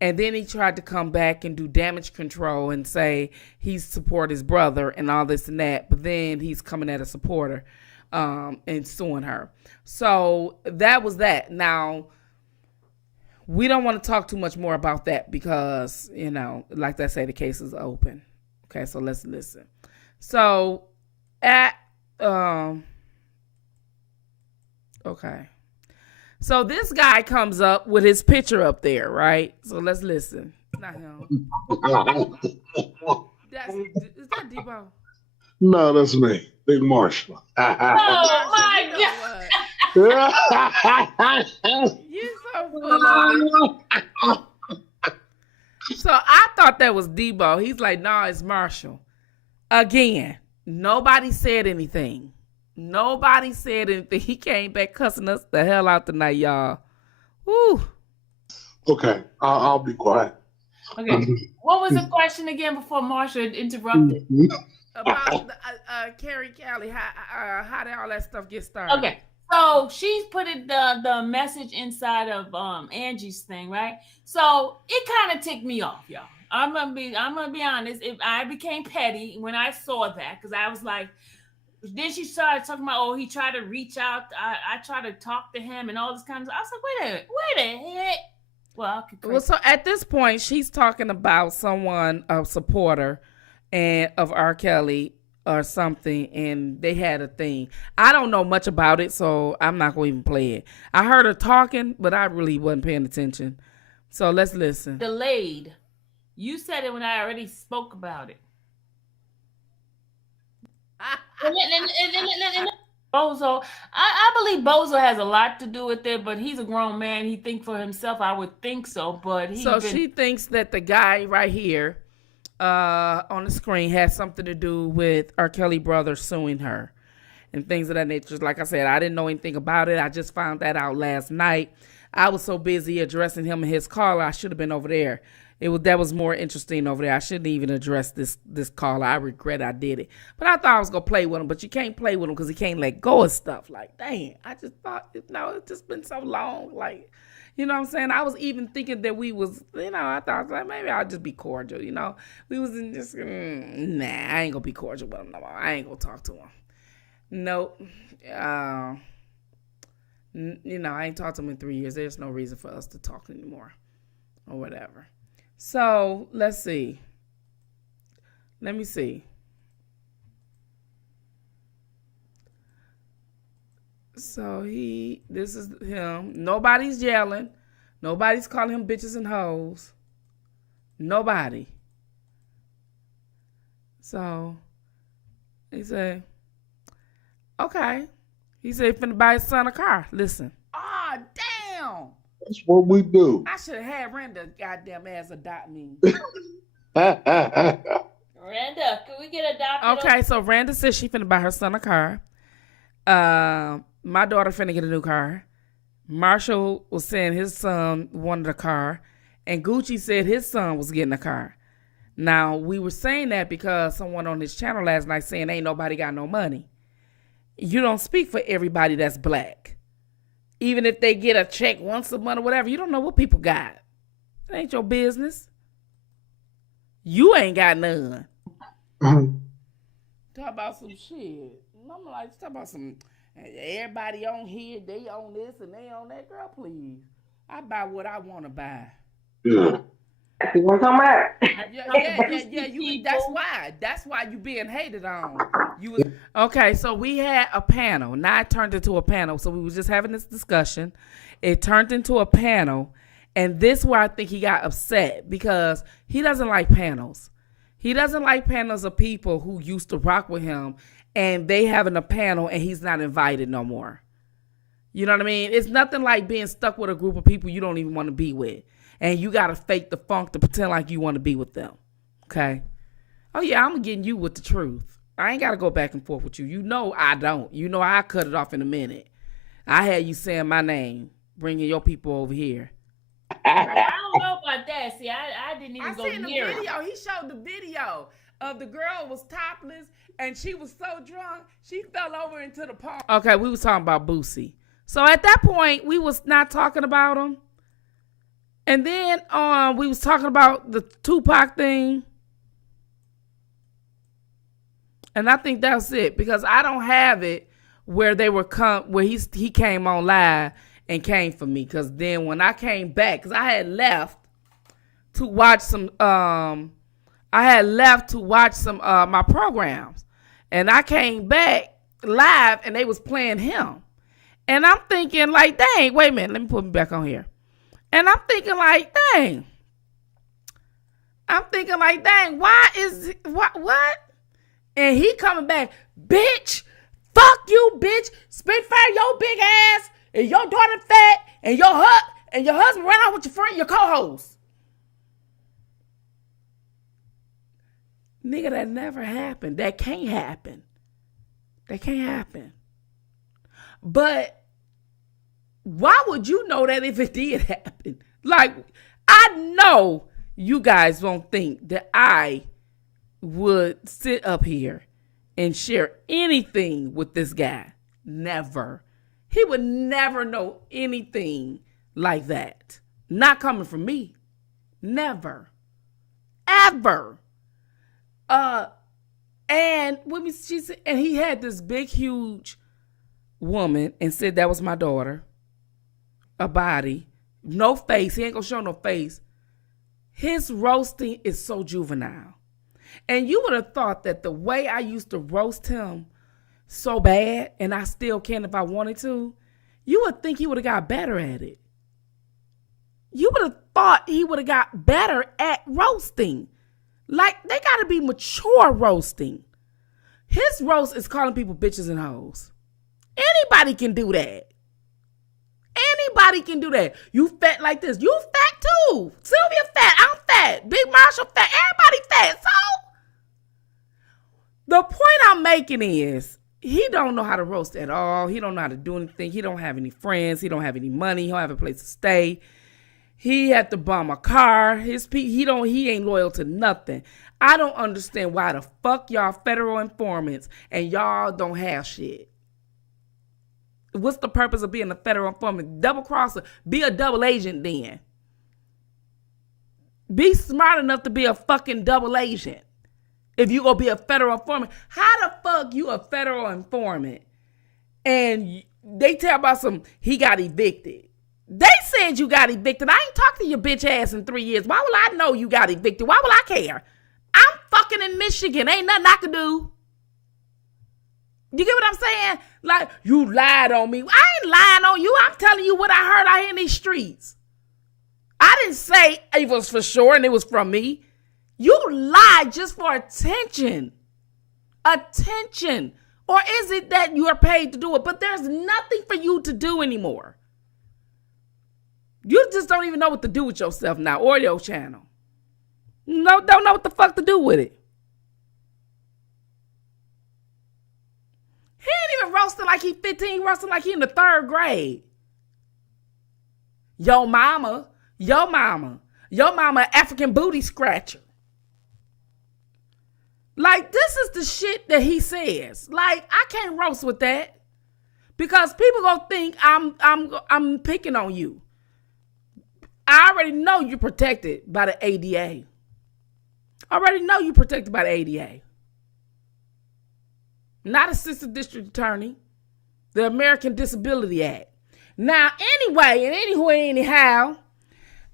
And then he tried to come back and do damage control and say he support his brother and all this and that. But then he's coming at a supporter and suing her. So that was that. Now, we don't want to talk too much more about that because, like I say, the case is open. Okay, so let's listen. So okay. So this guy comes up with his picture up there, right? So let's listen. Not him. Is that Debo? No, that's me, Big Marshall. Oh my God! You so full of it. So I thought that was Debo. He's like, nah, it's Marshall. Again, nobody said anything. Nobody said anything. He came back cussing us the hell out tonight, y'all. Woo. Okay, I'll be quiet. Okay, what was the question again before Marsha interrupted? About Carrie Kelly, how did all that stuff get started? Okay, so she put the message inside of Angie's thing, right? So it kind of ticked me off, y'all. I'm gonna be honest. If I became petty when I saw that, because I was like. Then she started talking about, he tried to reach out. I tried to talk to him and all this kind of stuff. I was like, wait a heck. Well, so at this point, she's talking about someone, a supporter of R. Kelly or something, and they had a thing. I don't know much about it, so I'm not going to even play it. I heard her talking, but I really wasn't paying attention. So let's listen. Delayed. You said it when I already spoke about it. Bozo, I believe Bozo has a lot to do with it, but he's a grown man. He thinks for himself. I would think so, but she thinks that the guy right here on the screen has something to do with R. Kelly brother suing her and things of that nature. Like I said, I didn't know anything about it. I just found that out last night. I was so busy addressing him in his caller, I should have been over there. That was more interesting over there. I shouldn't even address this caller. I regret I did it. But I thought I was going to play with him. But you can't play with him because he can't let go of stuff. Like, dang, I just thought, it's just been so long. Like, you know what I'm saying? I was even thinking that we was, I thought like, maybe I'll just be cordial, We was in just, nah, I ain't going to be cordial with him no more. I ain't going to talk to him. Nope. I ain't talked to him in 3 years. There's no reason for us to talk anymore or whatever. So, let's see. Let me see. So, this is him. Nobody's yelling. Nobody's calling him bitches and hoes. Nobody. So, he said, okay. He said, he finna buy his son a car. Listen. Ah, damn. That's what we do. I should have had Renda goddamn ass adopt me. Renda, can we get adopted? Okay, so Renda says she finna buy her son a car. My daughter finna get a new car. Marshall was saying his son wanted a car. And Gucci said his son was getting a car. Now, we were saying that because someone on his channel last night saying ain't nobody got no money. You don't speak for everybody that's black. Even if they get a check once a month or whatever, you don't know what people got. It ain't your business. You ain't got none. Talk about some shit. I'm like, talk about some, everybody on here, they on this and they on that. Girl, please. I buy what I want to buy. Yeah. You want to come back? Yeah. That's why you being hated on. Okay, so we had a panel. Now it turned into a panel. So we was just having this discussion. It turned into a panel. And this is where I think he got upset because he doesn't like panels. He doesn't like panels of people who used to rock with him and they having a panel and he's not invited no more. You know what I mean? It's nothing like being stuck with a group of people you don't even want to be with. And you got to fake the funk to pretend like you want to be with them. Okay? Oh, yeah, I'm getting you with the truth. I ain't got to go back and forth with you. You know I don't. You know I cut it off in a minute. I had you saying my name, bringing your people over here. I don't know about that. See, I didn't even go near it. He showed the video of the girl was topless and she was so drunk, she fell over into the pond. Okay, we was talking about Boosie. So at that point, we was not talking about him. And then we was talking about the Tupac thing. And I think that's it, because I don't have it where they were where he came on live and came for me. Because then when I came back, because I had left to watch some my programs, and I came back live and they was playing him, and I'm thinking like, dang, wait a minute, let me put me back on here, and I'm thinking like, dang, why is what? And he coming back, bitch, fuck you, bitch, Spitfire your big ass, and your daughter fat, and your husband ran out with your co-host. Nigga, that never happened. That can't happen. But why would you know that if it did happen? Like, I know you guys won't think that I would sit up here and share anything with this guy. Never. He would never know anything like that. Not coming from me. Never. Ever. And she said, and he had this big, huge woman and said that was my daughter. A body, no face. He ain't gonna show no face. His roasting is so juvenile. And you would have thought that the way I used to roast him so bad, and I still can if I wanted to, you would think he would have got better at it. You would have thought he would have got better at roasting. Like, they got to be mature roasting. His roast is calling people bitches and hoes. Anybody can do that. You fat like this. You fat too. Sylvia fat. I'm fat. Big Marshall fat. Everybody fat. So, the point I'm making is, he don't know how to roast at all. He don't know how to do anything. He don't have any friends. He don't have any money. He don't have a place to stay. He had to bomb a car. He ain't loyal to nothing. I don't understand why the fuck y'all federal informants and y'all don't have shit. What's the purpose of being a federal informant? Double crosser. Be a double agent then. Be smart enough to be a fucking double agent. If you gonna be a federal informant, how the fuck you a federal informant? And they tell about he got evicted. They said you got evicted. I ain't talked to your bitch ass in 3 years. Why will I know you got evicted? Why will I care? I'm fucking in Michigan. Ain't nothing I can do. You get what I'm saying? Like, you lied on me. I ain't lying on you. I'm telling you what I heard out here in these streets. I didn't say it was for sure and it was from me. You lied just for attention. Attention. Or is it that you are paid to do it? But there's nothing for you to do anymore. You just don't even know what to do with yourself now or your channel. No, don't know what the fuck to do with it. He ain't even roasting like he 15, he roasting like he in the 3rd grade. Yo mama, African booty scratcher. Like, this is the shit that he says. Like, I can't roast with that because people gonna think I'm picking on you. I already know you're protected by the ADA. Not assistant district attorney. The American Disability Act. Now, anyway, and anyhow,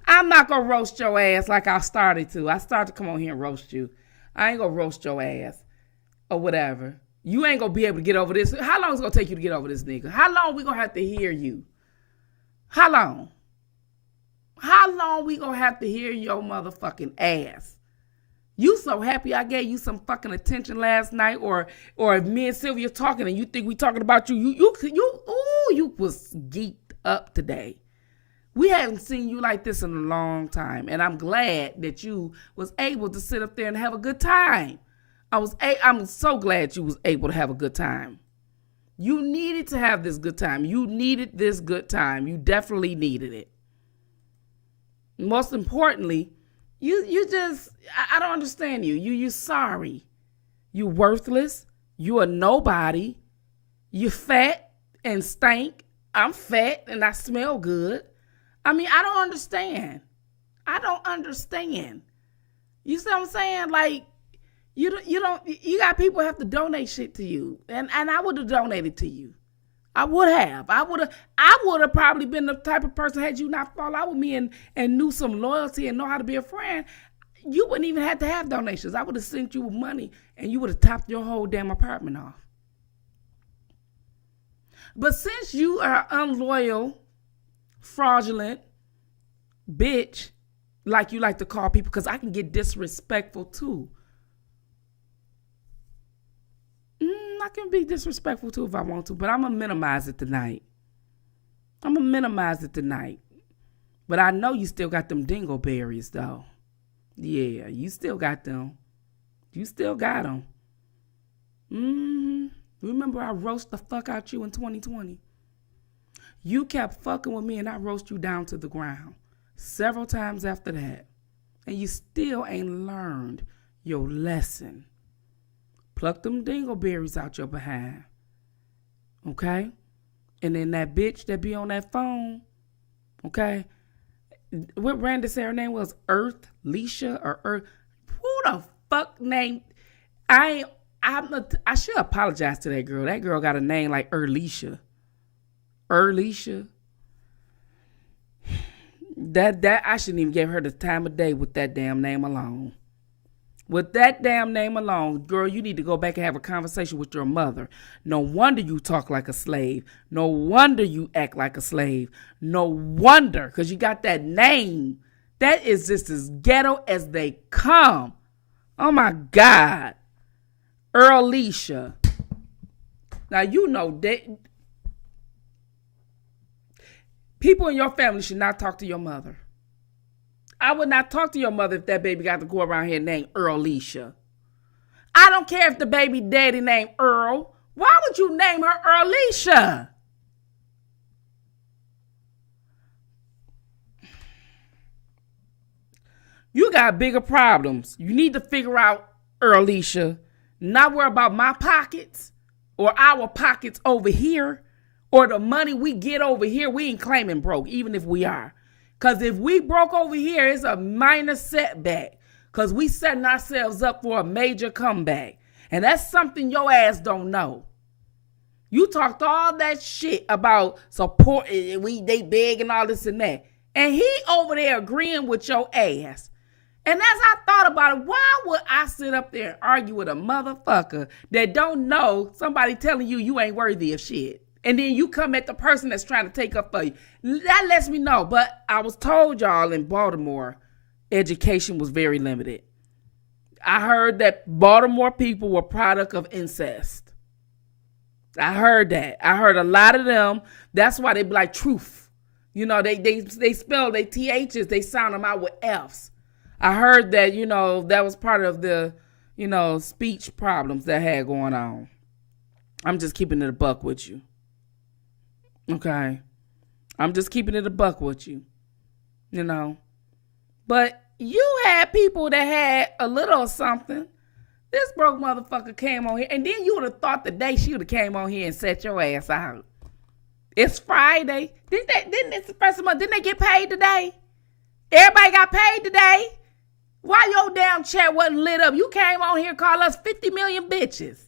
I'm not going to roast your ass like I started to. I started to come on here and roast you. I ain't going to roast your ass or whatever. You ain't going to be able to get over this. How long is it going to take you to get over this nigga? How long we going to have to hear you? How long? How long we going to have to hear your motherfucking ass? You so happy I gave you some fucking attention last night, or if me and Sylvia talking and you think we talking about you, you was geeked up today. We haven't seen you like this in a long time, and I'm glad that you was able to sit up there and have a good time. I'm so glad you was able to have a good time. You needed to have this good time. You needed this good time. You definitely needed it. Most importantly, you just, I don't understand you. You sorry. You worthless. You a nobody. You fat and stink. I'm fat and I smell good. I mean, I don't understand. I don't understand. You see what I'm saying? Like, you got people have to donate shit to you. And I would have donated to you. I would have probably been the type of person, had you not fall out with me and knew some loyalty and know how to be a friend, you wouldn't even have to have donations. I would have sent you money and you would have topped your whole damn apartment off. But since you are unloyal, fraudulent, bitch, like you like to call people, because I can get disrespectful too. I can be disrespectful too if I want to, but I'm going to minimize it tonight. But I know you still got them dingleberries, though. Yeah, you still got them. Remember I roast the fuck out you in 2020? You kept fucking with me and I roast you down to the ground several times after that. And you still ain't learned your lesson. Pluck them dingleberries out your behind. Okay? And then that bitch that be on that phone, okay? What Randy said her name was? Leisha or Earth? Who the fuck named? I should apologize to that girl. That girl got a name like Leisha. That I shouldn't even give her the time of day with that damn name alone. With that damn name alone, girl, you need to go back and have a conversation with your mother. No wonder you talk like a slave. No wonder you act like a slave. No wonder, because you got that name. That is just as ghetto as they come. Oh, my God. Leisha. Now, you know that people in your family should not talk to your mother. I would not talk to your mother if that baby got to go around here named Leisha. I don't care if the baby daddy named Earl. Why would you name her Leisha? You got bigger problems. You need to figure out Leisha. Not worry about my pockets or our pockets over here or the money we get over here. We ain't claiming broke, even if we are. Because if we broke over here, it's a minor setback. Because we setting ourselves up for a major comeback. And that's something your ass don't know. You talked all that shit about support, they beg and all this and that. And he over there agreeing with your ass. And as I thought about it, why would I sit up there and argue with a motherfucker that don't know somebody telling you ain't worthy of shit? And then you come at the person that's trying to take up for you. That lets me know. But I was told y'all in Baltimore, education was very limited. I heard that Baltimore people were product of incest. I heard that. I heard a lot of them. That's why they be like truth. You know, they spell their THs. They sound them out with Fs. I heard that, that was part of the, speech problems that had going on. I'm just keeping it a buck with you. Okay. I'm just keeping it a buck with you. But you had people that had a little something. This broke motherfucker came on here. And then you would have thought the day she would have came on here and set your ass out. It's Friday. Didn't it's the first of the month? Didn't they get paid today? Everybody got paid today. Why your damn chat wasn't lit up? You came on here and called us 50 million bitches.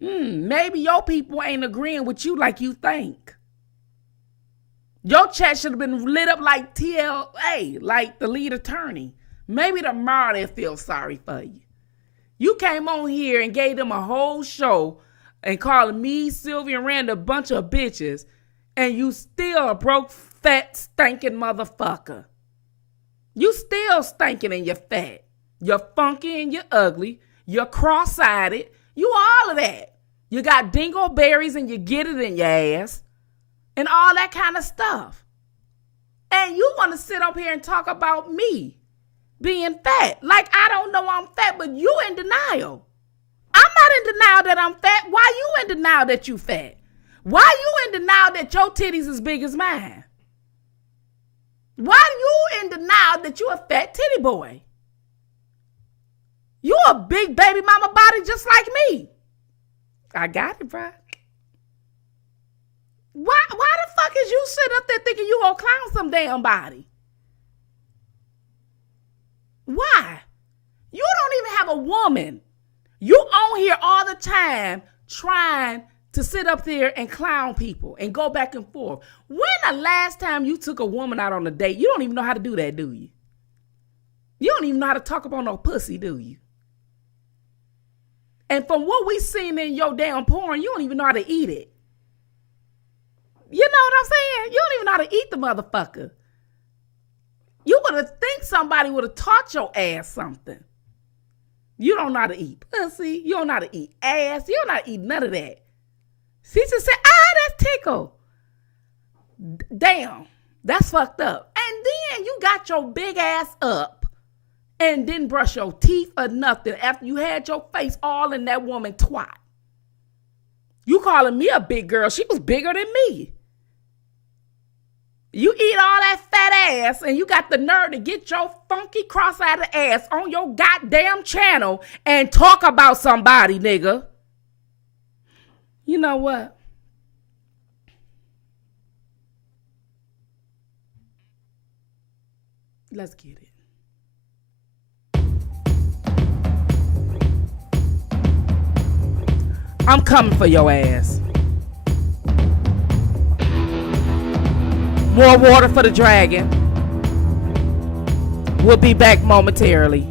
Maybe your people ain't agreeing with you like you think. Your chat should have been lit up like TLA, like the lead attorney. Maybe tomorrow they'll feel sorry for you. You came on here and gave them a whole show and called me, Sylvia, and Rand a bunch of bitches, and you still a broke, fat, stinking motherfucker. You still stinking and you're fat. You're funky and you're ugly. You're cross-eyed. You all of that. You got dingleberries and you get it in your ass. And all that kind of stuff. And you want to sit up here and talk about me being fat. Like I don't know I'm fat, but you in denial. I'm not in denial that I'm fat. Why you in denial that you fat? Why you in denial that your titties as big as mine? Why you in denial that you a fat titty boy? You a big baby mama body just like me. I got it, bro. Why the fuck is you sitting up there thinking you gonna clown some damn body? Why? You don't even have a woman. You on here all the time trying to sit up there and clown people and go back and forth. When the last time you took a woman out on a date? You don't even know how to do that, do you? You don't even know how to talk about no pussy, do you? And from what we seen in your damn porn, you don't even know how to eat it. You know what I'm saying? You don't even know how to eat the motherfucker. You would have think somebody would have taught your ass something. You don't know how to eat pussy. You don't know how to eat ass. You don't know how to eat none of that. She just said, that's tickle. Damn, that's fucked up. And then you got your big ass up and didn't brush your teeth or nothing after you had your face all in that woman twat. You calling me a big girl. She was bigger than me. You eat all that fat ass and you got the nerve to get your funky cross-eyed ass on your goddamn channel and talk about somebody, nigga. You know what? Let's get it. I'm coming for your ass. More water for the dragon. We'll be back momentarily.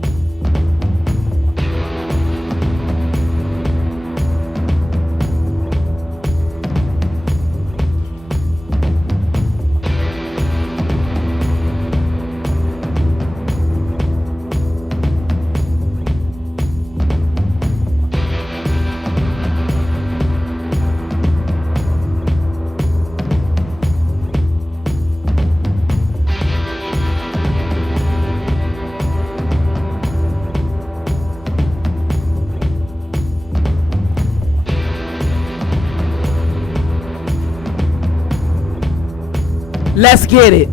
Let's get it.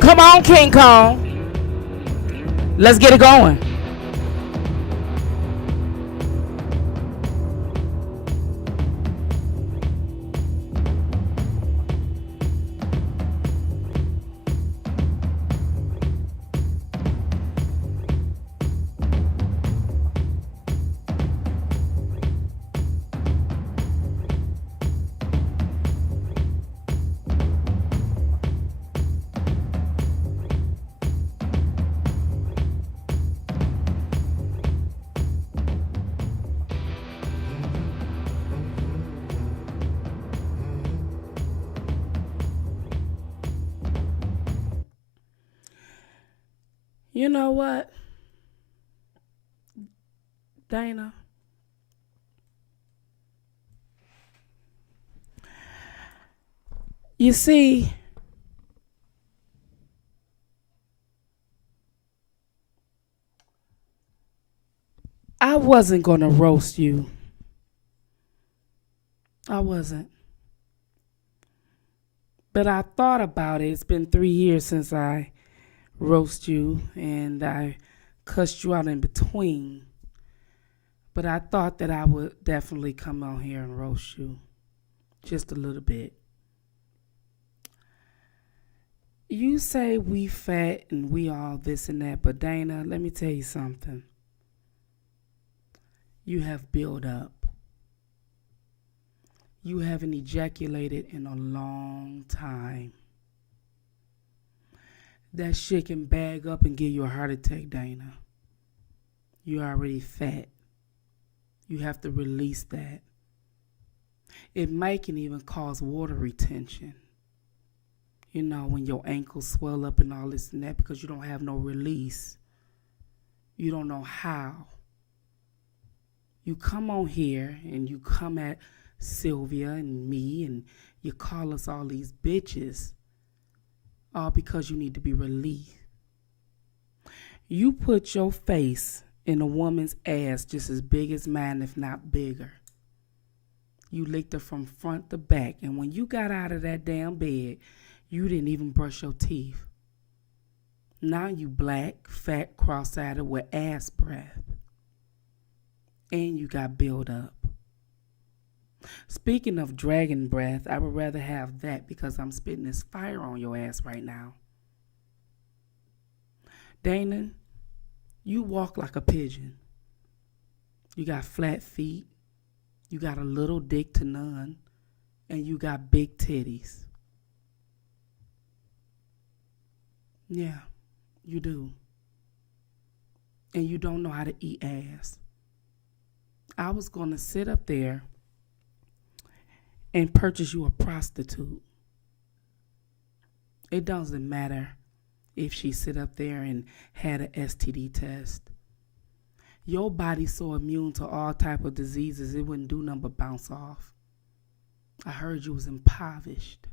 Come on, King Kong. Let's get it going. You know what, Dana? You see, I wasn't going to roast you. I wasn't. But I thought about it. It's been 3 years since I roast you, and I cussed you out in between. But I thought that I would definitely come on here and roast you just a little bit. You say we fat and we all this and that, but Dana, let me tell you something. You have built up. You haven't ejaculated in a long time. That shit can bag up and give you a heart attack, Dana. You're already fat. You have to release that. It might can even cause water retention. You know, when your ankles swell up and all this and that because you don't have no release. You don't know how. You come on here and you come at Sylvia and me and you call us all these bitches. All because you need to be relieved. You put your face in a woman's ass just as big as mine, if not bigger. You licked her from front to back, and when you got out of that damn bed, you didn't even brush your teeth. Now you black, fat, cross-eyed with ass breath. And you got built up. Speaking of dragon breath, I would rather have that because I'm spitting this fire on your ass right now. Dana, you walk like a pigeon. You got flat feet. You got a little dick to none. And you got big titties. Yeah, you do. And you don't know how to eat ass. I was going to sit up there and purchase you a prostitute. It doesn't matter if she sit up there and had an STD test. Your body's so immune to all type of diseases, it wouldn't do nothing but bounce off. I heard you was impoverished.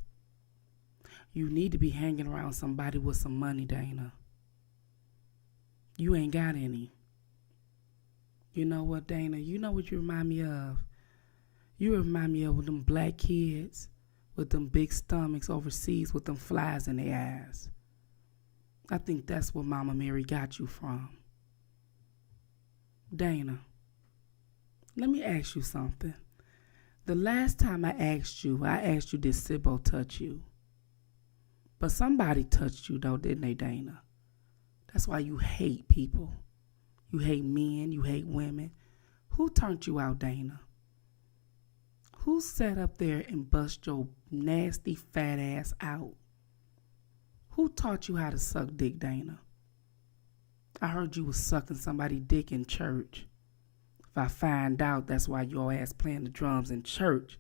You need to be hanging around somebody with some money, Dana. You ain't got any. You know what, Dana? You know what you remind me of? You remind me of them black kids with them big stomachs overseas with them flies in their eyes. I think that's where Mama Mary got you from. Dana, let me ask you something. The last time I asked you, did Sibbo touch you? But somebody touched you, though, didn't they, Dana? That's why you hate people. You hate men, you hate women. Who turned you out, Dana? Who sat up there and bust your nasty fat ass out? Who taught you how to suck dick, Dana? I heard you was sucking somebody's dick in church. If I find out that's why your ass playing the drums in church,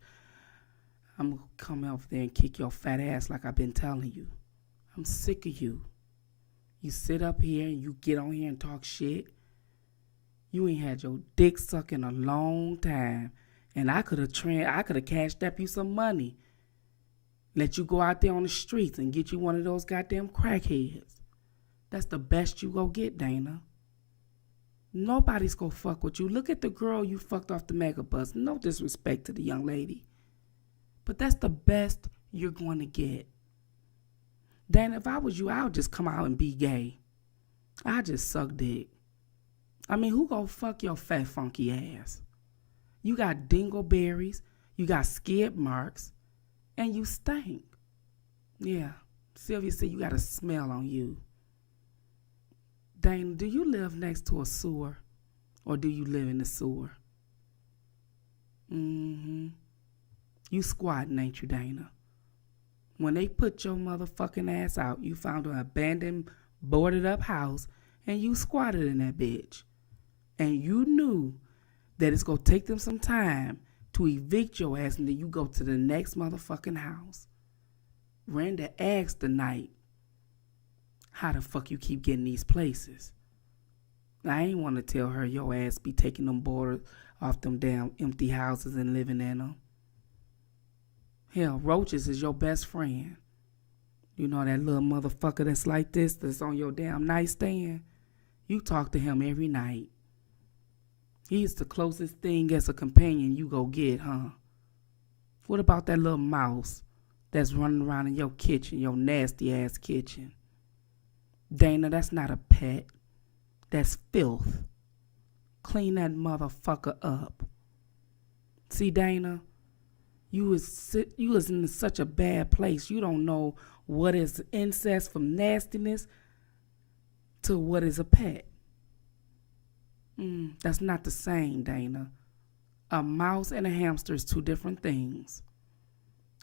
I'm going to come over there and kick your fat ass like I've been telling you. I'm sick of you. You sit up here and you get on here and talk shit. You ain't had your dick sucked in a long time. And I could have cashed up you some money. Let you go out there on the streets and get you one of those goddamn crackheads. That's the best you go get, Dana. Nobody's gonna fuck with you. Look at the girl you fucked off the megabus. No disrespect to the young lady. But that's the best you're going to get. Dana, if I was you, I would just come out and be gay. I just suck dick. I mean, who gonna fuck your fat, funky ass? You got dingleberries, you got skid marks, and you stink. Yeah, Sylvia said you got a smell on you. Dana, do you live next to a sewer, or do you live in the sewer? You squatting, ain't you, Dana? When they put your motherfucking ass out, you found an abandoned, boarded up house, and you squatted in that bitch. And you knew that it's going to take them some time to evict your ass, and then you go to the next motherfucking house. Randa asked tonight, how the fuck you keep getting these places? I ain't want to tell her your ass be taking them boarders off them damn empty houses and living in them. Hell, roaches is your best friend. You know that little motherfucker that's like this, that's on your damn nightstand? You talk to him every night. He's the closest thing as a companion you go get, huh? What about that little mouse that's running around in your kitchen, your nasty ass kitchen? Dana, that's not a pet. That's filth. Clean that motherfucker up. See, Dana, you was in such a bad place. You don't know what is incest from nastiness to what is a pet. That's not the same, Dana. A mouse and a hamster is two different things.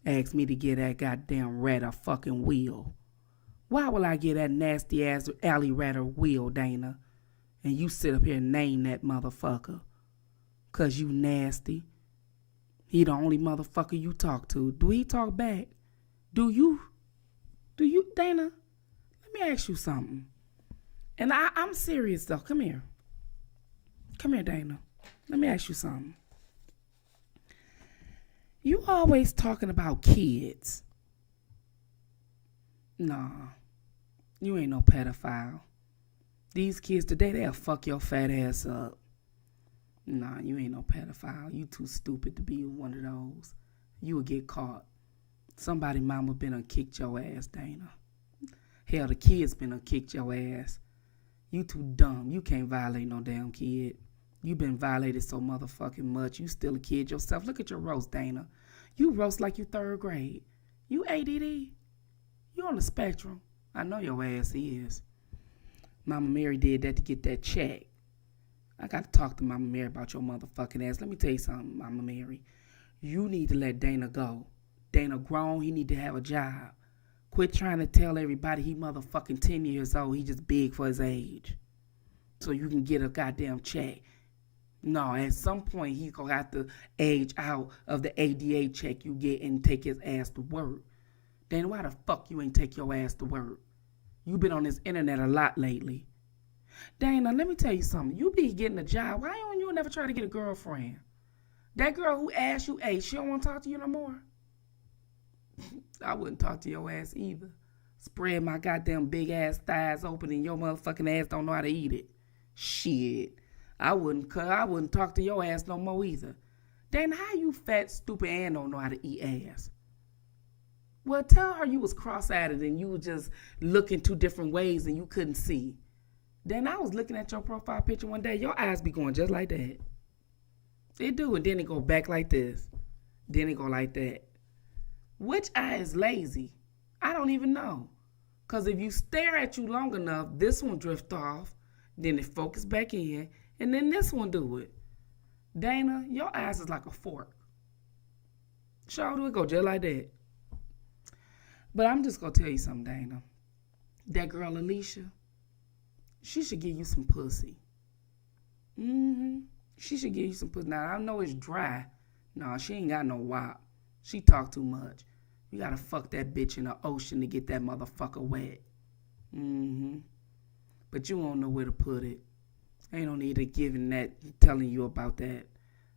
Ask me to get that goddamn rat a fucking wheel. Why will I get that nasty ass alley rat a wheel, Dana? And you sit up here and name that motherfucker. 'Cause you nasty. He the only motherfucker you talk to. Do he talk back? Do you, Dana? Let me ask you something. And I'm serious though. Come here. Come here, Dana. Let me ask you something. You always talking about kids. Nah, you ain't no pedophile. These kids today, they'll fuck your fat ass up. Nah, you ain't no pedophile. You too stupid to be one of those. You would get caught. Somebody mama been kicked your ass, Dana. Hell, the kids been kicked your ass. You too dumb. You can't violate no damn kid. You been violated so motherfucking much. You still a kid yourself. Look at your roast, Dana. You roast like you 3rd grade. You ADD. You on the spectrum. I know your ass is. Mama Mary did that to get that check. I got to talk to Mama Mary about your motherfucking ass. Let me tell you something, Mama Mary. You need to let Dana go. Dana grown. He need to have a job. Quit trying to tell everybody he motherfucking 10 years old. He just big for his age. So you can get a goddamn check. No, at some point he's going to have to age out of the ADA check you get and take his ass to work. Dana, why the fuck you ain't take your ass to work? You been on this internet a lot lately. Dana, let me tell you something. You be getting a job. Why don't you never try to get a girlfriend? That girl who asked you, hey, she don't want to talk to you no more? I wouldn't talk to your ass either. Spread my goddamn big ass thighs open and your motherfucking ass don't know how to eat it. Shit. I wouldn't talk to your ass no more either. Dana, how you fat, stupid, and don't know how to eat ass? Well, tell her you was cross-eyed and you was just looking 2 different ways and you couldn't see. Then I was looking at your profile picture one day. Your eyes be going just like that. It do, and then it go back like this. Then it go like that. Which eye is lazy? I don't even know. Because if you stare at you long enough, this one drift off, then it focus back in, and then this one do it. Dana, your eyes is like a fork. Sure do it go just like that. But I'm just going to tell you something, Dana. That girl, Alicia, she should give you some pussy. She should give you some pussy. Now, I know it's dry. No, she ain't got no wop. She talk too much. You got to fuck that bitch in the ocean to get that motherfucker wet. But you won't know where to put it. Ain't no need of giving that, telling you about that.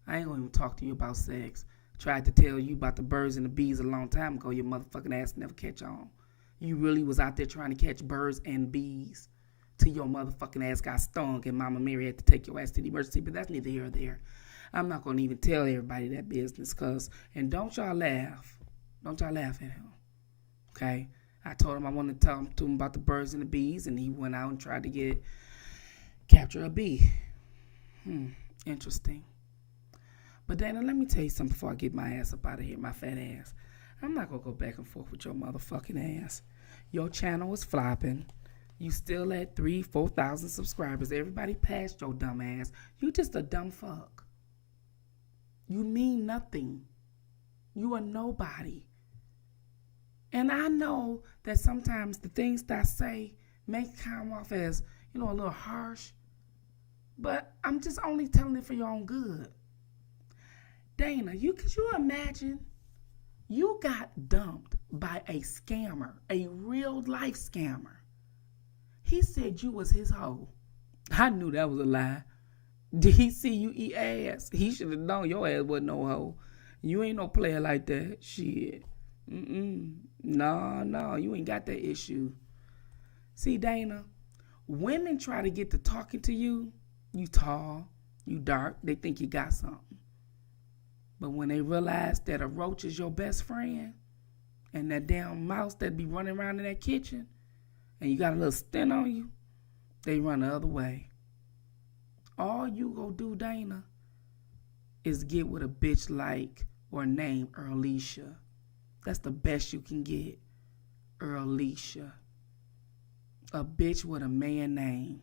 I ain't going to even talk to you about sex. Tried to tell you about the birds and the bees a long time ago. Your motherfucking ass never catch on. You really was out there trying to catch birds and bees till your motherfucking ass got stung and Mama Mary had to take your ass to the emergency. But that's neither here or there. I'm not going to even tell everybody that business. And don't y'all laugh. Don't y'all laugh at him. Okay? I told him I wanted to tell him about the birds and the bees, and he went out and tried to capture a bee. Interesting. But Dana, let me tell you something before I get my ass up out of here, my fat ass. I'm not going to go back and forth with your motherfucking ass. Your channel is flopping. You still at 3,000-4,000 subscribers. Everybody passed your dumb ass. You just a dumb fuck. You mean nothing. You are nobody. And I know that sometimes the things that I say may come off as, a little harsh. But I'm just only telling it for your own good. Dana, could you imagine? You got dumped by a scammer, a real life scammer. He said you was his hoe. I knew that was a lie. Did he see you eat ass? He should have known your ass wasn't no hoe. You ain't no player like that. Shit. No, you ain't got that issue. See, Dana, women try to get to talking to you. You tall, you dark, they think you got something. But when they realize that a roach is your best friend and that damn mouse that be running around in that kitchen and you got a little stint on you, they run the other way. All you go do, Dana, is get with a bitch like or named Earlisha. That's the best you can get. Earlisha. A bitch with a man name.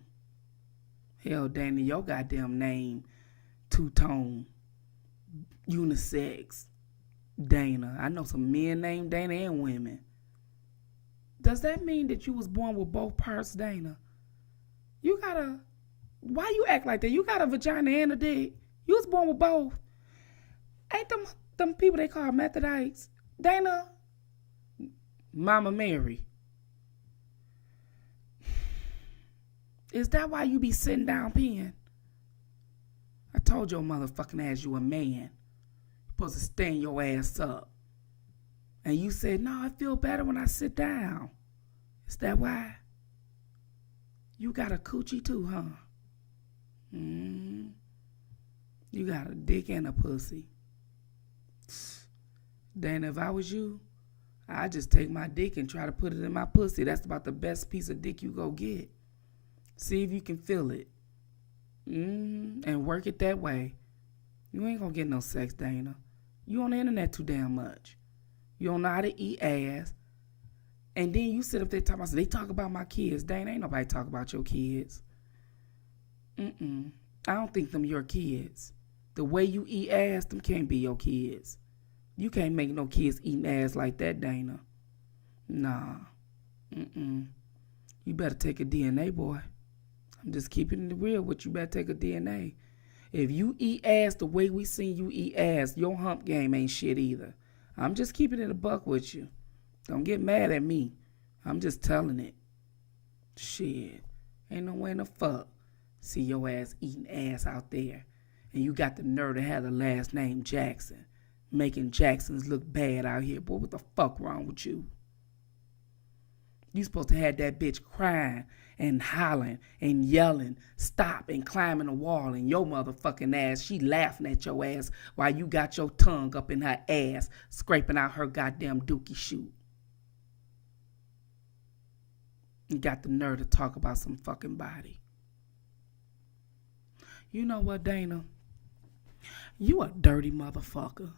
Hell, Dana, your goddamn name, two-tone, unisex, Dana. I know some men named Dana and women. Does that mean that you was born with both parts, Dana? Why you act like that? You got a vagina and a dick. You was born with both. Ain't them people they call Methodites? Dana, Mama Mary. Is that why you be sitting down peeing? I told your motherfucking ass you a man. You're supposed to stand your ass up. And you said, no, I feel better when I sit down. Is that why? You got a coochie too, huh? You got a dick and a pussy. Then if I was you, I'd just take my dick and try to put it in my pussy. That's about the best piece of dick you go get. See if you can feel it. And work it that way. You ain't gonna get no sex, Dana. You on the internet too damn much. You don't know how to eat ass. And then you sit up there talking about, they talk about my kids. Dana, ain't nobody talk about your kids. I don't think them your kids. The way you eat ass, them can't be your kids. You can't make no kids eating ass like that, Dana. Nah. You better take a DNA, boy. I'm just keeping it real with you. Better take a DNA. If you eat ass the way we seen you eat ass, your hump game ain't shit either. I'm just keeping it a buck with you. Don't get mad at me. I'm just telling it. Shit. Ain't no way in the fuck see your ass eating ass out there. And you got the nerve to have the last name Jackson. Making Jacksons look bad out here. Boy, what the fuck wrong with you? You supposed to have that bitch crying and hollering and yelling, stop and climbing the wall, and your motherfucking ass, she laughing at your ass while you got your tongue up in her ass, scraping out her goddamn dookie shoe. You got the nerve to talk about some fucking body. You know what, Dana? You a dirty motherfucker.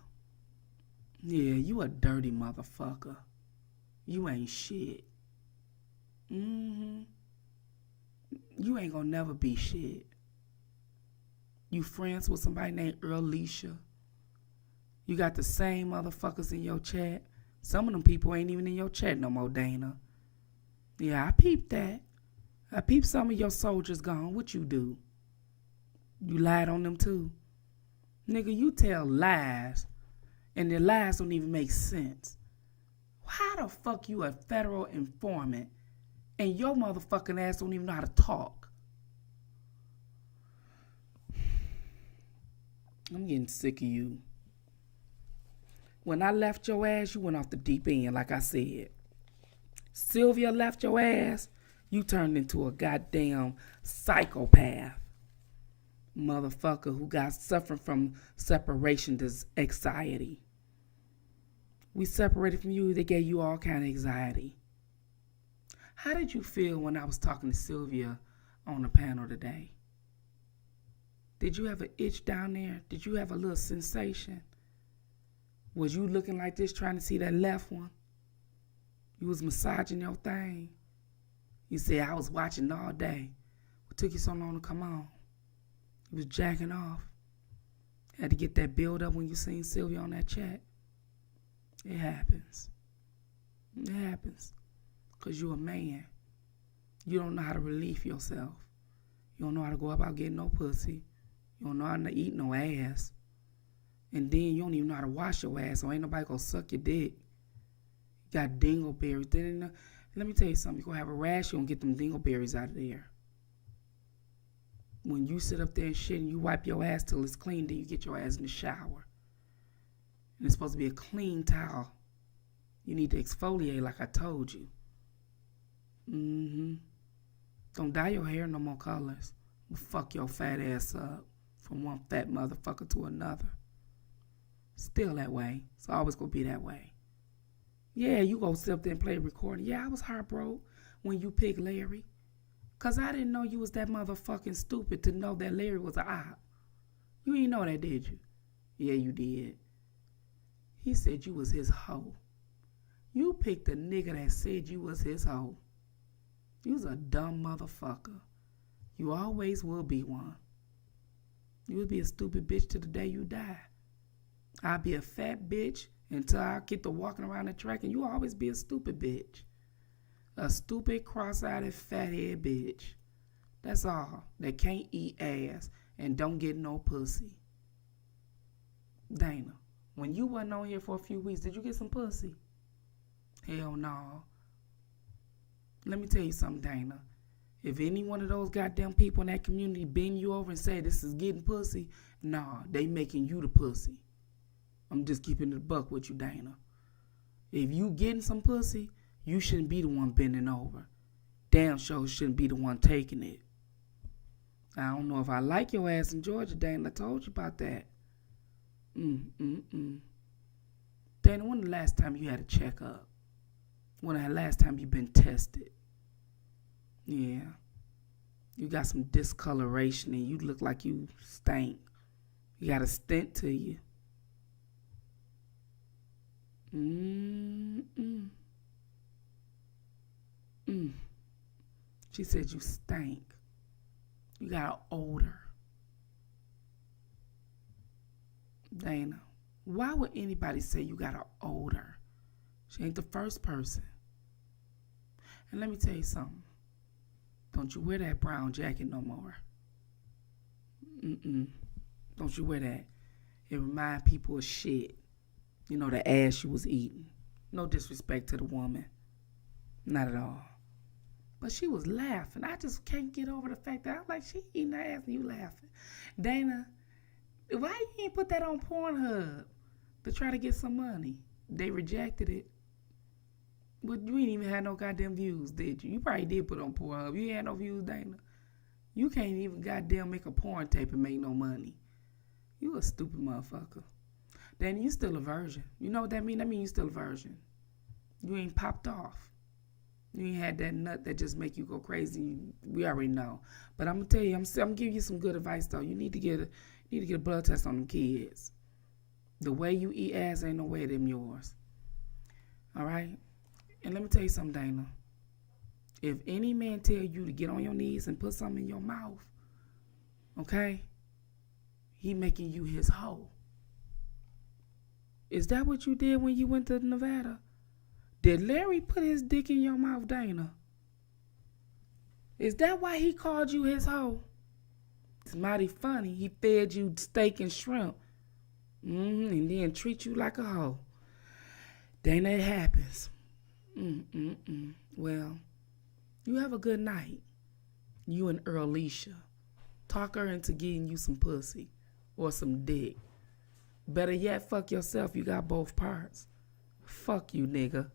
Yeah, you a dirty motherfucker. You ain't shit. You ain't gonna never be shit. You friends with somebody named Earlisha. You got the same motherfuckers in your chat. Some of them people ain't even in your chat no more, Dana. Yeah, I peeped that. I peeped some of your soldiers gone. What you do? You lied on them too? Nigga, you tell lies, and the lies don't even make sense. How the fuck you a federal informant and your motherfucking ass don't even know how to talk? I'm getting sick of you. When I left your ass, you went off the deep end, like I said. Sylvia left your ass, you turned into a goddamn psychopath. Motherfucker who got suffering from separation anxiety. We separated from you, they gave you all kind of anxiety. How did you feel when I was talking to Sylvia on the panel today? Did you have an itch down there? Did you have a little sensation? Was you looking like this trying to see that left one? You was massaging your thing. You said, I was watching all day. What took you so long to come on? You was jacking off. Had to get that build up when you seen Sylvia on that chat. It happens. It happens. Because you a man. You don't know how to relieve yourself. You don't know how to go about getting no pussy. You don't know how to eat no ass. And then you don't even know how to wash your ass, so ain't nobody gonna suck your dick. You got dingleberries. Then, let me tell you something. You're gonna have a rash, you gonna get them dingleberries out of there. When you sit up there and shit and you wipe your ass till it's clean, then you get your ass in the shower. And it's supposed to be a clean towel. You need to exfoliate like I told you. Don't dye your hair no more colors. We'll fuck your fat ass up from one fat motherfucker to another. Still that way. It's always gonna be that way. Yeah, you go sit up there and play a recording. Yeah, I was heartbroken when you picked Larry. Because I didn't know you was that motherfucking stupid to know that Larry was an op. You didn't know that, did you? Yeah, you did. He said you was his hoe. You picked a nigga that said you was his hoe. You was a dumb motherfucker. You always will be one. You will be a stupid bitch till the day you die. I'll be a fat bitch until I get to walking around the track, and you always be a stupid bitch. A stupid, cross-eyed, fathead bitch. That's all. That can't eat ass and don't get no pussy. Dana, when you wasn't on here for a few weeks, did you get some pussy? Hell no. Let me tell you something, Dana. If any one of those goddamn people in that community bend you over and say this is getting pussy, nah, they making you the pussy. I'm just keeping it a buck with you, Dana. If you getting some pussy, you shouldn't be the one bending over. damn sure shouldn't be the one taking it. I don't know if I like your ass in Georgia, Dana. I told you about that. Dana, when the last time you had a checkup? When the last time you been tested? Yeah. You got some discoloration and you look like you stink. You got a stint to you. She said you stank. You got an odor. Dana, why would anybody say you got an odor? She ain't the first person. And let me tell you something. Don't you wear that brown jacket no more. Don't you wear that. It remind people of shit. You know, the ass you was eating. No disrespect to the woman. Not at all. But she was laughing. I just can't get over the fact that I'm like, she eating her ass and you laughing. Dana, why you ain't put that on Pornhub to try to get some money? They rejected it. But you ain't even had no goddamn views, did you? You probably did put on Pornhub. You ain't had no views, Dana. You can't even goddamn make a porn tape and make no money. You a stupid motherfucker. Dana, you still a virgin. You know what that mean? That mean you still a virgin. You ain't popped off. You ain't had that nut that just make you go crazy. We already know. But I'm gonna tell you, I'm gonna give you some good advice though. You need to get a blood test on them kids. The way you eat ass ain't no way them yours. All right. And let me tell you something, Dana. If any man tell you to get on your knees and put something in your mouth, okay, he making you his hoe. Is that what you did when you went to Nevada? Did Larry put his dick in your mouth, Dana? Is that why he called you his hoe? It's mighty funny. He fed you steak and shrimp. And then treat you like a hoe. Dana, it happens. Well, you have a good night. You and Earlisha. Talk her into getting you some pussy or some dick. Better yet, fuck yourself. You got both parts. Fuck you, nigga.